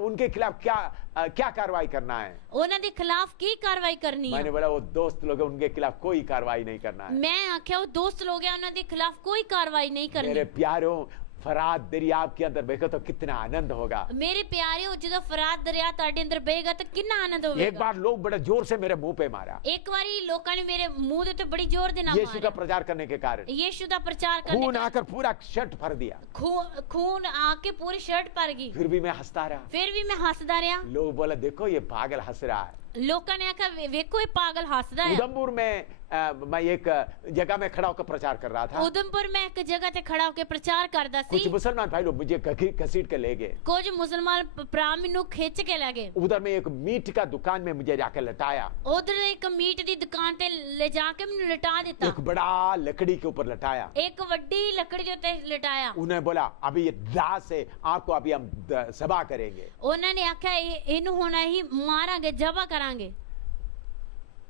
उनके खिलाफ क्या कार्रवाई करना है? उन्हां दे खिलाफ की कार्रवाई करनी है? मैंने बोला वो दोस्त लोग उनके खिलाफ कोई कार्रवाई नहीं करना है। मैं आख्या वो दोस्त लोग हैं उन्हां दे खिलाफ कोई कार्रवाई नहीं करनी। मेरे प्यारों फरात दरिया के अंदर बहेगा तो कितना आनंद होगा। मेरे प्यारे हो जो फरात दरिया ताड़े अंदर बहेगा तो कितना आनंद होगा। एक बार लोग बड़ा जोर से मेरे मुंह पे मारा। एक बारी लोगों ने मेरे मुंह दे तो बड़ी जोर दे ना यीशु का प्रचार करने के कारण। यीशु का प्रचार करने खून आकर पूरा शर्ट भर दिया। खून आके पूरी शर्ट भर गई। फिर भी मैं हंसता रहा। फिर भी मैं हंसदा रहा। लोग बोला देखो ये पागल हंस रहा है। ਲੋਕਾਂ ਨੇ ਆਖਿਆ ਵੇਖੋ ਇਹ ਪਾਗਲ ਹੱਸਦਾ ਹੈ। उधमपुर में मैं एक जगह में खड़ा होकर प्रचार कर रहा था। ਉਦਮਪੁਰ ਮੈਂ ਇੱਕ ਜਗ੍ਹਾ ਤੇ ਖੜਾ ਹੋ ਕੇ ਪ੍ਰਚਾਰ ਕਰਦਾ ਸੀ। कुछ मुसलमान भाई लोग मुझे घसीट के ले गए। ਕੁਝ ਮੁਸਲਮਾਨ ਭਰਾ ਮੈਨੂੰ ਖਿੱਚ ਕੇ ਲੈ ਗਏ। उधर में एक मीट का दुकान में मुझे जाकर लटाया। ਉਧਰ ਇੱਕ ਮੀਟ ਦੀ ਦੁਕਾਨ ਤੇ ਲੈ ਜਾ ਕੇ ਮੈਨੂੰ ਲਟਾ ਦਿੱਤਾ। एक बड़ा लकड़ी के ऊपर लटाया। ਇੱਕ ਵੱਡੀ ਲੱਕੜੀ ਦੇ ਉੱਤੇ ਲਟਾਇਆ। उन्हें बोला अभी ये दास है, आपको अभी हम सभा करेंगे। ਉਹਨਾਂ ने ਆਖਿਆ ਇਹਨੂੰ ਹੁਣ ਅਸੀਂ ਮਾਰਾਂਗੇ, ਜ਼ਬਾ ਕਰਾਂਗੇ।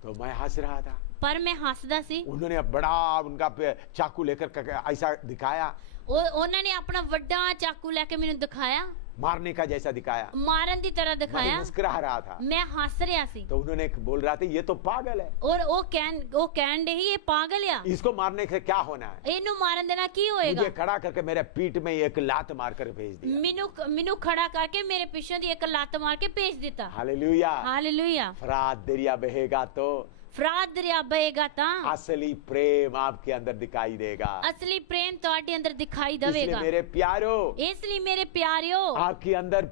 तो मैं हंस रहा था। ਪਰ ਮੈਂ ਹੱਸਦਾ ਸੀ। उन्होंने बड़ा उनका चाकू लेकर ऐसा दिखाया, ਉਹਨਾਂ ਨੇ ਆਪਣਾ ਵੱਡਾ ਚਾਕੂ ਲੈ ਕੇ ਮੈਨੂੰ ਦਿਖਾਇਆ, मारने का जैसा दिखाया। ਮਾਰਨ ਦੀ ਤਰ੍ਹਾਂ मैं ਦਿਖਾਇਆ। मुस्कुरा रहा था। मैं हंस रहा सी। तो उन्होंने बोल रहा था ये तो पागल है, और वो कहन दे ही ये पागल या, इसको मारने से क्या होना है। ਇਹਨੂੰ ਮਾਰਨ ਦੇ ਨਾਲ ਕੀ ਹੋਏਗਾ। मुझे खड़ा करके मेरे पीठ में एक लात मारकर भेज दिया। ਮੈਨੂੰ ਖੜਾ ਕਰਕੇ ਮੇਰੇ ਪਿੱਛੋਂ ਦੀ ਇੱਕ ਲੱਤ ਮਾਰ ਕੇ ਭੇਜ ਦਿੱਤਾ। हालेलुया। हालेलुया। फरात दरिया बहेगा तो ਫਰਾਤ ਦਰਿਆ ਬਹੇਗਾ ਤਾਂ असली प्रेम आपके अंदर दिखाई देगा। ਅਸਲੀ ਪ੍ਰੇਮ ਤੁਹਾਡੇ ਅੰਦਰ ਦਿਖਾਈ इसलिए ਦੇਵੇਗਾ। मेरे प्यारो, ਇਸ ਲਈ ਮੇਰੇ ਪਿਆਰਿਓ, आपके अंदर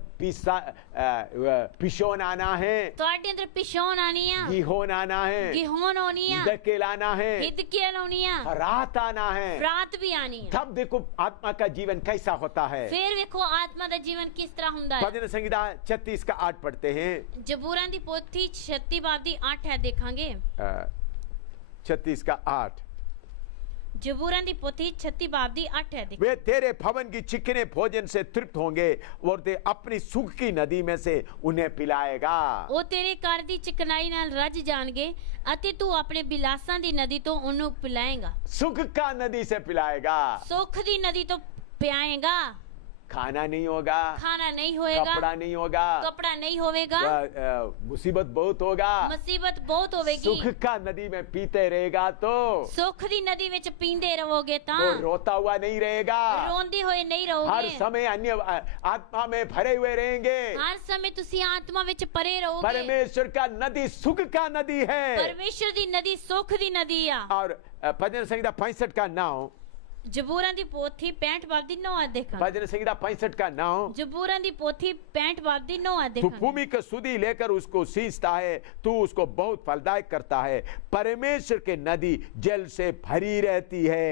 पिशोन आना है, ਤੁਹਾਡੇ ਅੰਦਰ ਪਿਛੋਣ ਆਣੀ ਆ, गिहोन आना है, ਗਿਹੋਣ ਆਉਣੀ ਆ, धकेल आना है, ਹਿਦਕੇ ਲਾਉਣੀ ਆ, फरात आना है। ਫਰਾਤ ਵੀ ਆਣੀ ਆ। तब देखो आत्मा का जीवन कैसा होता है। ਫਿਰ ਵੇਖੋ ਆਤਮਾ ਦਾ ਜੀਵਨ ਕਿਸ ਤਰ੍ਹਾਂ ਹੁੰਦਾ ਹੈ। भजन संहिता 36 का 8 पढ़ते हैं। ਜਬੂਰਾਂ ਦੀ ਪੋਥੀ 36 ਬਾਬ ਦੀ 8 ਹੈ, ਦੇਖਾਂਗੇ। 36 का 8। जबूरन दी पोथी 36 बाब दी 8 है। वे तेरे भवन की चिकने भोजन से तृप्त होंगे और ते अपनी सुख की नदी में से उन्हें पिलाएगा। ਉਹ ਤੇਰੇ ਘਰ ਦੀ ਚਿਕਨਾਈ ਨਾਲ ਰੱਜ ਜਾਣਗੇ ਅਤੇ ਤੂੰ ਆਪਣੇ ਬਿਲਾਸਾਂ ਦੀ ਨਦੀ ਤੋਂ ਉਹਨੂੰ ਪਿਲਾਏਗਾ। सुख का नदी से पिलाएगा। ਸੁੱਖ ਦੀ ਨਦੀ ਤੋਂ ਪਿਆਏਗਾ। खाना नहीं होगा, खाना नहीं होएगा, कपड़ा नहीं होगा, कपड़ा नहीं होवेगा, मुसीबत बहुत होगा, मुसीबत बहुत होवेगी। सुख का नदी में पीते रहेगा तो ਸੁੱਖ ਦੀ ਨਦੀ ਵਿੱਚ ਪੀਂਦੇ ਰਹੋਗੇ ਤਾਂ तो रोता हुआ नहीं रहेगा। ਰੋਂਦੇ ਹੋਏ ਨਹੀਂ हर ਰਹੋਗੇ। समय अन्य आत्मा में भरे हुए रहेंगे। ਹਰ ਸਮੇਂ ਤੁਸੀਂ ਆਤਮਾ ਵਿੱਚ ਭਰੇ ਰਹੋਗੇ। परमेश्वर का नदी सुख का नदी है। ਪਰਮੇਸ਼ਰ ਦੀ ਨਦੀ ਸੁੱਖ ਦੀ ਨਦੀ ਆ। और भजन संहिता 65 का 9। ਜਬੂਰਾਂ ਦੀ ਪੋਥੀ 65 ਬਾਬ ਦੀ 9 ਦੇਖਾਂ। भजन संहिता 65 का 9। जबूरन दी पोथी 65 बाब दी 9 तू भूमि की सुधि लेकर उसको सींचता है, तू उसको बहुत फलदायक करता है, परमेश्वर की नदी जल से भरी रहती है।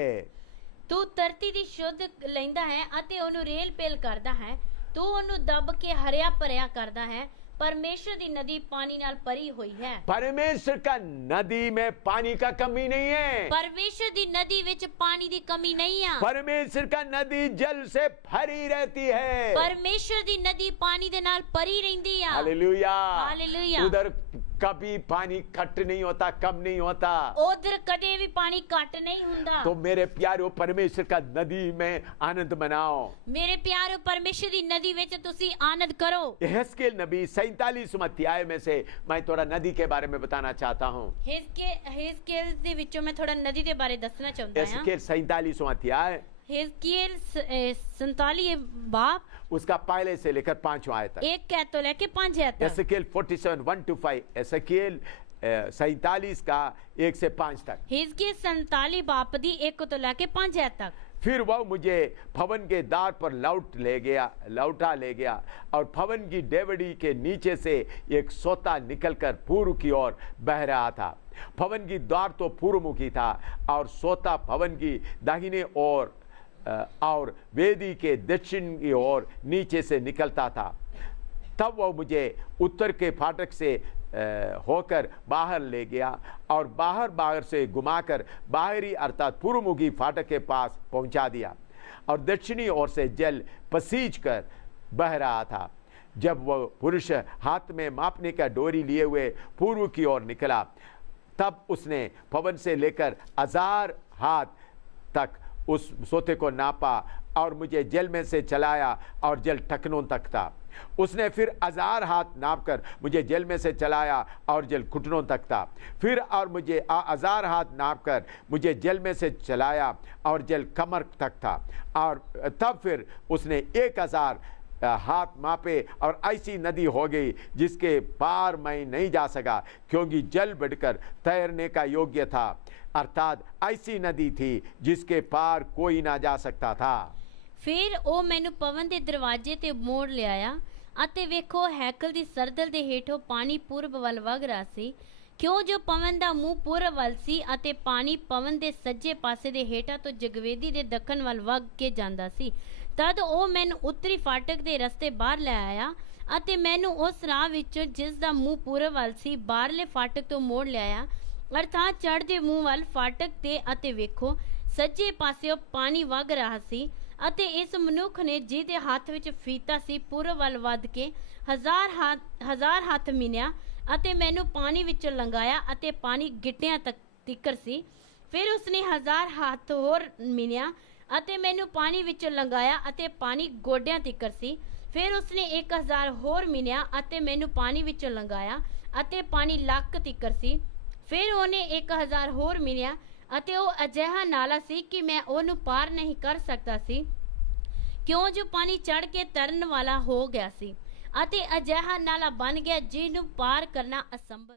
तू धरती दी शुद्ध लैंदा है ਅਤੇ ਉਹਨੂੰ ਰੇਲ ਪੇਲ ਕਰਦਾ ਹੈ। ਤੂੰ ਉਹਨੂੰ ਦਬ ਕੇ ਹਰਿਆ ਭਰਿਆ ਕਰਦਾ ਹੈ। परमेश्वर दी नदी पानी नाल भरी हुई है। परमेश्वर का नदी में पानी का कमी नहीं है। परमेश्वर दी नदी विच पानी दी कमी नहीं है। परमेश्वर का नदी जल से भरी रहती है। परमेश्वर दी नदी पानी दे नाल भरी रहंदी है। हालेलुया। हालेलुया। उधर कभी पानी खट नहीं होता, कम नहीं होता। उधर कदे भी पानी घट नहीं हुंदा। तो मेरे प्यारो परमेश्वर का नदी में आनंद मनाओ। मेरे प्यारो परमेश्वर दी नदी विच तुसी आनंद करो। यहेजकेल नबी 47वां अध्याय में से मैं थोड़ा नदी के बारे में बताना चाहता हूँ। यहेजकेल दे विचों मैं थोड़ा नदी दे बारे दसना चाहता हूं। यहेजकेल 47वां अध्याय, यहेजकेल 47 बाब, उसका पहले से लेकर 5वां आयत तक। 1 कहत तो लेके 5 आयत तक। यहेजकेल 47 1 to 5, यहेजकेल 47 का 1 से 5 तक। यहेजकेल 47 बाब दी 1 तो लेके 5 आयत तक। फिर वह मुझे भवन के द्वार पर लौटा ले गया और भवन की डेवड़ी के नीचे से एक सोता निकलकर पूर्व की ओर बह रहा था। भवन की द्वार तो पूर्वमुखी था और सोता भवन की दाहिने ओर और वेदी के दक्षिण की ओर नीचे से निकलता था। तब वह मुझे उत्तर के फाटक से होकर बाहर ले गया और बाहर से घुमाकर बाहरी अर्थात पूर्वमुखी फाटक के पास पहुंचा दिया और दक्षिणी ओर से जल पसीज कर बह रहा था। जब वह पुरुष हाथ में मापने का डोरी लिए हुए पूर्व की ओर निकला, तब उसने भवन से लेकर 1000 हाथ तक उस सोते को नापा और मुझे जल में से चलाया और जल टखनों तक था। उसने फिर 1000 हाथ नापकर मुझे जल में से चलाया और जल घुटनों तक था। फिर और मुझे 1000 हाथ नापकर मुझे जल में से चलाया और जल कमर तक था। और तब फिर उसने 1000 हाथ मापे और ऐसी नदी हो गई जिसके पार मैं नहीं जा सका, क्योंकि जल बढ़कर तैरने का योग्य था। अर्थात ऐसी नदी थी जिसके पार कोई ना जा सकता था। फिर ਉਹ ਮੈਨੂੰ ਪਵਨ ਦੇ ਦਰਵਾਜ਼ੇ ਤੇ ਮੋੜ ਲਿਆਇਆ ਅਤੇ ਵੇਖੋ ਹੈਕਲ ਦੀ ਸਰਦਲ ਦੇ ਹੇਠੋਂ ਪਾਣੀ ਪੂਰਬ ਵੱਲ ਵਗ ਰਿਹਾ ਸੀ। ਕਿਉਂ ਜੋ ਪਵਨ ਦਾ ਮੂੰਹ ਪੂਰਬ ਵੱਲ ਸੀ ਅਤੇ ਪਾਣੀ ਪਵਨ ਦੇ ਸੱਜੇ ਪਾਸੇ ਦੇ ਹੇਠਾਂ ਤੋਂ ਜਗਵੇਦੀ ਦੇ ਦੱਖਣ ਵੱਲ ਵਗ ਕੇ ਜਾਂਦਾ ਸੀ। ਤਦ ਉਹ ਮੈਨੂੰ ਉੱਤਰੀ ਫਾਟਕ ਦੇ ਰਸਤੇ ਬਾਹਰ ਲੈ ਆਇਆ ਅਤੇ ਮੈਨੂੰ ਉਸ ਰਾਹ ਵਿੱਚੋਂ ਜਿਸ ਦਾ ਮੂੰਹ ਪੂਰਬ ਵੱਲ ਸੀ ਬਾਹਰਲੇ ਫਾਟਕ ਤੋਂ ਮੋੜ ਲਿਆਇਆ, ਅਰਥਾਤ ਚੜ੍ਹਦੇ ਮੂੰਹ ਵੱਲ ਫਾਟਕ ਤੇ। ਅਤੇ ਵੇਖੋ ਸੱਜੇ ਪਾਸਿਓਂ ਪਾਣੀ ਵਗ ਰਿਹਾ ਸੀ ਅਤੇ ਇਸ ਮਨੁੱਖ ਨੇ ਜਿਹਦੇ ਹੱਥ ਵਿੱਚ ਫੀਤਾ ਸੀ ਪੂਰਬ ਵੱਲ ਵੱਧ ਕੇ ਹਜ਼ਾਰ ਹੱਥ ਮਿਣਿਆ ਅਤੇ ਮੈਨੂੰ ਪਾਣੀ ਵਿੱਚੋਂ ਲੰਘਾਇਆ ਅਤੇ ਪਾਣੀ ਗਿੱਟਿਆਂ ਤੱਕ ਤਿੱਕਰ ਸੀ। ਫਿਰ ਉਸਨੇ 1000 ਹੱਥ ਹੋਰ ਮਿਣਿਆ ਅਤੇ ਮੈਨੂੰ ਪਾਣੀ ਵਿੱਚੋਂ ਲੰਘਾਇਆ ਅਤੇ ਪਾਣੀ ਗੋਡਿਆਂ ਤਿੱਕਰ ਸੀ। ਫਿਰ ਉਸਨੇ 1000 ਹੋਰ ਮਿਣਿਆ ਅਤੇ ਮੈਨੂੰ ਪਾਣੀ ਵਿੱਚੋਂ ਲੰਘਾਇਆ ਅਤੇ ਪਾਣੀ ਲੱਕ ਤਿੱਕਰ ਸੀ। ਫਿਰ ਉਹਨੇ 1000 ਹੋਰ ਮਿਣਿਆ ਅਤੇ ਉਹ ਅਜਿਹਾ ਨਾਲਾ ਸੀ ਕਿ ਮੈਂ ਉਹਨੂੰ ਪਾਰ ਨਹੀਂ ਕਰ ਸਕਦਾ ਸੀ, ਕਿਉਂ ਜੋ ਪਾਣੀ ਚੜ੍ਹ ਕੇ ਤਰਨ ਵਾਲਾ ਹੋ ਗਿਆ ਸੀ ਅਤੇ ਅਜਿਹਾ ਨਾਲਾ ਬਣ ਗਿਆ ਜਿਹਨੂੰ ਪਾਰ ਕਰਨਾ ਅਸੰਭਵ।